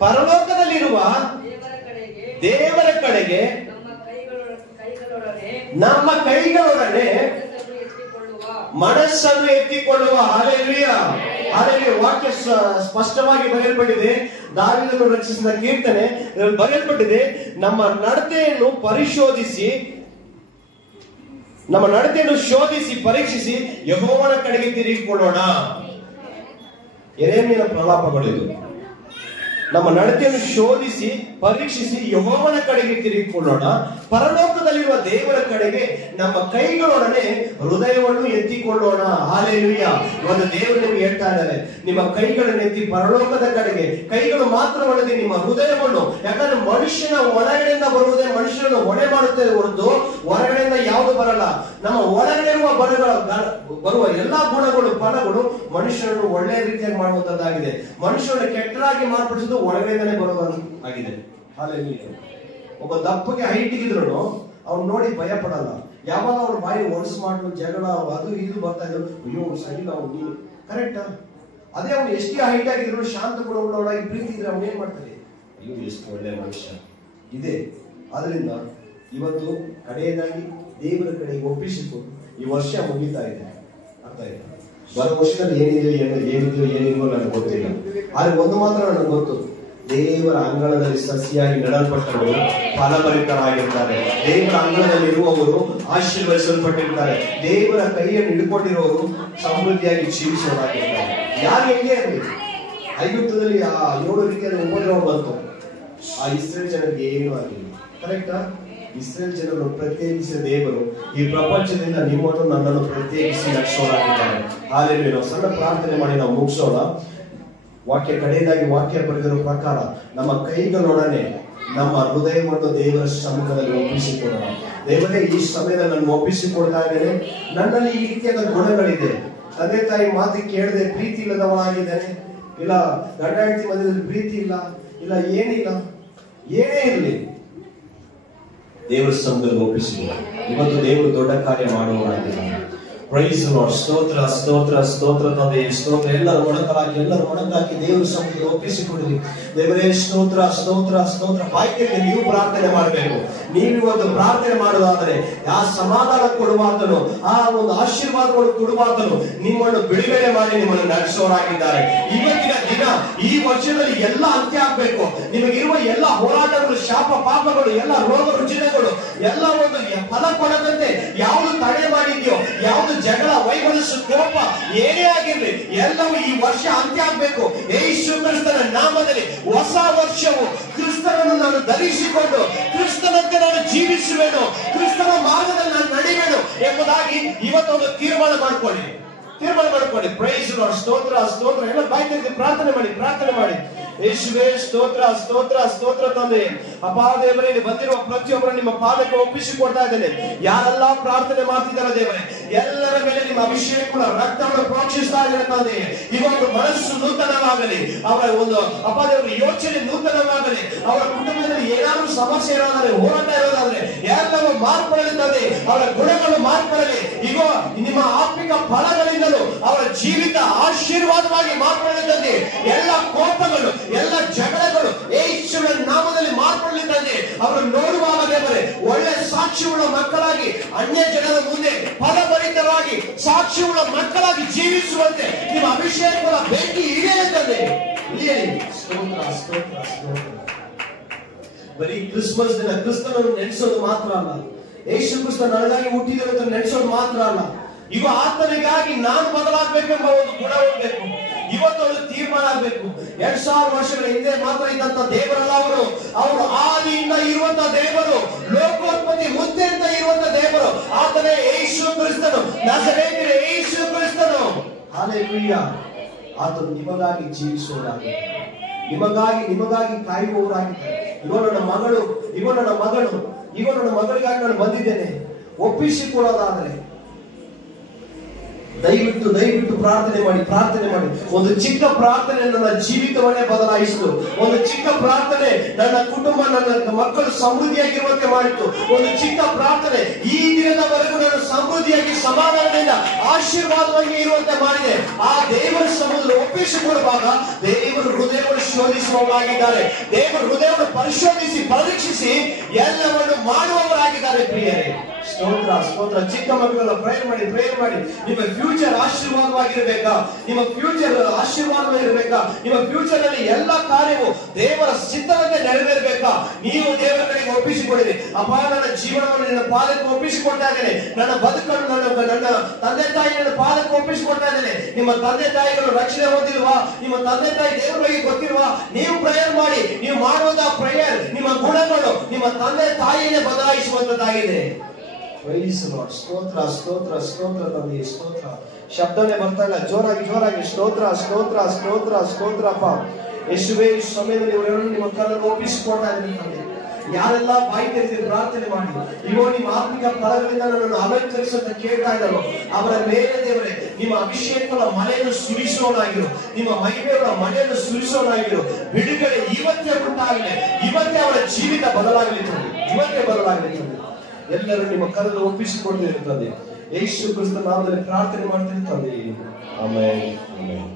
ಪರಲೋಕದಲ್ಲಿರುವ ದೇವರ ಕಡೆಗೆ ನಮ್ಮ ಕೈಗಳೊಡನೆ ಮನಸ್ಸನ್ನು ಎತ್ತಿಕೊಳ್ಳುವ. ಹಲ್ಲೆಲೂಯಾ. ಹಲ್ಲೆಲೂಯಾ. ವಾಕ್ಯ ಸ್ಪಷ್ಟವಾಗಿ ಬರೆಯಲ್ಪಟ್ಟಿದೆ. ದಾವೀದನು ರಚಿಸಿದ ಕೀರ್ತನೆ ಬರೆಯಲ್ಪಟ್ಟಿದೆ. ನಮ್ಮ ನಡತೆಯನ್ನು ಪರಿಶೋಧಿಸಿ ನಮ್ಮ ನಡತೆಯನ್ನು ಶೋಧಿಸಿ ಪರೀಕ್ಷಿಸಿ ಯೆಹೋವನ ಕಡೆಗೆ ತಿರುಗಿಕೊಳ್ಳೋಣ. ಯೆರೆಮೀಯನ ಪ್ರಲಾಪಗಳಿದು. ನಮ್ಮ ನಡತೆಯನ್ನು ಶೋಧಿಸಿ ಪರೀಕ್ಷಿಸಿ ಯೆಹೋವನ ಕಡೆಗೆ ತಿರುಗಿಕೊಳ್ಳೋಣ. ಪರಲೋಕದಲ್ಲಿರುವ ದೇವರ ಕಡೆಗೆ ನಮ್ಮ ಕೈಗಳೊಡನೆ ಹೃದಯವನ್ನು ಎತ್ತಿಕೊಳ್ಳೋಣ. ಹಾಲೆಲೂಯಾ. ಒಂದು ದೇವರು ನಿಮ್ಗೆ ಹೇಳ್ತಾ ಇದ್ದಾರೆ, ನಿಮ್ಮ ಕೈಗಳನ್ನು ಎತ್ತಿ ಪರಲೋಕದ ಕಡೆಗೆ. ಕೈಗಳು ಮಾತ್ರವಲ್ಲದೆ ನಿಮ್ಮ ಹೃದಯವನ್ನು, ಯಾಕಂದ್ರೆ ಮನುಷ್ಯನ ಒಳಗಡೆಯಿಂದ ಬರುವುದೇ ಮನುಷ್ಯನನ್ನು ಹೊಣೆ ಮಾಡುತ್ತದೆ ಹೊರತು ಹೊರಗಡೆಯಿಂದ ಯಾವುದು ಬರಲ್ಲ. ನಮ್ಮ ಒಳಗಡೆ ಇರುವ ಬರುವ ಎಲ್ಲಾ ಗುಣಗಳು ಫಲಗಳು ಮನುಷ್ಯನನ್ನು ಒಳ್ಳೆಯ ರೀತಿಯಾಗಿ ಮಾಡುವಂತದ್ದಾಗಿದೆ. ಮನುಷ್ಯನನ್ನು ಕೆಟ್ಟದಾಗಿ ಮಾರ್ಪಡಿಸುವುದು ಒಳಗಡೆಯಿಂದಲೇ ಬರೋದು ಆಗಿದೆ. ಹಾಲೆಲೂಯಾ. ಒಬ್ಬ ದಪ್ಪಗೆ ಹೈಟ್ ಇದ್ರು ಅವ್ನು ನೋಡಿ ಭಯ ಪಡಲ್ಲ. ಯಾವಾಗ ಅವ್ರ ಬಾಯಿ ಒಡ್ಸ್ ಮಾಡು ಜಗಳ ಅದು ಇದು ಬರ್ತಾ ಇದ್ರು, ಅಯ್ಯೋ ಸರಿ ನಾವು ನೀನು ಕರೆಕ್ಟಾ. ಅದೇ ಅವ್ನು ಎಷ್ಟೇ ಹೈಟ್ ಆಗಿದ್ರು ಶಾಂತ ಗುಣವುಳ್ಳವರಾಗಿ ಪ್ರೀತಿ ಇದ್ರೆ ಅವ್ನು ಏನ್ ಮಾಡ್ತಾರೆ, ಅಯ್ಯೋ ಎಷ್ಟು ಒಳ್ಳೆ ಮನುಷ್ಯ ಇದೆ. ಆದ್ರಿಂದ ಇವತ್ತು ಕಡೆಯದಾಗಿ ದೇವರ ಕಡೆಗೆ ಒಪ್ಪಿಸಿಕೊಂಡು ಈ ವರ್ಷ ಮುಗಿತಾ ಇದೆ. ಅರ್ಥ ಆಯ್ತಾ? ಬರೋ ವರ್ಷದಲ್ಲಿ ಏನಿದೆಯೋ ಏನಿಲ್ವೋ ನನಗೆ ಗೊತ್ತಿಲ್ಲ. ಆದ್ರೆ ಒಂದು ಮಾತ್ರ ನನಗೆ ಗೊತ್ತು, ದೇವರ ಅಂಗಳದಲ್ಲಿ ಸಸಿಯಾಗಿ ನೆಡಲ್ಪಟ್ಟವರು ಫಲಭರಿತರಾಗಿರ್ತಾರೆ. ದೇವರ ಅಂಗಳದಲ್ಲಿ ಇರುವವರು ಆಶೀರ್ವದಿಸಲ್ಪಟ್ಟಿರ್ತಾರೆ. ದೇವರ ಕೈಯನ್ನು ಹಿಡ್ಕೊಂಡಿರುವವರು ಸಮೃದ್ಧಿಯಾಗಿ ಜೀವಿಸುವವರಾಗಿರ್ತಾರೆ. ಯಾರು ಹೆಂಗೆ ಇರಲಿ, ಐಗುಪ್ತದಲ್ಲಿ ಆ 7 ರೀತಿಯ ಉಪದ್ರವ ಬಂತು, ಆ ಇಸ್ರೇಲ್ ಜನರಿಗೆ ಏನೂ ಆಗಿಲ್ಲ. ಕರೆಕ್ಟಾ? ಇಸ್ರೇಲ್ ಜನರು ಪ್ರತ್ಯೇಕಿಸಿದ ದೇವರು ಈ ಪ್ರಪಂಚದಿಂದ ನಿಮ್ಮನ್ನು ನನ್ನನ್ನು ಪ್ರತ್ಯೇಕಿಸಿ ನಡೆಸೋರಾಗಿದ್ದಾರೆ. ಹಾಲೆಲೂಯಾ. ನಾವು ಸಣ್ಣ ಪ್ರಾರ್ಥನೆ ಮಾಡಿ ನಾವು ಮುಗಿಸೋಣ. ವಾಕ್ಯ ಕಡೆಯದಾಗಿ ವಾಕ್ಯ ಬರೆದಿರೋ ಪ್ರಕಾರ ನಮ್ಮ ಕೈಗಳೊಡನೆ ನಮ್ಮ ಹೃದಯವನ್ನು ದೇವರ ಸಮ್ಮುಖದಲ್ಲಿ ಒಪ್ಪಿಸಿಕೊಡೋಣ. ದೇವರೇ, ಈ ಸಮಯದಲ್ಲಿ ನಾನು ಒಪ್ಪಿಸಿಕೊಡ್ತಾ ಇದ್ದೇನೆ. ನನ್ನಲ್ಲಿ ಈ ರೀತಿಯಾದ ಗುಣಗಳಿದೆ. ತಂದೆ ತಾಯಿ ಮಾತಿಗೆ ಕೇಳದೆ ಪ್ರೀತಿ ಇಲ್ಲದವನಾಗಿದ್ದೇನೆ. ಇಲ್ಲ ಗಂಡ ಹೆಂಡತಿ ಮಧ್ಯದಲ್ಲಿ ಪ್ರೀತಿ ಇಲ್ಲ, ಇಲ್ಲ ಏನಿಲ್ಲ, ಏನೇ ಇರಲಿ ದೇವರ ಸಮ್ಮುಖದಲ್ಲಿ ಒಪ್ಪಿಸಿಕೊಳ್ಳ. ಇವತ್ತು ದೇವರು ದೊಡ್ಡ ಕಾರ್ಯ ಮಾಡುವವರಾಗಿದ್ದಾನೆ. Price Lord. ಸ್ತೋತ್ರ ಸ್ತೋತ್ರ ಸ್ತೋತ್ರ ತಂದೆ, ಸ್ತೋತ್ರ. ಎಲ್ಲರೂ ಮೊಣಕಾಲಾಗಿ ದೇವರ ಸಮ್ಮುಖದಲ್ಲಿ ಒಪ್ಪಿಸಿಕೊಡಿರಿ. ದೇವರೇ ಸ್ತೋತ್ರ ಸ್ತೋತ್ರ ಸ್ತೋತ್ರ. ಬಾಯ್ಕೆ ನೀವು ಪ್ರಾರ್ಥನೆ ಮಾಡಬೇಕು. ನೀವು ಇವತ್ತು ಪ್ರಾರ್ಥನೆ ಮಾಡುವುದಾದರೆ ಆ ಸಮಾಧಾನ ಕೊಡುವಾತನು, ಆ ಒಂದು ಆಶೀರ್ವಾದವನ್ನು ಕೊಡುವಾತನು ನಿಮ್ಮನ್ನು ಬಿಡುಗಡೆ ಮಾಡಿ ನಿಮ್ಮನ್ನು ನಡೆಸೋರಾಗಿದ್ದಾರೆ. ಇವತ್ತಿನ ದಿನ ಈ ವರ್ಷದಲ್ಲಿ ಎಲ್ಲ ಅಂತ್ಯ ಆಗ್ಬೇಕು. ನಿಮಗಿರುವ ಎಲ್ಲ ಹೋರಾಟಗಳು, ಶಾಪ ಪಾಪಗಳು, ಎಲ್ಲ ರೋಗ ರುಜಿನಗಳು ಎಲ್ಲ ಒಂದು ಫಲ ಕೊಡದಂತೆ ಯಾವುದು ತಡೆ ಮಾಡಿದ್ಯೋ, ಯಾವುದು ಜಗಳ ವೈಮನಸ್ಸು ಕೋಪ ಏನೇ ಆಗಿರ್ಲಿ ಎಲ್ಲವೂ ಈ ವರ್ಷ ಅಂತ್ಯ ಆಗ್ಬೇಕು. ಯೇಸು ಕ್ರಿಸ್ತನ ನಾಮದಲ್ಲಿ ಹೊಸ ವರ್ಷವು ಕ್ರಿಸ್ತನನ್ನು ನಾನು ಧರಿಸಿಕೊಂಡು ಕ್ರಿಸ್ತನಂತೆ ನಾನು ಜೀವಿಸುವೆನು, ಕ್ರಿಸ್ತನ ಮಾರ್ಗದಲ್ಲಿ ನಾನು ನಡೆಯುವೆನು ಎಂಬುದಾಗಿ ಇವತ್ತೊಂದು ತೀರ್ಮಾನ ಮಾಡ್ಕೊಳ್ಳಿ. Praise Lord. ಸ್ತೋತ್ರ ಸ್ತೋತ್ರ. ಎಲ್ಲ ಬಾಯಿ ತೆಗೆದು ಪ್ರಾರ್ಥನೆ ಮಾಡಿ. ಯೇಸುವೇ ಸ್ತೋತ್ರ ಸ್ತೋತ್ರ ಸ್ತೋತ್ರ ತಂದೆ. ಅಪಾ ದೇವರೇ, ಬಂದಿರುವ ಪ್ರತಿಯೊಬ್ಬರು ನಿಮ್ಮ ಪಾದಕ್ಕೆ ಒಪ್ಪಿಸಿಕೊಡ್ತಾ ಇದ್ದೇನೆ. ಯಾರೆಲ್ಲ ಪ್ರಾರ್ಥನೆ ಮಾಡ್ತಿದ್ದಾರೆ ದೇವರೇ, ಎಲ್ಲರ ಮೇಲೆ ನಿಮ್ಮ ಅಭಿಷೇಕಗಳ ರಕ್ತವನ್ನು ಪ್ರೋಕ್ಷಿಸ್ತಾ ಇದ್ದೇನೆ ತಂದೆ. ಇವತ್ತು ಮನಸ್ಸು ನೂತನವಾಗಲಿ, ಅವರ ಒಂದು ಅಪಾ ದೇವರ ಯೋಚನೆ ನೂತನವಾಗಲಿ. ಅವರ ಕುಟುಂಬದಲ್ಲಿ ಏನಾದರೂ ಸಮಸ್ಯೆ ಇರೋದಾದ್ರೆ, ಹೋರಾಟ ಇರೋದಾದ್ರೆ ಎಲ್ಲವೂ ಮಾರ್ಪಡಲಿ ತಂದೆ. ಅವರ ಗುಣಗಳು ಮಾರ್ಪಡಲಿ. ಈಗ ನಿಮ್ಮ ಆತ್ಮಿಕ ಫಲಗಳಿಂದಲೂ ಅವರ ಜೀವಿತ ಆಶೀರ್ವಾದವಾಗಿ ಮಾರ್ಪಡಲಿ ತಂದೆ. ಎಲ್ಲ ಕೋಪಗಳು, ಎಲ್ಲ ಜಗಳಗಳು ಯೇಸುವಿನ ನಾಮದಲ್ಲಿ ಮಾರ್ಪಡಲಿ ತಂದೆ. ಅವರು ನೋಡುವಾಗ ದೇವರೇ ಒಳ್ಳೆ ಸಾಕ್ಷಿಯುಳ್ಳ ಮಕ್ಕಳಾಗಿ ಅನ್ಯ ಜನರ ಮುಂದೆ ಫಲಭರಿತರಾಗಿ ಸಾಕ್ಷಿಯುಳ್ಳ ಮಕ್ಕಳಾಗಿ ಜೀವಿಸುವಂತೆ ನಿಮ್ಮ ಅಭಿಷೇಕಗಳ ಬೆಂಕಿ ಇಳಿಯಲಿ ತಂದೆ, ಇಳಿಯಲಿ. ಸ್ತೋತ್ರ ಸ್ತೋತ್ರ ಸ್ತೋತ್ರ. ಬರೀ ಕ್ರಿಸ್ಮಸ್ ದಿನ ಕ್ರಿಸ್ತನನ್ನು ನೆನೆಸೋದು ಮಾತ್ರ ಅಲ್ಲ, ಯೇಸು ಕ್ರಿಸ್ತ ನನಗಾಗಿ ಹುಟ್ಟಿದ ನೆನೆಸೋದು ಮಾತ್ರ ಅಲ್ಲ, ಈಗ ಆತನಿಗಾಗಿ ನಾನು ಬದಲಾಗಬೇಕೆಂಬ ಒಂದು ಗುಣ ಹೋಗ್ಬೇಕು. ಇವತ್ತು ಒಂದು ತೀರ್ಮಾನ ಆಗಬೇಕು. 2000 ವರ್ಷಗಳ ಹಿಂದೆ ಮಾತ್ರ ಇದ್ದಂತ ದೇವರಲ್ಲ ಅವರು ಆದಿಯಿಂದ ಇರುವಂತ ದೇವರು, ಲೋಕೋತ್ಪತ್ತಿ ಮುಂದೆಯಿಂದ ಇರುವಂತ ದೇವರು. ಆತನೇ ಯೇಸು ಕ್ರಿಸ್ತನು, ನಜರೇತಿನ ಯೇಸು ಕ್ರಿಸ್ತನು. ಹಾಲೆಲೂಯಾ. ಆತನು ನಿಮಗಾಗಿ ಜೀವಿಸುವವರಾಗಿದ್ದಾರೆ, ನಿಮಗಾಗಿ ಕಾಯುವವರಾಗಿದ್ದಾರೆ. ಇಗೋ ನನ್ನ ಮಗಳಿಗಾಗಿ ನಾನು ಬಂದಿದ್ದೇನೆ. ಒಪ್ಪಿಸಿಕೊಳ್ಳೋದಾದರೆ ದಯವಿಟ್ಟು ಪ್ರಾರ್ಥನೆ ಮಾಡಿ. ಒಂದು ಚಿಕ್ಕ ಪ್ರಾರ್ಥನೆ ನನ್ನ ಜೀವಿತವನ್ನೇ ಬದಲಾಯಿಸಿತು. ಒಂದು ಚಿಕ್ಕ ಪ್ರಾರ್ಥನೆ ನನ್ನ ಕುಟುಂಬ, ನನ್ನ ಮಕ್ಕಳು ಸಮೃದ್ಧಿಯಾಗಿರುವಂತೆ ಮಾಡಿತು. ಒಂದು ಚಿಕ್ಕ ಪ್ರಾರ್ಥನೆ ಈ ದಿನದವರೆಗೂ ನಾನು ಸಮೃದ್ಧಿಯಾಗಿ ಸಮಾಧಾನದಿಂದ ಆಶೀರ್ವಾದವಾಗಿ ಇರುವಂತೆ ಮಾಡಿದೆ. ಆ ದೇವರ ಸಮುದ್ರ ಒಪ್ಪಿಸಿಕೊಳ್ಳುವಾಗ ದೇವರು ಹೃದಯವನ್ನು ಶೋಧಿಸುವವರಾಗಿದ್ದಾರೆ. ದೇವರು ಹೃದಯವನ್ನು ಪರಿಶೋಧಿಸಿ ಪರೀಕ್ಷಿಸಿ ಎಲ್ಲವನ್ನು ಮಾಡುವವರಾಗಿದ್ದಾರೆ ಪ್ರಿಯರೇ. ಸ್ತೋತ್ರ ಸ್ತೋತ್ರ. ಚಿಕ್ಕ ಮಕ್ಕಳೆಲ್ಲ ಪ್ರೇಯರ್ ಮಾಡಿ. ನಿಮ್ಮ ಫ್ಯೂಚರ್ ಆಶೀರ್ವಾದ ಆಶೀರ್ವಾದವಾಗಿರ್ಬೇಕಾ, ನಿಮ್ಮ ಫ್ಯೂಚರ್ ಆಶೀರ್ವಾದವಾಗಿರ್ಬೇಕಾ, ನಿಮ್ಮ ಫ್ಯೂಚರ್ ಅಲ್ಲಿ ಎಲ್ಲ ಕಾರ್ಯವು ದೇವರ ಚಿತ್ತದಂತೆ ನೆರವೇರ್ಬೇಕಾ, ನೀವು ದೇವರ ಕಡೆಗೆ ಒಪ್ಪಿಸಿಕೊಂಡಿರಿ. ಅಪ್ಪ, ನನ್ನ ಜೀವನವನ್ನು ನಿನ್ನ ಪಾದಕ್ಕೆ ಒಪ್ಪಿಸಿಕೊಡ್ತಾ ಇದ್ದೇನೆ, ನನ್ನ ಬದುಕನ್ನು ನನ್ನ ತಂದೆ ತಾಯಿ ನನ್ನ ಪಾದಕ್ಕೆ ಒಪ್ಪಿಸಿಕೊಡ್ತಾ ಇದ್ದೇನೆ. ನಿಮ್ಮ ತಂದೆ ತಾಯಿಗಳು ರಕ್ಷಣೆ ಹೊಂದಿಲ್ವಾ, ನಿಮ್ಮ ತಂದೆ ತಾಯಿ ದೇವರ ಬಗ್ಗೆ ಗೊತ್ತಿಲ್ವಾ, ನೀವು ಪ್ರೇಯರ್ ಮಾಡಿ. ನೀವು ಮಾಡುವಂತಹ ಪ್ರೇಯರ್, ನಿಮ್ಮ ಗುಣಗಳು ನಿಮ್ಮ ತಂದೆ ತಾಯಿಯನ್ನೇ ಬದಲಾಯಿಸುವಂತದ್ದಾಗಿದೆ. ಸ್ತೋತ್ರ ಸ್ತೋತ್ರ ಸ್ತೋತ್ರ ತಂದೆ, ಸ್ತೋತ್ರ. ಶಬ್ದನೇ ಬರ್ತಾ ಇಲ್ಲ, ಜೋರಾಗಿ ಜೋರಾಗಿ ಸ್ತೋತ್ರ ಸ್ತೋತ್ರ ಸ್ತೋತ್ರ ಸ್ತೋತ್ರಪ್ಪ. ಯೇಸುವೇ, ಈ ಸಮಯದಲ್ಲಿ ಇವರೆಲ್ಲರೂ ನಿಮ್ಮ ಕರನ್ನು ಒಪ್ಪಿಸಿಕೊಡ್ತಾ ಇದ್ದೀನಿ ತಂದೆ. ಯಾರೆಲ್ಲ ಬಾಯಿ ತೆರೆದು ಪ್ರಾರ್ಥನೆ ಮಾಡಿ ಇಗೋ ನಿಮ್ಮ ಆತ್ಮಿಕ ಫಲಗಳಿಂದ ನನ್ನನ್ನು ಅಲಂಕರಿಸುವಂತ ಕೇಳ್ತಾ ಇದ್ದಾರೋ ಅವರ ಮೇಲೆ ದೇವರೇ ನಿಮ್ಮ ಅಭಿಷೇಕಗಳ ಮಳೆಯನ್ನು ಸುರಿಸೋನಾಗಿರು, ನಿಮ್ಮ ಮಹಿಮೆಗಳ ಮಳೆಯನ್ನು ಸುರಿಸೋನಾಗಿರು. ಬಿಡುಗಡೆ ಇವತ್ತೇ ಉಂಟಾಗಲಿ, ಇವತ್ತೇ ಅವರ ಜೀವಿತ ಬದಲಾಗಲಿ ತಂದೆ, ಇವತ್ತೇ ಬದಲಾಗಲಿ ತಂದೆ. ಎಲ್ಲರೂ ನಿಮ್ಮ ಕರನ್ನು ಒಪ್ಪಿಸಿಕೊಡ್ತಿರ್ತದೆ. ಯೇಸು ಕ್ರಿಸ್ತನ ನಾಮದಲ್ಲಿ ಪ್ರಾರ್ಥನೆ ಮಾಡ್ತಿರ್ತದೆ. ಆಮೆನ್.